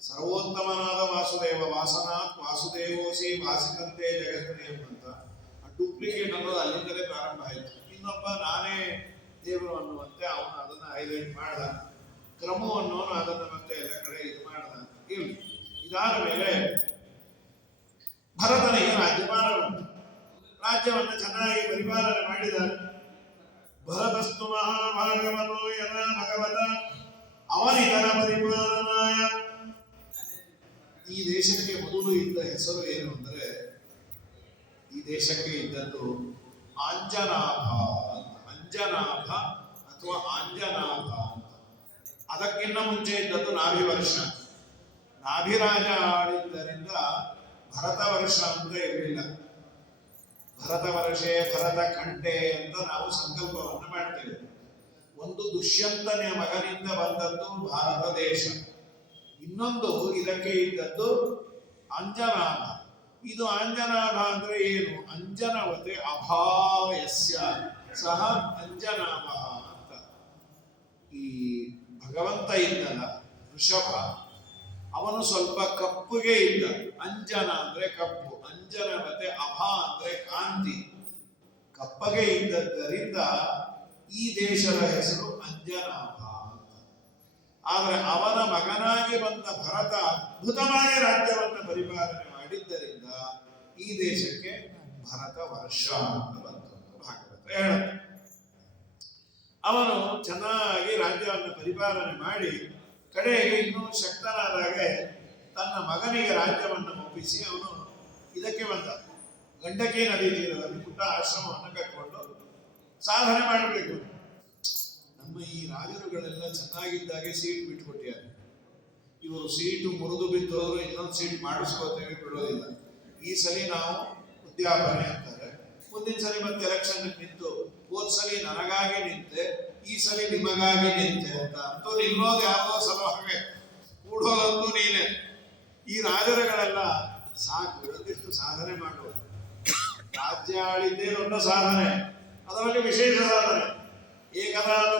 ಸರ್ವೋತ್ತಮನಾದ ವಾಸುದೇವ, ವಾಸನಾತ್ ವಾಸುದೇವೋಸಿ ವಾಸಿತಂತೆ ಜಗತ್ತಿನ ಎಂಬಂತ. ಆ ಡೂಪ್ಲಿಕೇಟ್ ಅನ್ನೋದು ಅಲ್ಲಿಂದಲೇ ಪ್ರಾರಂಭ ಆಯಿತು. ಇನ್ನೊಬ್ಬ ನಾನೇ ದೇವರು ಅನ್ನುವಂತೆ ಅವನು ಅದನ್ನು ಹೈಲೈಟ್ ಮಾಡ್ದ. ಕ್ರಮ ಅನ್ನೋನು ಅದನ್ನು ಮತ್ತೆ ಎಲ್ಲ ಕಡೆ ಇದು ಮಾಡ್ದ. ಇದಾದ ಮೇಲೆ ಭರತನಿಗೆ ರಾಜ್ಯಭಾರ ಬಂತು. ರಾಜ್ಯವನ್ನು ಚೆನ್ನಾಗಿ ಪರಿಪಾಲನೆ ಮಾಡಿದ್ದಾರೆ. ಭರತಸ್ತು ಮಹಾಭಾಗವತೋ ಯದ ಭಗವತ ಅವನಿತರ ಪರಿಪಾಲನಾಯ. ಈ ದೇಶಕ್ಕೆ ಮೊದಲು ಇದ್ದ ಹೆಸರು ಏನು ಅಂದರೆ, ಈ ದೇಶಕ್ಕೆ ಇದ್ದದ್ದು ಆಂಜನಾಭ ಅಂತ. ಅಂಜನಾಭ ಅಥವಾ ಆಂಜನಾಭ ಅಂತ. ಅದಕ್ಕಿಂತ ಮುಂಚೆ ಇದ್ದದ್ದು ನಾಭಿವರ್ಷ. ನಾಭಿರಾಜ ಆಡಿದ್ದರಿಂದ ಭರತ ವರ್ಷ ಅಂತ ಇರಲಿಲ್ಲ. ಭರತ ವರ್ಷೆ, ಭರತ ಕಂಠೆ ಅಂತ ನಾವು ಸಂಕಲ್ಪವನ್ನು ಮಾಡ್ತೇವೆ. ಒಂದು ದುಷ್ಯಂತನ ಮಗನಿಂದ ಬಂದದ್ದು ಭಾರತ ದೇಶ. ಇನ್ನೊಂದು ಇದಕ್ಕೆ ಇದ್ದದ್ದು ಅಂಜನಾಭ. ಇದು ಅಂಜನಾಭ ಅಂದ್ರೆ ಏನು? ಅಂಜನವತೆ ಅಭಾವಯಸ್ಯ ಸಹ ಅಂಜನಾಭ ಅಂತ. ಈ ಭಗವಂತ ಇದ್ದಲ್ಲ ಋಷಭ, ಅವನು ಸ್ವಲ್ಪ ಕಪ್ಪುಗೆ ಇದ್ದ. ಅಂಜನ ಅಂದ್ರೆ ಕಪ್ಪು, ಅಂಜನವತೆ ಅಭ ಅಂದ್ರೆ ಕಾಂತಿ. ಕಪ್ಪಗೆ ಇದ್ದದ್ದರಿಂದ ಈ ದೇಶದ ಹೆಸರು ಅಂಜನಾಭ ಅಂತ. ಆದರೆ ಅವನ ಮಗನಾಗಿ ಬಂದ ಭರತ ಅದ್ಭುತವಾಗಿ ರಾಜ್ಯವನ್ನು ಪರಿಪಾಲನೆ ಮಾಡಿದ್ದರಿಂದ ಈ ದೇಶಕ್ಕೆ ಭರತ ವರ್ಷ ಅಂತ ಬಂತು ಅಂತ ಭಾಗವತ ಹೇಳುತ್ತೆ. ಅವನು ಚೆನ್ನಾಗಿ ರಾಜ್ಯವನ್ನು ಪರಿಪಾಲನೆ ಮಾಡಿ ಕಡೆಗೆ ಇನ್ನೂ ಶಕ್ತನಾದಾಗೆ ತನ್ನ ಮಗನಿಗೆ ರಾಜ್ಯವನ್ನು ಒಪ್ಪಿಸಿ ಅವನು ಇದಕ್ಕೆ ಬಂದ. ಗಂಡಕಿ ನದಿ ತೀರದಲ್ಲಿ ಪುಟ್ಟ ಆಶ್ರಮವನ್ನು ಕಟ್ಕೊಂಡು ಸಾಧನೆ ಮಾಡಬೇಕು. ನಮ್ಮ ಈ ರಾಜರುಗಳೆಲ್ಲ ಚೆನ್ನಾಗಿದ್ದಾಗೆ ಸೀಟ್ ಬಿಟ್ಕೊಟ್ಟಿದ್ದಾರೆ. ಇವರು ಸೀಟು ಮುರಿದು ಬಿದ್ದವರು ಇನ್ನೊಂದು ಸೀಟ್ ಮಾಡಿಸ್ಕೋತೇವೆ, ಬಿಡೋದಿಲ್ಲ. ಈ ಸಲ ನಾವು ಉದ್ಯಾಪನೆ ಅಂತಾರೆ, ಮುಂದಿನ ಸಲ ಮತ್ತೆ ಎಲೆಕ್ಷನ್ ನಿಂತು ಹೋದ್ ಸಲಿ ನನಗಾಗಿ ನಿಂತೆ, ಈ ಸಲ ನಿಮಗಾಗಿ ನಿಂತೆ ಅಂತ ಅಂತೂ ನಿಲ್ಲೋದು ಯಾವುದೋ ಸಲುವಾಗಿ ಕೂಡೋದಂತೂ ನೀನೆ. ಈ ರಾಜರುಗಳೆಲ್ಲ ಸಾಕು ಒಂದಿಷ್ಟು ಸಾಧನೆ ಮಾಡುವ. ರಾಜ್ಯ ಆಳಿದ್ದೇ ದೊಡ್ಡ ಸಾಧನೆ, ಅದರಲ್ಲಿ ವಿಶೇಷ ಸಾಧನೆ. ಏಕದಾದ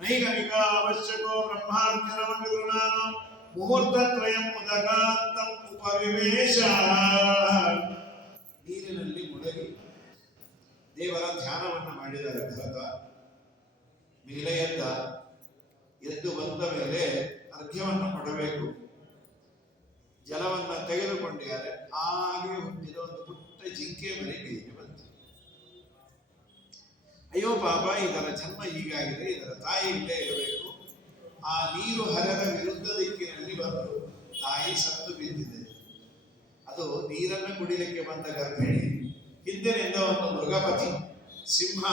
ನೈಗಮಿಕ ಅವಶ್ಯಕೋ ಬ್ರಹ್ಮಾರ್ಚನವನ್ನು ಗೃಣಾನ ಮುಹೂರ್ತತ್ರಯಂ ಉದಗಾಂತಂ ಉಪವಿವೇಶ. ನೀರಿನಲ್ಲಿ ಮುಳುಗಿ ದೇವರ ಧ್ಯಾನವನ್ನು ಮಾಡಿದ್ದಾರೆ ಭರತ. ಮೇಲೆ ಎದ್ದು ಬಂದ ಮೇಲೆ ಅರ್ಘ್ಯವನ್ನು ಕೊಡಬೇಕು. ಜಲವನ್ನ ತೆಗೆದುಕೊಂಡಿದ್ದಾರೆ. ಹಾಗೆ ಹುಟ್ಟಿದ ಒಂದು ಪುಟ್ಟ ಜಿಂಕೆ ಮರಿ ಕೈಗೆ ಬಂತು. ಅಯ್ಯೋ ಪಾಪ, ಇದರ ಜನ್ಮ ಹೀಗಾಗಿದೆ, ಇದರ ತಾಯಿ ಇಲ್ಲೇ ಇರಬೇಕು. ಆ ನೀರು ಹರಿದ ವಿರುದ್ಧ ದಿಕ್ಕಿನಲ್ಲಿ ಬಂದು ತಾಯಿ ಸತ್ತು ಬಿದ್ದಿದೆ. ಅದು ನೀರನ್ನು ಕುಡಿಲಿಕ್ಕೆ ಬಂದ ಗರ್ಭಿಣಿ. ಹಿಂದಿನಿಂದ ಒಂದು ಮೃಗಪತಿ ಸಿಂಹ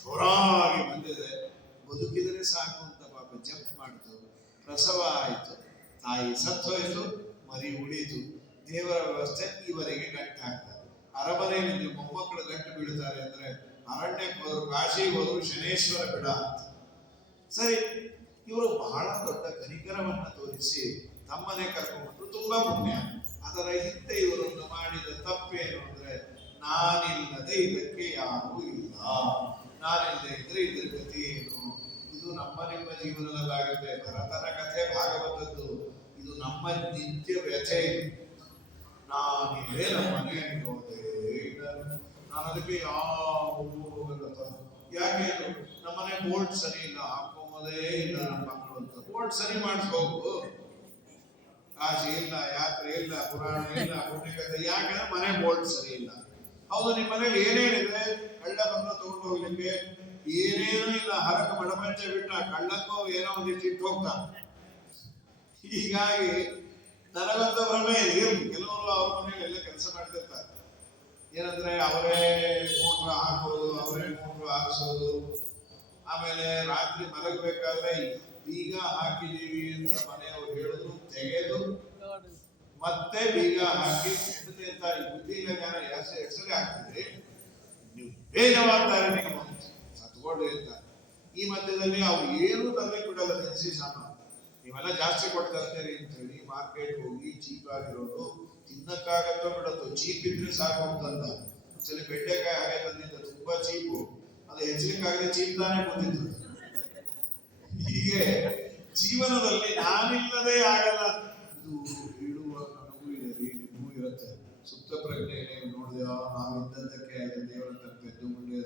ಜೋರಾಗಿ ಬಂದಿದೆ. ಬದುಕಿದರೆ ಸಾಕು ಅಂತ ಪಾಪ ಜಂಪ್ ಮಾಡಿತು. ಪ್ರಸವ ಆಯಿತು, ತಾಯಿ ಸತ್ತೋಯ್ತು, ಮರಿ ಉಳಿತು. ದೇವರ ವ್ಯವಸ್ಥೆ ಈವರೆಗೆ ಗಂಟಾಗ್ತದೆ. ಅರಮನೆಯಲ್ಲಿ ಮೊಮ್ಮಕ್ಕಳು ಗಂಟು ಬೀಳ್ತಾರೆ ಅಂದ್ರೆ ಅರಣ್ಯಕ್ಕೆ ಹೋದ್ರು, ಕಾಶಿಗೆ ಹೋದ್ರು, ಶನೇಶ್ವರ ಬಿಡ ಅಂತ. ಸರಿ, ಇವರು ಬಹಳ ದೊಡ್ಡ ಕನಿಕರವನ್ನ ತೋರಿಸಿ ತಮ್ಮನೆ ಕರ್ಕೊಂಡ್ಬಿಟ್ರು. ತುಂಬಾ ಪುಣ್ಯ. ಅದರ ಹಿಂದೆ ಇವರನ್ನು ಮಾಡಿದ ತಪ್ಪೇನು ಅಂದ್ರೆ, ನಾನಿಲ್ಲದೆ ಇದಕ್ಕೆ ಯಾರೂ ಇಲ್ಲ, ನಾನಿಲ್ಲದೆ ಇದ್ರೆ ಇದ್ರ ಗತಿ ಏನು? ಇದು ನಮ್ಮ ನಿಮ್ಮ ಜೀವನದಲ್ಲಾಗುತ್ತೆ. ಭರತನ ಕಥೆ ಭಾಗವತದ್ದು. ಇದು ನಮ್ಮ ನಿತ್ಯ ವ್ಯಥೆ. ನಾನಿಲ್ಲೇ ನಮ್ಮ ಮನೆಯಲ್ಲಿ ಹೋದೆ, ನಾನು ಅದಕ್ಕೆ ಯಾಕೆ ನಮ್ಮನೆ ಬೋಲ್ಟ್ ಸರಿ ಇಲ್ಲ, ಹಾಕೋದೇ ಇಲ್ಲ ನಮ್ಮ ಮಕ್ಕಳು ಅಂತ. ಬೋಲ್ಟ್ ಸರಿ ಮಾಡಿಸ್ಬೇಕು. ಕಾಶಿ ಇಲ್ಲ, ಯಾತ್ರೆ ಇಲ್ಲ, ಪುರಾಣ ಇಲ್ಲ, ಪುಣ್ಯಕಥೆ. ಯಾಕಂದ್ರೆ ಮನೆ ಬೋಲ್ಟ್ ಸರಿ ಇಲ್ಲ. ಹೌದು, ನಿಮ್ಮ ಮನೇಲಿ ಏನೇನಿದೆ? ಕಳ್ಳ ಬಂದು ತಗೊಂಡು ಹೋಗ್ಲಿಕ್ಕೆ ಏನೇನೂ ಇಲ್ಲ. ಹರಕ ಮಡಮಂಚೆ ಬಿಟ್ಟ ಕಳ್ಳಕ್ಕೂ ಏನೋ ಒಂದಿಷ್ಟು ಇಟ್ಟು ಹೋಗ್ತಾ. ಹೀಗಾಗಿ ನನಗೊಂದು ಭ್ರಮೆ ಇದೆ. ಕೆಲವರು ಅವ್ರ ಮನೇಲಿ ಎಲ್ಲ ಕೆಲಸ ಮಾಡ್ತಿರ್ತಾರೆ. ಏನಂದ್ರೆ ಅವರೇ ಮೋಟ್ರ್ ಹಾಕೋದು, ಅವರೇ ಮೋಟ್ರ್ ಹಾಕ್ಸೋದು. ಆಮೇಲೆ ರಾತ್ರಿ ಮಲಗಬೇಕಾದ್ರೆ ಬೀಗ ಹಾಕಿದೀವಿ ಅಂತ ಮನೆಯವರು ಹೇಳುದು, ತೆಗೆದು ಮತ್ತೆ ಬೀಗ ಹಾಕಿ ಹೆಂಡತಿ ಅಂತ ಬುದ್ಧಿನ ಜನ ಹೆಸರೇ ಹಾಕ್ತಿದ್ರಿ, ನೀವು ಬೇಜವಾಬ್ದಾರಿ ನಿಗಮ ಸತ್ಕೊಡ್ರಿ ಅಂತ. ಈ ಮಧ್ಯದಲ್ಲಿ ಅವ್ರು ಏನೂ ತಂದೆ ಕೊಡಲ್ಲ, ದಿನಸಿ ಸಾಮಾನು. ನೀವೆಲ್ಲ ಜಾಸ್ತಿ ಕೊಡ್ತಾರೆ ಅಂತ ಹೇಳಿ ಮಾರ್ಕೆಟ್ ಹೋಗಿ ಚೀಪ್ ಆಗಿರೋದು ತಿನ್ನಕ್ಕಾಗತ್ತೋ ಬಿಡತ್ತೋ. ಚೀಪ್ ಇದ್ರೆ ಸಾಕು ಅಂತಂದ. ಒಂದ್ಸಲ ಬೆಂಡೆಕಾಯಿ ಹಾಗೆ ತಂದಿದ್ದ, ತುಂಬಾ ಚೀಪು. ಅದು ಹೆಚ್ಚಲಿಕ್ಕಾಗದೆ ಚೀಪ್ ತಾನೇ ಬಂದಿದ್ದು. ಹೀಗೆ ಜೀವನದಲ್ಲಿ ನಾನಿಲ್ಲದೆ ಆಗಲ್ಲ. ಇದು ಹೇಳುವ ನನಗೂ ಇದೆ, ನಿಮಗೂ ಇರುತ್ತೆ. ಸುಪ್ತ ಪ್ರಜ್ಞೆ ನೋಡಿದ, ನಾವಿದ್ದದ್ದಕ್ಕೆ ಆಗಿದೆ, ದೇವರ ತಪ್ಪೆದ್ದು ಮುಂದೆ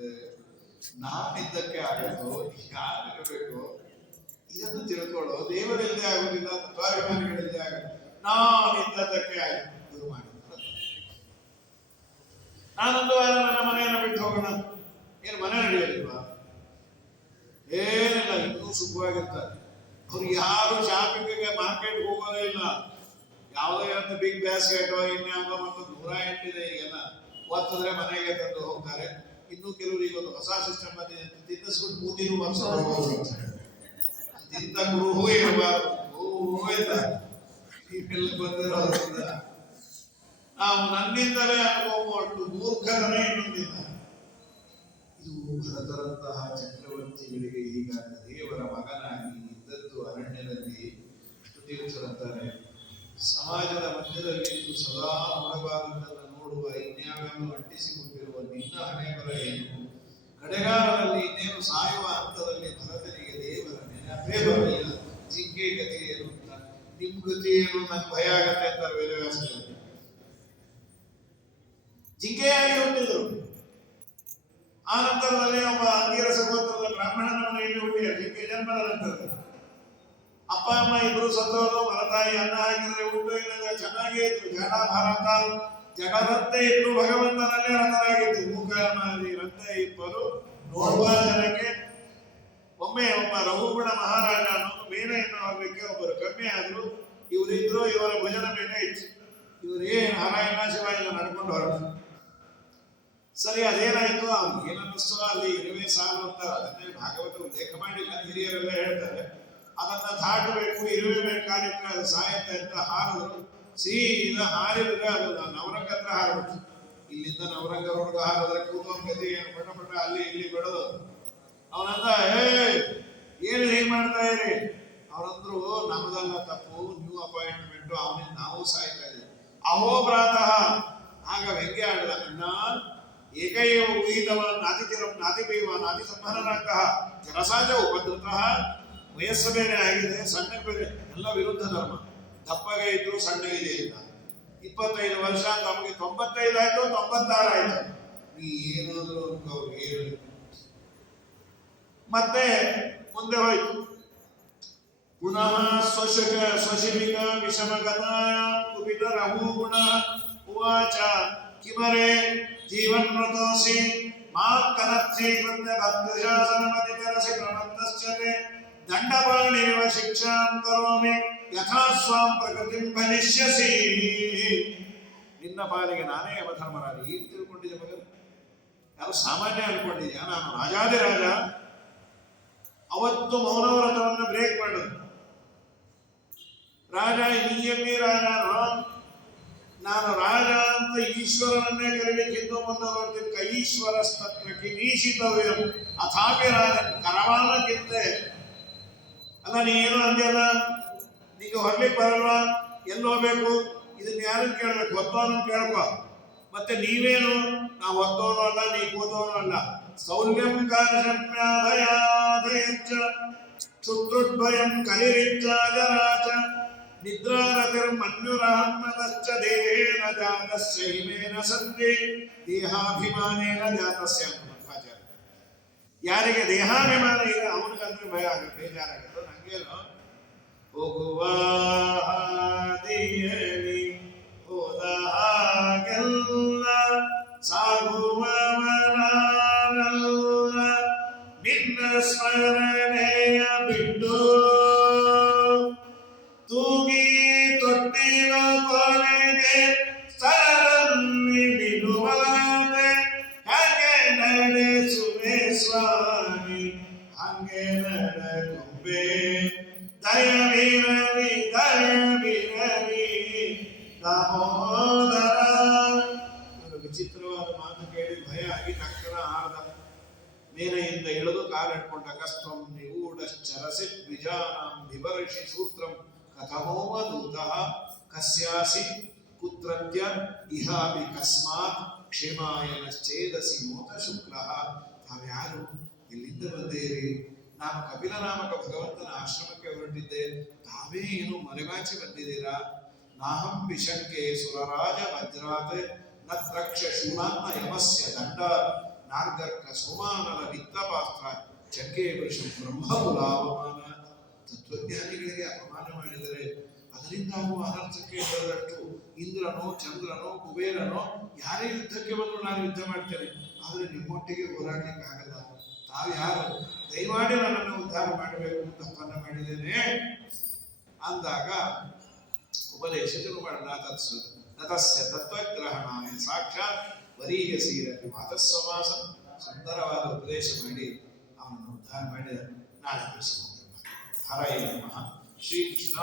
ನಾನಿದ್ದಕ್ಕೆ ಆಗತ್ತೋ, ಯಾರಿರಬೇಕು ಇದನ್ನು ತಿಳ್ಕೊಳ್ಳೋ. ದೇವರಿಲ್ಲದೆ ಆಗುದಿಲ್ಲ, ತತ್ವಾಭಿಮಾನಿಗಳಿಲ್ಲದೆ ಆಗುತ್ತೆ. ನಾನಿದ್ದದ್ದಕ್ಕೆ ಆಯ್ತು ಗುರು ಮಾಡಿ. ನಾನೊಂದು ವಾರ ನನ್ನ ಮನೆಯನ್ನು ಬಿಟ್ಟು ಹೋಗೋಣ. ಏನು ಮನೆ ನಡೆಯಲಿಲ್ವಾ? ಏನಿಲ್ಲ, ಇನ್ನೂ ಸುಖವಾಗಿರ್ತಾರೆ. ಅವ್ರಿಗೆ ಯಾರು ಶಾಪಿಂಗ್ಗೆ ಮಾರ್ಕೆಟ್ ಹೋಗೋದೇ ಇಲ್ಲ. ಯಾವುದೋ ಇವತ್ತು ಬಿಗ್ ಬ್ಯಾಸ್ಕೆಟ್ ಇನ್ಯಾವುದೋ ಮತ್ತು 108 ಇದೆ. ಈಗೆಲ್ಲ ಒತ್ತಿದ್ರೆ ಮನೆಗೆ ತಂದು ಹೋಗ್ತಾರೆ. ಇನ್ನು ಕೆಲವರು ಈಗ ಒಂದು ಹೊಸ ಸಿಸ್ಟಮ್ ಬಂದಿದೆ, ತಿನ್ನಿಸ್ಬಿಟ್ಟು ಮೂತಿನೂ ವರ್ಷ ತಿಂದ ಗುರು ಇರಬಾರ್ದು ಇಲ್ಲ. ಇವೆಲ್ಲ ಬಂದಿರೋದ್ರಿಂದ ನಾವು ನನ್ನಿಂದಲೇ ಅನುಭವಟ್ಟು ಮೂರ್ಖರನೇ ಇನ್ನೊಂದಿಲ್ಲ. ಇದು ಭರತರಂತಹ ಚಕ್ರವರ್ತಿಗಳಿಗೆ ಹೀಗಾದ ದೇವರ ಮಗನಾಗಿ ಇದ್ದದ್ದು ಅರಣ್ಯದಲ್ಲಿ. ತೀರ್ಥರಂತಾರೆ, ಸಮಾಜದ ಮಧ್ಯದಲ್ಲಿ ಇದು ಸದಾ ನೋಡಬಾರದನ್ನು ನೋಡುವ ಇನ್ಯಾವ್ಯಾವ ಅಂಟಿಸಿಕೊಂಡಿರುವ ನಿನ್ನ ಹಣೆ ಬರ ಏನು? ಕಡೆಗಾಲದಲ್ಲಿ ಇನ್ನೇನು ಸಾಯುವ ಹಂತದಲ್ಲಿ ಭರತನಿಗೆ ದೇವರ ನೆನಪೇ ಬರಲಿಲ್ಲ. ಜಿಂಕೆ ಗತಿ ಏನು ಅಂತ, ನಿಮ್ ಗತಿ ಏನು, ನನ್ ಭಯ ಆಗತ್ತೆ ಅಂತಾರೆ ವೇದವ್ಯಾಸರು. ಜಿಂಕೆಯಾಗಿ ಹುಟ್ಟಿದ್ರು. ಆ ನಂತರದಲ್ಲಿ ಒಬ್ಬ ಅಂಗೀರಸ ಗೋತ್ರದ ಬ್ರಾಹ್ಮಣನ ಮನೆಯಲ್ಲಿ ಹುಟ್ಟಿದ ಜಿಂಕೆ ಜನ್ಮದ ನಂತರ ಅಪ್ಪ ಅಮ್ಮ ಇಬ್ರು ಸತ್ತೋದು. ಮಲತಾಯಿ ಅನ್ನ ಹಾಕಿದ್ರೆ ಊಟ ಇಲ್ಲದ ಚೆನ್ನಾಗೇ ಇತ್ತು. ಜಡ ಭಾರತ ಜಡರಂತೆ ಇದ್ರು, ಭಗವಂತನಲ್ಲೇ ರಥರಾಗಿತ್ತು. ಮೂಕ ರಂತೆ ಇಬ್ಬರು ನೋಡುವ ಜನಕ್ಕೆ ಒಮ್ಮೆ ಒಬ್ಬ ರಘುಗುಣ ಮಹಾರಾಜ ಅನ್ನೋದು ಮೇನೆಯನ್ನು ಹೋಗ್ಲಿಕ್ಕೆ ಒಬ್ಬರು ಕಮ್ಮಿ ಆದ್ರು, ಇವರಿದ್ರು, ಇವರ ಭುಜನ ಮೇಲೆ ಇತ್ತು. ಇವರು ಏನು ನಾರಾಯಣ ಶಿವ ಎಲ್ಲ ನಡ್ಕೊಂಡು ಹೊರಟು. ಸರಿ, ಅದೇನಾಯ್ತು, ಅವ್ರಿಗೆ ಏನನ್ನಿಸ್ತೋ ಅಲ್ಲಿ ಇರುವೆ ಸಾಲು ಅಂತ ಅದನ್ನೇ ಭಾಗವತ ಉಲ್ಲೇಖ ಮಾಡಿಲ್ಲ, ಹಿರಿಯರೆಲ್ಲ ಹೇಳ್ತಾರೆ. ಅದನ್ನ ದಾಟಬೇಕು, ಇರುವೆ ಬೇಕಾಗಿತ್ತು, ಅದು ಸಾಯುತ್ತೆ ಅಂತ ಹಾರಿದ್ರು. ಸೀದಾ ಹಾರಿದ್ರೆ ಅದು ನವರಂಗ ಹತ್ರ ಹಾರಬಿಟ್ಟು, ಇಲ್ಲಿಂದ ನವರಂಗ ಹುಡುಗ ಹಾರಿದ್ರೆ ಕೂತವನ್ ಗತಿ ಏನು ಪಟ ಪಟ ಅಲ್ಲಿ ಇಲ್ಲಿ ಬಿಡೋದು. ಅವನಂದ, ಏನು ಹೀಗೆ ಮಾಡ್ತಾ ಇರಿ? ಅವರಂದ್ರು, ನಮ್ದಲ್ಲ ತಪ್ಪು, ನ್ಯೂ ಅಪಾಯಿಂಟ್ಮೆಂಟ್, ಅವನಿಂದ ನಾವು ಸಾಯ್ತಾ ಇದ್ದೀವಿ. ಅಹೋಬ್ರಾತಃ. ಆಗ ವ್ಯಂಗ್ಯ ಆಡಿದ, ಅಣ್ಣ ಏಕೈವ ಊಹಿತವಾನ್ ನಾತಿಚಿರಂ ನಾತಿಪೀವಾನ್ ನಾತಿ ಸಂಹನನಾಂಕಃ ಜಲಸಾಜ ಉಪದ್ರುತಃ. ವಯಸ್ಸು ಬೇರೆ ಆಗಿದೆ, ಸಣ್ಣ ಬೇರೆ, ಎಲ್ಲ ವಿರುದ್ಧ ಧರ್ಮ. ದಪ್ಪಗೆ ಇದ್ರು ಸಣ್ಣಗಿದೆ ಅಂತ 25 ವರ್ಷ, ತಮಗೆ 95 ಆಯ್ತು, 96 ಆಯ್ತು. ನೀ ಏನಾದ್ರು ಅವ್ರಿಗೆ ಏನು. ಮತ್ತೆ ಮುಂದೆ ಹೋಯ್ತು. ಪುನಃ ಸ್ವಶಿಮಿಕ ವಿಷಮಗತಾಯ ಕುಪಿತ ರಘುಗುಣ ಉವಾಚ ಕಿಮರೆ ಜೀವನ್ಮೃತೋಸಿ ಮಾಂ ಕನರ್ಥಿ ಕೃತ್ಯ ಭಕ್ತಶಾಸನಮಧಿಕರಸಿ ಪ್ರಮತ್ತಶ್ಚತೆ ದಂಡಪಾಣಿವ ಶಿಕ್ಷಾಂ ಕರೋಮಿ ಯಥಾ ಸ್ವಾಂ ಪ್ರಕೃತಿಂ ಭಜಿಷ್ಯಸಿ. ನಿನ್ನ ಪಾಲಿಗೆ ನಾನೇ ಯಮಧರ್ಮರಾಜ. ಏನು ತಿಳ್ಕೊಂಡಿದ್ದೆ ಮಗನು? ಯಾರು ಸಾಮಾನ್ಯ ಅನ್ಕೊಂಡಿದ್ಯಾ? ನಾನು ರಾಜಾದಿರಾಜ. ಅವತ್ತು ಮೌನವ್ರತವನ್ನು ಬ್ರೇಕ್ ಮಾಡೋದು. ರಾಜ ನೀಯಮ್ಮಿ ರಾಜ, ನಾನು ರಾಜ ಅಂತ ಈಶ್ವರನನ್ನೇ ಕರೀಲಿಕ್ಕಿಂತ ಮುಂದೆ ನೋಡ್ತೀನಿ. ಕೈಶ್ವರ ಸ್ತತ್ರಕ್ಕೆ ನೀಶಿತವ್ಯ ಅಥಾಪಿ ರಾಜನ್ ಕರವಾನಕ್ಕಿಂತೆ. ಅಲ್ಲ, ನೀ ಏನು ಅಂದ್ಯಲ್ಲ, ನೀಗ ಹೊರ್ಲಿಕ್ಕೆ ಬರಲ್ವಾ? ಎಲ್ಲಿ ಹೋಗ್ಬೇಕು? ಇದನ್ನ ಯಾರನ್ನು ಕೇಳ್ಬೇಕು? ಹೊತ್ತವನು ಕೇಳ್ಕೊ. ಮತ್ತೆ ನೀವೇನು? ನಾವು ಹೊತ್ತವನು ಅಲ್ಲ, ನೀ ಕೂತವನು ಅಲ್ಲ. ಸೌಲ್ಯಂ ಕಾರ್ಯಮ್ಯಾಧಯಾಧಯಚ್ಚ ಕ್ಷುದ್ರುದ್ಭಯಂ ಕಲಿರಿಚ್ಚಾಜರಾಚ ನಿದ್ರಾರತಿರ್ಮನ್ಯುರಹಮ್ಮತಶ್ಚ ದೇಹೇನ ಜಾತಸ್ಯ ಹಿಮೇನ ಸಂಧಿ ದೇಹಾಭಿಮಾನೇನ ಜಾತಸ್ಯ ಮಧ್ವಾಚಾರ್ಯ. ಯಾರಿಗೆ ದೇಹಾಭಿಮಾನ ಇದೆ ಅವನಿಗಂದ್ರೆ ಭಯ ಆಗುತ್ತೆ, ಬೇಜಾರಾಗುತ್ತೆ. ನಂಗೇನು ಹೋಗುವ ಹಾದಿಯಲ್ಲಿ ಹೋದ ಹಾಗೆಲ್ಲ ಸಾಗುವವನಲ್ಲ ನಿನ್ನ ಸ್ಮರಣೆಯ ಬಿಟ್ಟು ತೂಗಿ ತೊಟ್ಟಿನ ಕೊನೆಗೆ ಸ್ಥಳದಲ್ಲಿ ನಿಲ್ಲುವಂತೆ ಹಾಗೆ ನಡೆಸುವೆ ಸ್ವಾಮಿ, ಹಂಗೆ ನಡೆಗೊಂಬೆ ದಯವಿರಲಿ ದಯವಿರಲಿ ದಾಮೋದರ. ವಿಚಿತ್ರವಾದ ಮಾತು ಕೇಳಿ ಭಯ ಆಗಿ ತಕ್ಷಣ ಆರ್ದ. ಮೇನೆಯಿಂದ ಇಳಿದು ಕಾಲಿಟ್ಕೊಂಡ. ಕಸ್ತಂ ನಿಗೂಢಶ್ಚರಸಿ ದ್ವಿಜಾನಾಂ ವಿವರ್ಷಿ ಸೂತ್ರಂ ಕಥಮೋವಧೂತಃ ಕಸ್ಯಾಸಿ ಕುತ್ರತ್ಯ ಇಹಾಪಿ ಕಸ್ಮಾತ್ ಕ್ಷೇಮಾಯನಶ್ಚೇದಸಿ ನೋತ ಶುಕ್ಲಃ. ತಾವ್ಯಾರು? ಎಲ್ಲಿಂದ ಬಂದೇರಿ? ನಾನು ಕಪಿಲ ನಾಮಕ ಭಗವಂತನ ಆಶ್ರಮಕ್ಕೆ ಹೊರಟಿದ್ದೆ, ತಾವೇ ಏನು ಮರೆಮಾಚಿ ಬಂದಿದ್ದೀರಾ? ನಾಹಂ ವಿಶಂಕೆ ಸುರರಾಜ ವಜ್ರಾತ್ ನತ್ರಕ್ಷ ಶೂಲಾನ್ನ ಯಮಸ್ಯ ದಂಡ ನಾರ್ಗರ್ಕ ಸೋಮಾನರ ವಿತ್ತಪಾಸ್ತ್ರ ಚಕ್ಕೆ ವೃಷ ಬ್ರಹ್ಮಕುಲಾವಮಾನ. ತತ್ವಜ್ಞಾನಿಗಳಿಗೆ ಅಪಮಾನ ಮಾಡಿದರೆ ಅದರಿಂದಾಗುವ ಅನರ್ಥಕ್ಕೆ ಹೇಳದಷ್ಟು ಇಂದ್ರನೋ ಚಂದ್ರನೋ ಕುಬೇರನೋ ಯಾರೇ ಯುದ್ಧಕ್ಕೆ ಬಂದು ನಾನು ಯುದ್ಧ ಮಾಡ್ತೇನೆ, ಆದರೆ ನಿಮ್ಮೊಟ್ಟಿಗೆ ಹೋರಾಡಲಿಕ್ಕೆ ಆಗಲ್ಲ. ತಾವ್ಯಾರು? ದಯಮಾಡಿ ನನ್ನನ್ನು ಉದ್ಧಾರ ಮಾಡಬೇಕು, ತಪ್ಪನ್ನು ಮಾಡಿದ್ದೇನೆ ಅಂದಾಗ ಉಪದೇಶ ಶುರು ಮಾಡೋಣ. ತತಸ್ಯ ತತ್ವಗ್ರಹಣಾಯ ಸಾಕ್ಷಾತ್ ವರೀಯ ಸೀರತಿ ಮಾತಸ್ವಮಾಸ. ಸುಂದರವಾದ ಉಪದೇಶ ಮಾಡಿ ಅವನನ್ನು ಉದ್ಧಾರ ಮಾಡಿದ. ನಾಳೆ ಹರಯ ನಮಃ. ಶ್ರೀಕೃಷ್ಣ.